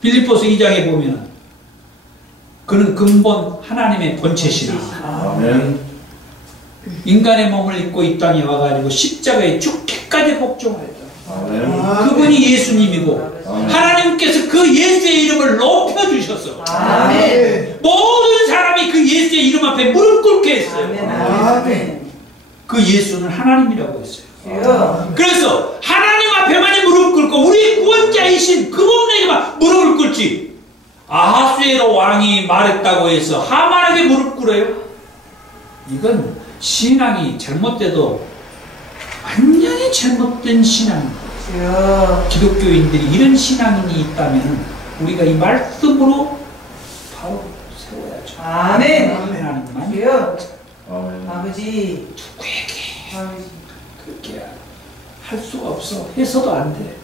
빌립보서 2장에 보면 그는 근본 하나님의 본체시나 인간의 몸을 입고 이 땅에 와가지고 십자가에 죽기까지 복종하였다. 그분이 예수님이고 하나님께서 그 예수의 이름을 높여주셨어. 모든 사람이 그 예수의 이름 앞에 무릎 꿇게 했어요. 그 예수는 하나님이라고 했어요. 그래서 하나님 앞에만이 무릎 꿇고 우리 구원자이신 그분에게만 무릎을 꿇지. 아하수에로 왕이 말했다고 해서 하만에게 무릎 꿇어요? 이건 신앙이 잘못돼도 완전히 잘못된 신앙입니다. 기독교인들이 이런 신앙인이 있다면 우리가 이 말씀으로 바로 세워야죠. 아멘. 하나님만 아버지 누구에게 그렇게 할 수가 없어. 해서도 안 돼.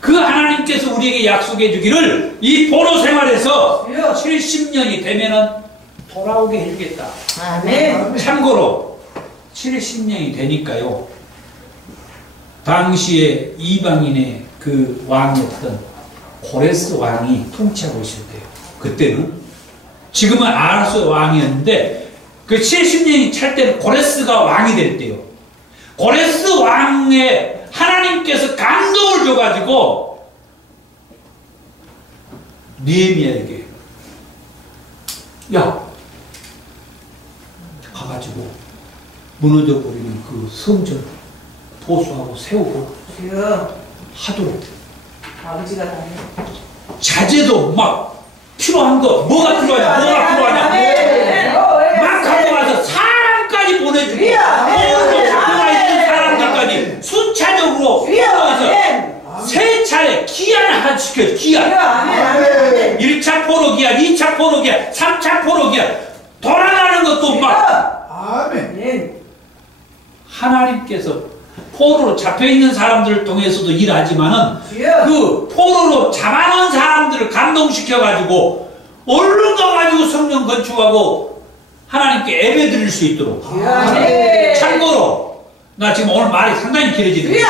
그 하나님께서 우리에게 약속해 주기를 이 포로 생활에서 70년이 되면은 돌아오게 해주겠다. 아멘. 참고로 70년이 되니까요. 당시에 이방인의 그 왕이었던 고레스 왕이 통치하고 있을 때요. 그때는 지금은 아하스 왕이었는데 그 70년이 찰 때는 고레스가 왕이 될 때요. 고레스 왕의 하나님께서 감동을 줘가지고 느헤미야에게 야 가가지고 무너져버리는 그 성전 보수하고 세우고 하도록 아버지가 다 자재도 막 필요한 거 뭐가 필요하냐 막 갖고 와서 사람까지 보내주고 옛날에 기한을 시켜요. 기한. 아멘. 1차 포로 기한, 2차 포로 기한, 3차 포로 기한. 돌아가는 것도 막 아멘. 하나님께서 포로로 잡혀있는 사람들을 통해서도 일하지만은 그 포로로 잡아놓은 사람들을 감동시켜가지고 얼른 가가지고 성령 건축하고 하나님께 예배 드릴 수 있도록. 참고로 나 지금 오늘 말이 상당히 길어지는데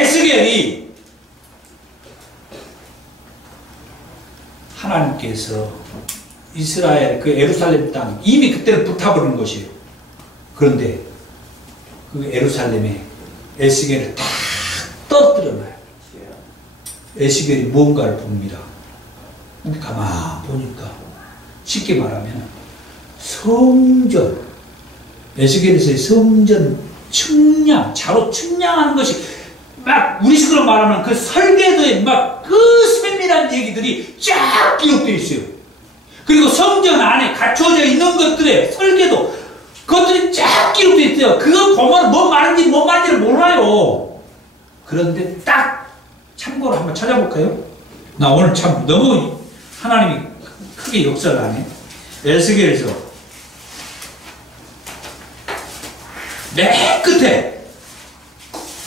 에스겔이 하나님께서 이스라엘 그 예루살렘 땅 이미 그때는 불타버린 것이에요. 그런데 그 예루살렘에 에스겔을 다 떨어뜨려놔요. 에스겔이 무언가를 봅니다. 근데 가만 보니까 쉽게 말하면 성전, 에스겔에서의 성전 측량, 자로 측량하는 것이 막 우리식으로 말하면 그 설계도에 막 그 세밀한 얘기들이 쫙 기록되어 있어요. 그리고 성전 안에 갖춰져 있는 것들의 설계도, 그것들이 쫙 기록되어 있어요. 그거 보면 뭐 말인지 뭐 말인지를 몰라요. 그런데 딱 참고로 한번 찾아볼까요? 나 오늘 참 너무 하나님이 크게 역사를 하네. 에스겔에서 맨 끝에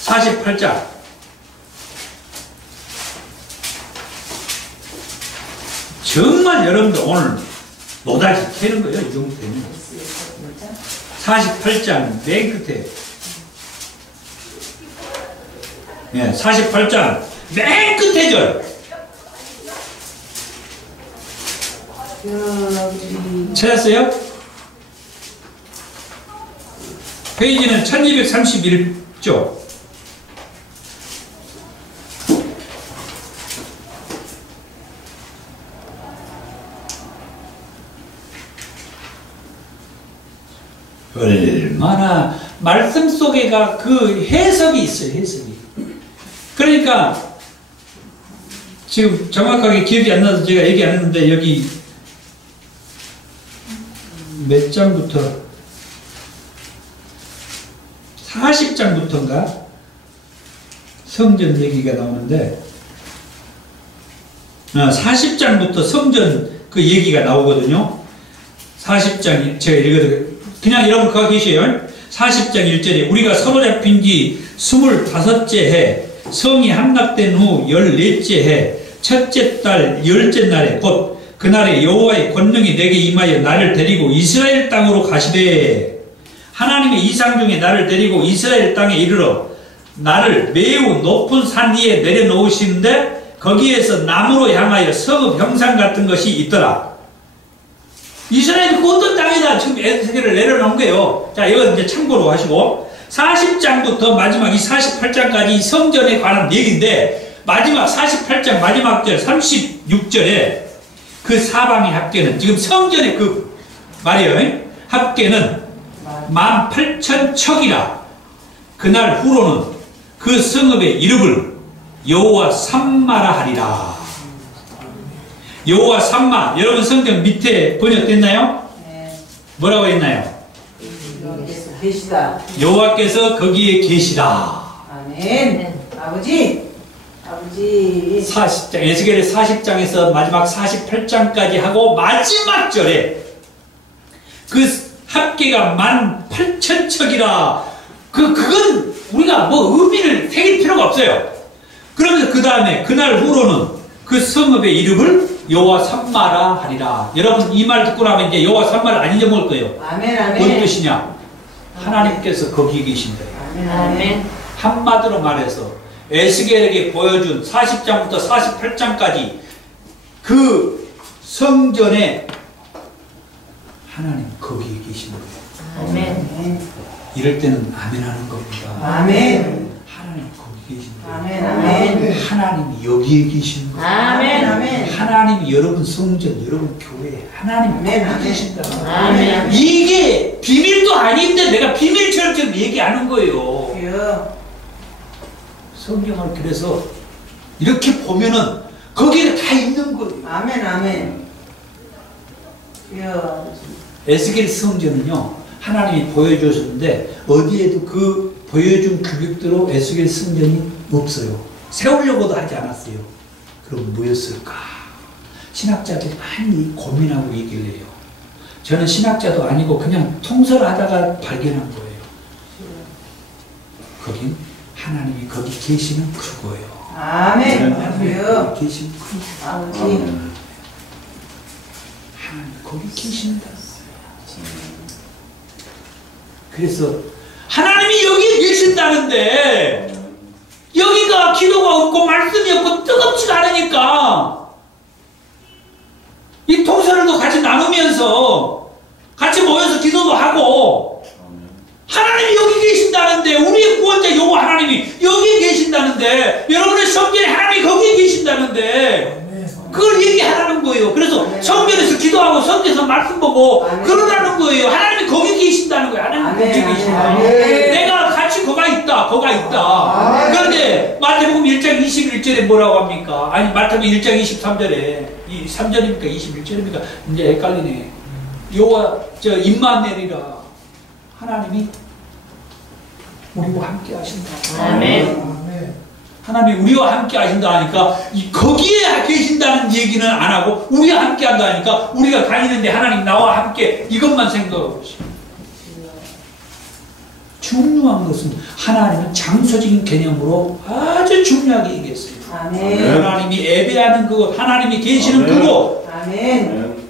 48장 정말 여러분들 오늘 노다지 캐는 거예요. 이 정도 되면 48장 맨 끝에 48장 맨 끝에 절 찾았어요? 페이지는 1231쪽. 얼마나 말씀 속에가 그 해석이 있어요. 해석이. 그러니까 지금 정확하게 기억이 안 나서 제가 얘기 안 했는데 여기 몇 장부터 40장부터인가 성전 얘기가 나오는데 40장부터 성전 그 얘기가 나오거든요. 40장 제가 읽어도 그냥 여러분 그거 계세요. 40장 1절에 우리가 사로잡힌 지 25째 해 성이 함락된 후 14째 해 첫째 달 10째 날에 곧 그날에 여호와의 권능이 내게 임하여 나를 데리고 이스라엘 땅으로 가시되 하나님의 이상 중에 나를 데리고 이스라엘 땅에 이르러 나를 매우 높은 산 위에 내려놓으시는데 거기에서 남으로 향하여 성읍 형상 같은 것이 있더라. 이스라엘이 그 어떤 땅에다 지금 에스겔을 내려놓은 거예요. 자, 이거 이제 참고로 하시고 40장부터 마지막 이 48장까지 성전에 관한 얘기인데 마지막 48장 마지막 절 36절에 그 사방의 합계는 지금 성전의 그 말이에요. 합계는 18,000척이라 그날 후로는 그 성읍의 이름을 여호와 삼마라 하리라. 여호와 삼마. 여러분 성경 밑에 번역됐나요? 네. 뭐라고 했나요? 여호와께서 계시다. 여호와께서 거기에 계시다. 아멘. 아버지 40장 에스겔의 40장에서 마지막 48장까지 하고 마지막 절에 그 합계가 18,000척이라 그건 우리가 뭐 의미를 새길 필요가 없어요. 그러면서 그 다음에 그날 후로는 그 성읍의 이름을 여호와 삼마라 하리라. 여러분 이 말 듣고 나면 이제 여호와 삼마를 안 잊어먹을 거예요. 아멘, 아멘. 뭔 뜻이냐? 하나님께서 거기에 계신다. 아멘, 아멘. 한마디로 말해서 에스겔에게 보여준 40장부터 48장까지 그 성전에 하나님 거기에 계신 거예요. 아멘. 이럴 때는 아멘 하는 겁니다. 아멘. 하나님 거기 계신 거예요. 아멘, 아멘. 하나님이 여기에 계신 거예요. 아멘, 아멘. 하나님이 여러분 성전, 여러분 교회, 하나님 거기 계신다. 아멘. 이게 비밀도 아닌데 내가 비밀처럼 지금 얘기하는 거예요. 성경을 그래서 이렇게 보면은 거기에 다 있는 거예요. 아멘, 아멘. 에스겔 성전은요 하나님이 보여주셨는데 어디에도 그 보여준 규격대로 에스겔 성전이 없어요. 세우려고도 하지 않았어요. 그럼 뭐였을까? 신학자들이 많이 고민하고 얘기를 해요. 저는 신학자도 아니고 그냥 통설하다가 발견한 거예요. 거긴 하나님이 거기 계시는 그거예요. 아멘. 하나님이 아멘. 거기 계시는 그 아버지. 하나님 거기 계신다. 그래서 하나님이 여기에 계신다는데 여기가 기도가 없고 말씀이 없고 뜨겁지가 않으니까 이 통설도 같이 나누면서 같이 모여서 기도도 하고 하나님이 여기 계신다는데 우리의 구원자 여호와 하나님이 여기에 계신다는데 여러분의 성전에 하나님이 거기에 계신다는데 그걸 얘기하라는 거예요. 그래서 성전에서 기도하고 성전에서 말씀 보고 그러라는 거예요. 하나님이 거기 계신다는 거예요. 하나님이 거기 계신다. 내가 같이 거가 있다. 거가 있다. 그런데 마태복음 1장 21절에 뭐라고 합니까? 아니 마태복음 1장 23절에 이 3절입니까? 21절입니까? 이제 헷갈리네. 여호와 저 입만 내리라. 하나님이 우리와 함께 하신다. 아멘. 하나님이 우리와 함께 하신다 하니까 거기에 계신다는 얘기는 안 하고 우리와 함께 한다 하니까 우리가 다니는데 하나님 나와 함께 이것만 생각하고 있어요. 중요한 것은 하나님은 장소적인 개념으로 아주 중요하게 얘기했어요. 아멘. 하나님이 예배하는 그곳, 하나님이 계시는 그곳. 아멘.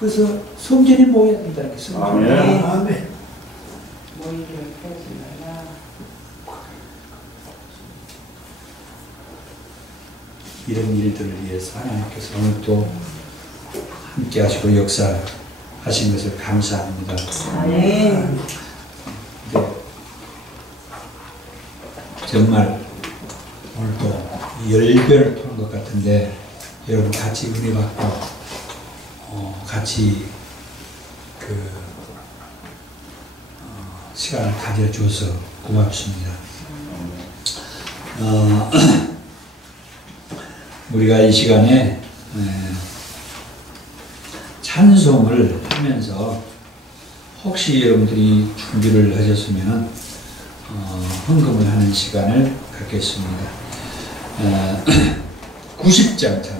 그래서 성전이 모여야 된다는 게 성전. 아멘. 아멘. 이런 일들을 위해서 하나님께서 오늘 또 함께 하시고 역사하신 것을 감사합니다. 아멘. 네. 정말 오늘도 열변을 토는 것 같은데 여러분 같이 은혜 받고 같이 시간을 가져줘서 고맙습니다. 우리가 이 시간에 찬송을 하면서 혹시 여러분들이 준비를 하셨으면 헌금을 하는 시간을 갖겠습니다. 90장 찬송.